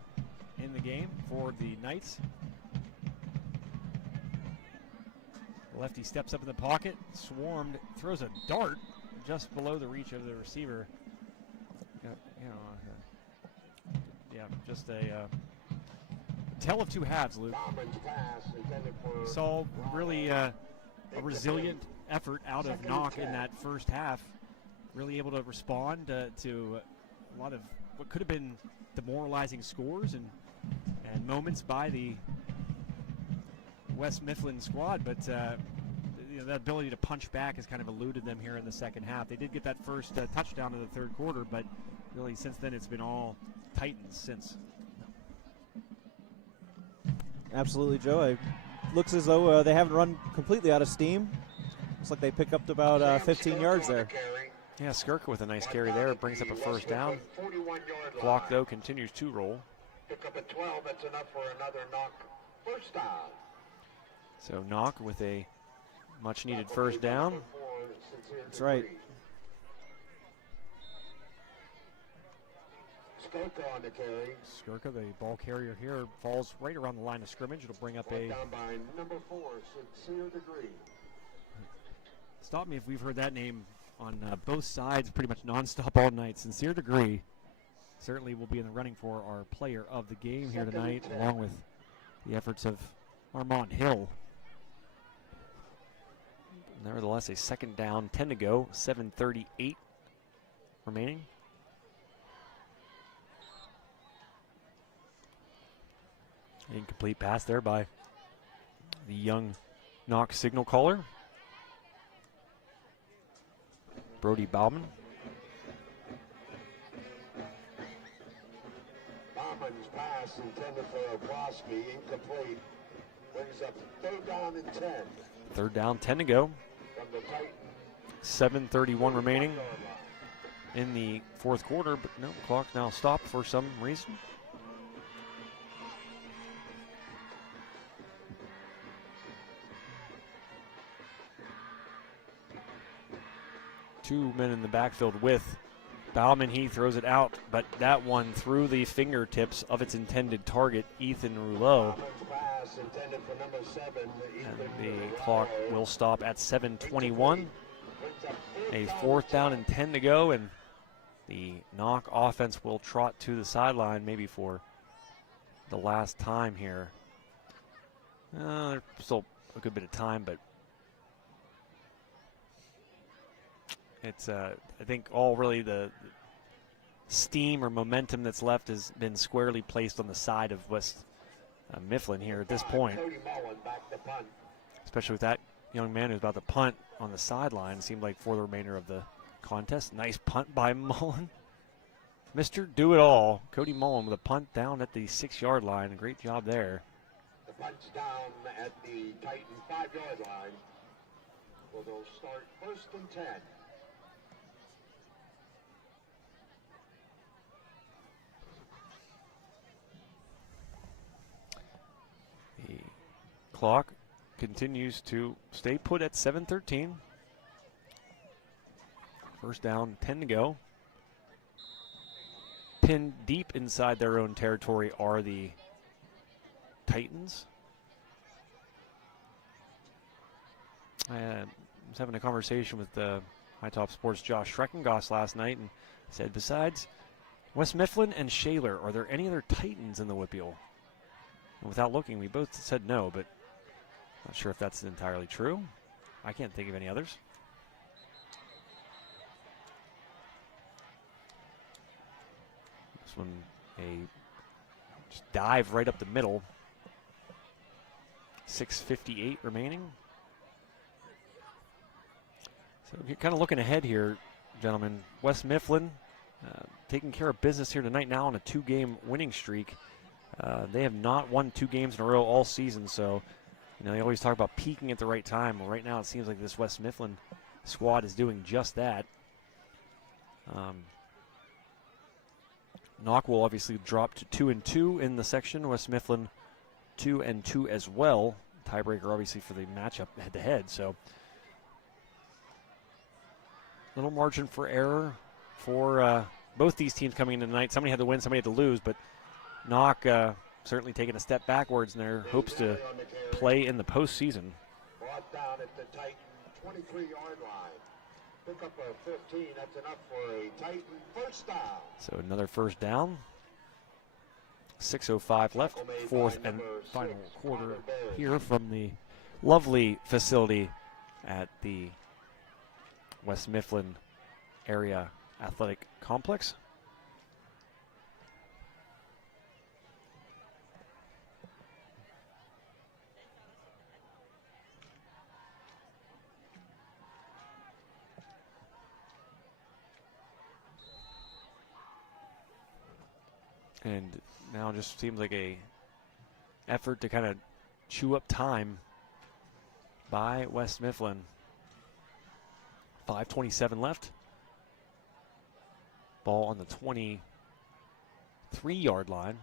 in the game for the Knights. The lefty steps up in the pocket, swarmed, throws a dart just below the reach of the receiver. Just a tell of two halves, Luke. We saw really a resilient effort out of Knoch in that first half. Really able to respond to a lot of what could have been demoralizing scores and moments by the West Mifflin squad, but that ability to punch back has kind of eluded them here in the second half. They did get that first touchdown in the third quarter, but really since then it's been all Titans since. Absolutely, Joe. It looks as though they haven't run completely out of steam. Looks like they pick up to about 15 yards there. Yeah, Skirka with a nice carry there. Brings up a first down. Clock, though, continues to roll. Pick up a 12. That's enough for another Knoch first down. So Knoch with a much-needed first down. That's right. Skirka on the carry. Skirka, the ball carrier here, falls right around the line of scrimmage. It'll bring up a... Down by number 4, Sincere Degree. Stop me if we've heard that name on both sides pretty much nonstop all night. Sincere Degree certainly will be in the running for our player of the game here tonight, along with the efforts of Armand Hill. Nevertheless, a second down, 10 to go, 7:38 remaining. Incomplete pass there by the young Knoch signal caller, Brody Bauman. Bauman's pass intended for Oprosky, incomplete. Brings up 3rd down and 10. Third down, 10 to go. From the Titans. 7:31 remaining in the fourth quarter, but no, the clock now stopped for some reason. Two men in the backfield with Bauman. He throws it out, but that one through the fingertips of its intended target, Ethan Rouleau. And the clock will stop at 7:21. A fourth down and 10 to go, and the Knoch offense will trot to the sideline maybe for the last time here. They're still a good bit of time, but it's I think all really the steam or momentum that's left has been squarely placed on the side of West Mifflin here at this point, especially with that young man who's about to punt on the sideline. Seemed like for the remainder of the contest. Nice punt by Mullen. Mr. Do-It-All, Cody Mullen with a punt down at the 6-yard line. A great job there. The punt's down at the Titan 5-yard line. So they'll start 1st and 10. The clock continues to stay put at 7:13. First down, 10 to go. Pinned deep inside their own territory are the Titans. I was having a conversation with High Top Sports' Josh Schreckengoss last night and said, besides West Mifflin and Shaler, are there any other Titans in the WPIAL? And without looking, we both said no, but not sure if that's entirely true. I can't think of any others. This one, just dive right up the middle. 6:58 remaining. So you're kind of looking ahead here, gentlemen. West Mifflin taking care of business here tonight, now on a 2-game winning streak. They have not won 2 games in a row all season, so they always talk about peaking at the right time. Well, right now it seems like this West Mifflin squad is doing just that. Knoch will obviously drop to 2-2 in the section. West Mifflin 2-2 as well. Tiebreaker obviously for the matchup head-to-head. So little margin for error for both these teams coming into tonight. Somebody had to win, somebody had to lose, but Knoch certainly taking a step backwards in their hopes to play in the postseason. Brought down at the Titan 23-yard line. Pick up a 15. That's enough for a Titan first down. So another first down. 6:05 left. 4th and final quarter here from the lovely facility at the West Mifflin Area Athletic Complex. And now just seems like a effort to kind of chew up time by West Mifflin. 5:27 left. Ball on the 23-yard line.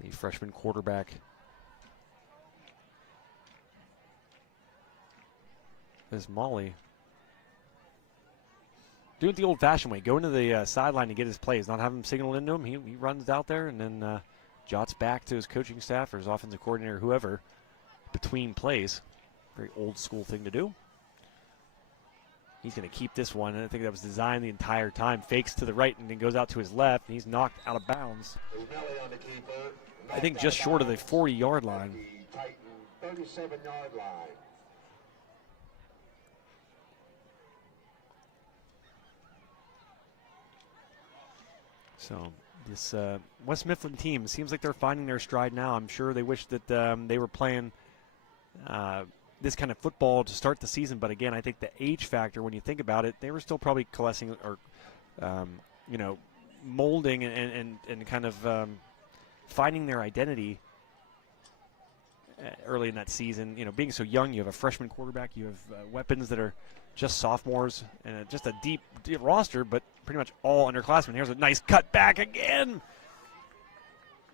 The freshman quarterback is Molly. Do it the old-fashioned way. Go into the sideline to get his plays, not have him signal into him. He runs out there and then jots back to his coaching staff or his offensive coordinator, whoever, between plays. Very old-school thing to do. He's going to keep this one, and I think that was designed the entire time. Fakes to the right and then goes out to his left, and he's knocked out of bounds. I think just short of the 40-yard line. 37-yard line. So this West Mifflin team seems like they're finding their stride now. I'm sure they wish that they were playing this kind of football to start the season. But again, I think the age factor, when you think about it, they were still probably coalescing or, molding and kind of finding their identity early in that season. Being so young, you have a freshman quarterback, you have weapons that are just sophomores, and just a deep roster, but pretty much all underclassmen. Here's a nice cut back again.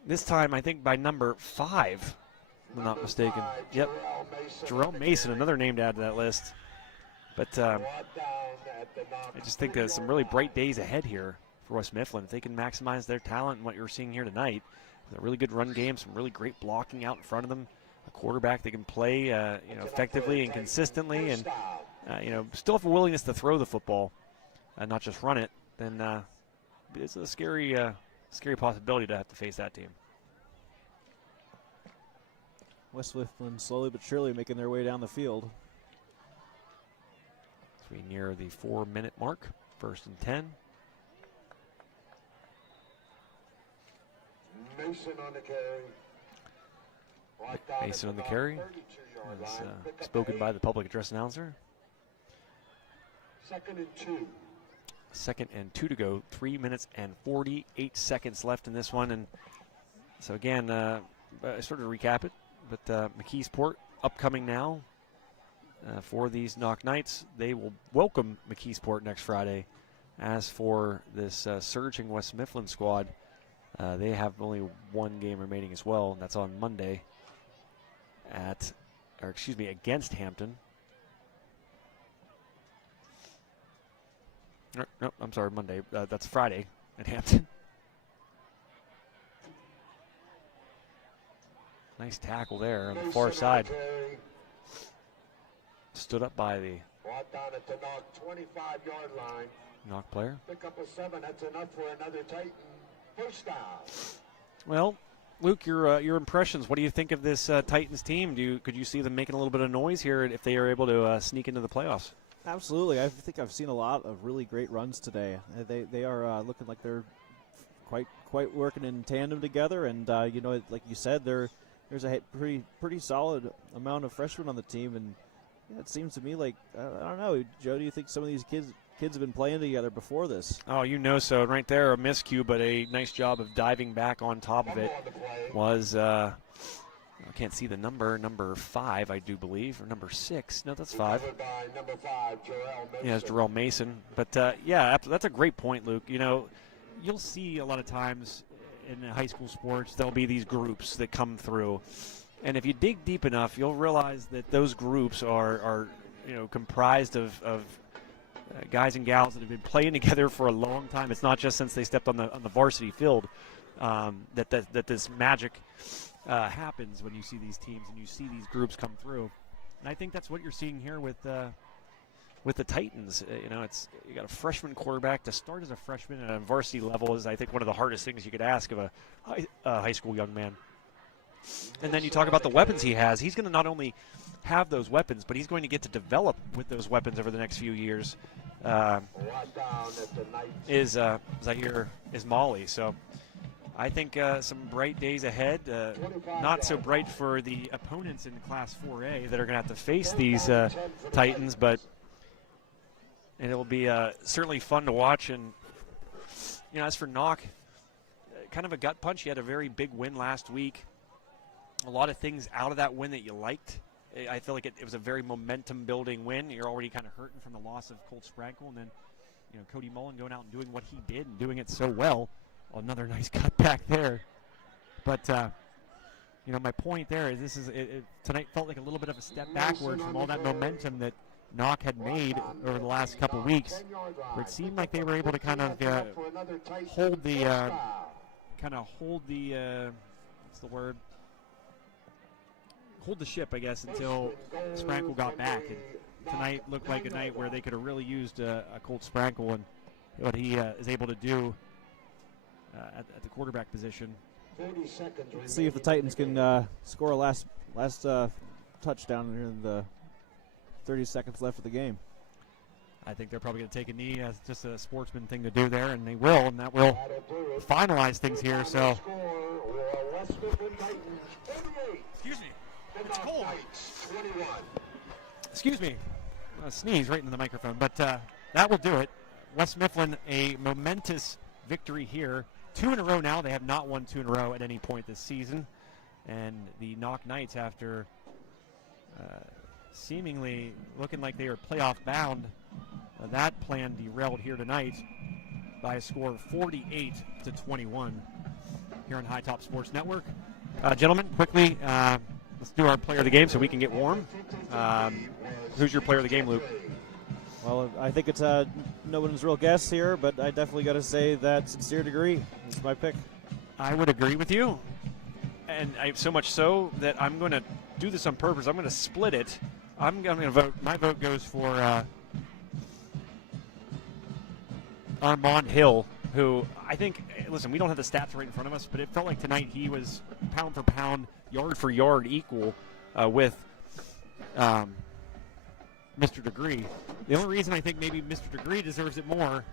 This time, I think by number 5, if I'm not mistaken. Yep, Jerome Mason, another name to add to that list. But I just think there's some really bright days ahead here for West Mifflin. If they can maximize their talent and what you're seeing here tonight, with a really good run game, some really great blocking out in front of them, a quarterback that can play effectively and consistently, and still have a willingness to throw the football and not just run it, then it's a scary possibility to have to face that team. West Mifflin slowly but surely making their way down the field. As we near the 4-minute mark, 1st and 10. Mason on the carry. Mason on the carry, as spoken by the public address announcer. 2nd and 2. 2nd and 2 to go. 3 minutes and 48 seconds left in this one. And so again, I started to recap it, but McKeesport upcoming now for these Knoch Knights. They will welcome McKeesport next Friday. As for this surging West Mifflin squad, they have only one game remaining as well, and that's on Monday against Hampton. No, I'm sorry, Monday. That's Friday at Hampton. Nice tackle there on the far side. Stood up by the Brought down at the Knoch 25-yard line. Knoch player. Pick up a 7. That's enough for another Titan first down. Well, Luke, your impressions. What do you think of this Titans team? Could you see them making a little bit of noise here if they are able to sneak into the playoffs? Absolutely. I think I've seen a lot of really great runs today. They are looking like they're quite working in tandem together, and like you said, there's a pretty solid amount of freshmen on the team, and it seems to me like I don't know, Joe. Do you think some of these kids have been playing together before this? Oh, so. Right there, a miscue, but a nice job of diving back on top of it was, I can't see the number 5, I do believe, or number 6. No, that's 5. Number 5, Jarrell Mason. Yeah, it's Jarrell Mason. But, that's a great point, Luke. You'll see a lot of times in high school sports, there'll be these groups that come through. And if you dig deep enough, you'll realize that those groups are comprised of guys and gals that have been playing together for a long time. It's not just since they stepped on the varsity field that this magic happens when you see these teams and you see these groups come through. And I think that's what you're seeing here with the Titans. You got a freshman quarterback. To start as a freshman at a varsity level is, I think, one of the hardest things you could ask of a high school young man. And then you talk about the weapons he has. He's going to not only have those weapons, but he's going to get to develop with those weapons over the next few years. Zaire is Molly. So I think some bright days ahead. Not so bright for the opponents in Class 4A that are going to have to face these Titans, but it'll be certainly fun to watch. And as for Knoch, kind of a gut punch. He had a very big win last week. A lot of things out of that win that you liked. I feel like it was a very momentum-building win. You're already kind of hurting from the loss of Colt Sprankle, and then Cody Mullen going out and doing what he did and doing it so well. Another nice cutback there. But my point there is tonight felt like a little bit of a step backward from all that momentum that Knoch had made over the last couple weeks, where it seemed like they were able to kind of hold the what's the word? Hold the ship, I guess, until Sprankle got back. And tonight looked like a night where they could have really used a Colt Sprankle and what he is able to do at the quarterback position. Let's see if the Titans can score a last touchdown in the 30 seconds left of the game. I think they're probably going to take a knee as just a sportsman thing to do there, and they will, and that will finalize things here. So, excuse me, it's cold. Excuse me, I sneeze right into the microphone, but that will do it. West Mifflin, a momentous victory here. 2 in a row now. They have not won 2 in a row at any point this season, and the Knoch Knights, after seemingly looking like they were playoff bound, that plan derailed here tonight by a score of 48-21 here on High Top Sports Network. Gentlemen, quickly, let's do our player of the game so we can get warm. Who's your player of the game, Luke? Well, I think it's no one's real guess here, but I definitely got to say that Sincere Degree is my pick. I would agree with you, and so much so that I'm going to do this on purpose. I'm going to split it. I'm going to vote. My vote goes for Armand Hill, who I think, listen, we don't have the stats right in front of us, but it felt like tonight he was pound for pound yard for yard equal with Mr. Degree. The only reason I think maybe Mr. Degree deserves it more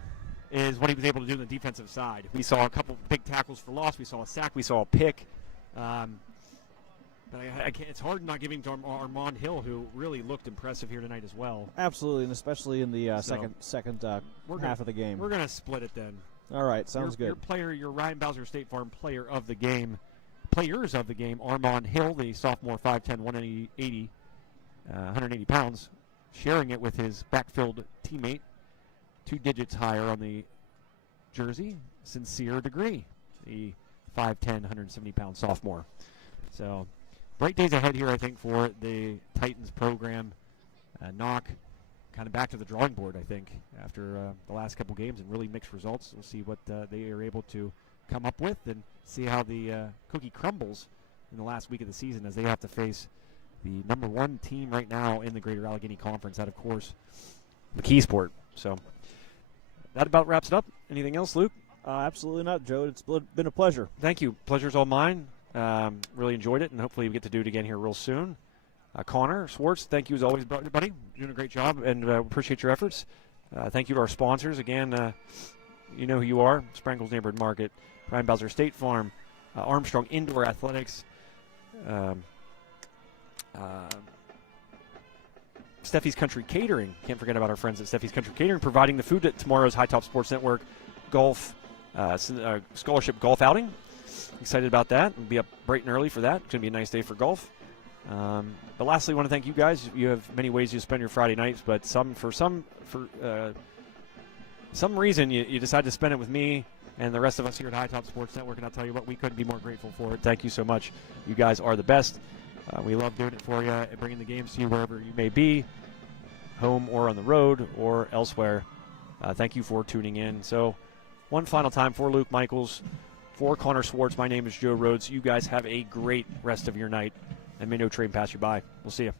is what he was able to do on the defensive side. We saw a couple big tackles for loss. We saw a sack. We saw a pick. But it's hard not giving to Armand Hill, who really looked impressive here tonight as well. Absolutely, and especially in the second half of the game. We're going to split it then. All right, sounds good. Your Ryan Bowser State Farm player of the game. Players of the game, Armand Hill, the sophomore, 5'10", 180 pounds, sharing it with his backfield teammate, 2 digits higher on the jersey, Sincere Degree, the 5'10", 170-pound sophomore. So, bright days ahead here, I think, for the Titans program. Knoch kind of back to the drawing board, I think, after the last couple games and really mixed results. We'll see what they are able to come up with and see how the cookie crumbles in the last week of the season as they have to face the number 1 team right now in the Greater Allegheny Conference, that, of course, McKeesport. So that about wraps it up. Anything else, Luke? Absolutely not, Joe. It's been a pleasure. Thank you. Pleasure's all mine. Really enjoyed it, and hopefully we get to do it again here real soon. Connor Swartz, thank you as always, buddy. You're doing a great job, and appreciate your efforts. Thank you to our sponsors. Again, you know who you are. Sprangles Neighborhood Market, Ryan Bowser State Farm, Armstrong Indoor Athletics, Steffi's Country Catering. Can't forget about our friends at Steffi's Country Catering, providing the food at tomorrow's High Top Sports Network golf scholarship golf outing. Excited about that. We'll be up bright and early for that. It's going to be a nice day for golf. But lastly, I want to thank you guys. You have many ways you spend your Friday nights, but for some reason you decide to spend it with me and the rest of us here at High Top Sports Network, and I'll tell you what, we couldn't be more grateful for it. Thank you so much. You guys are the best. We love doing it for you and bringing the games to you wherever you may be, home or on the road or elsewhere. Thank you for tuning in. So one final time for Luke Michaels, for Connor Swartz, my name is Joe Rhodes. You guys have a great rest of your night, and may no train pass you by. We'll see you.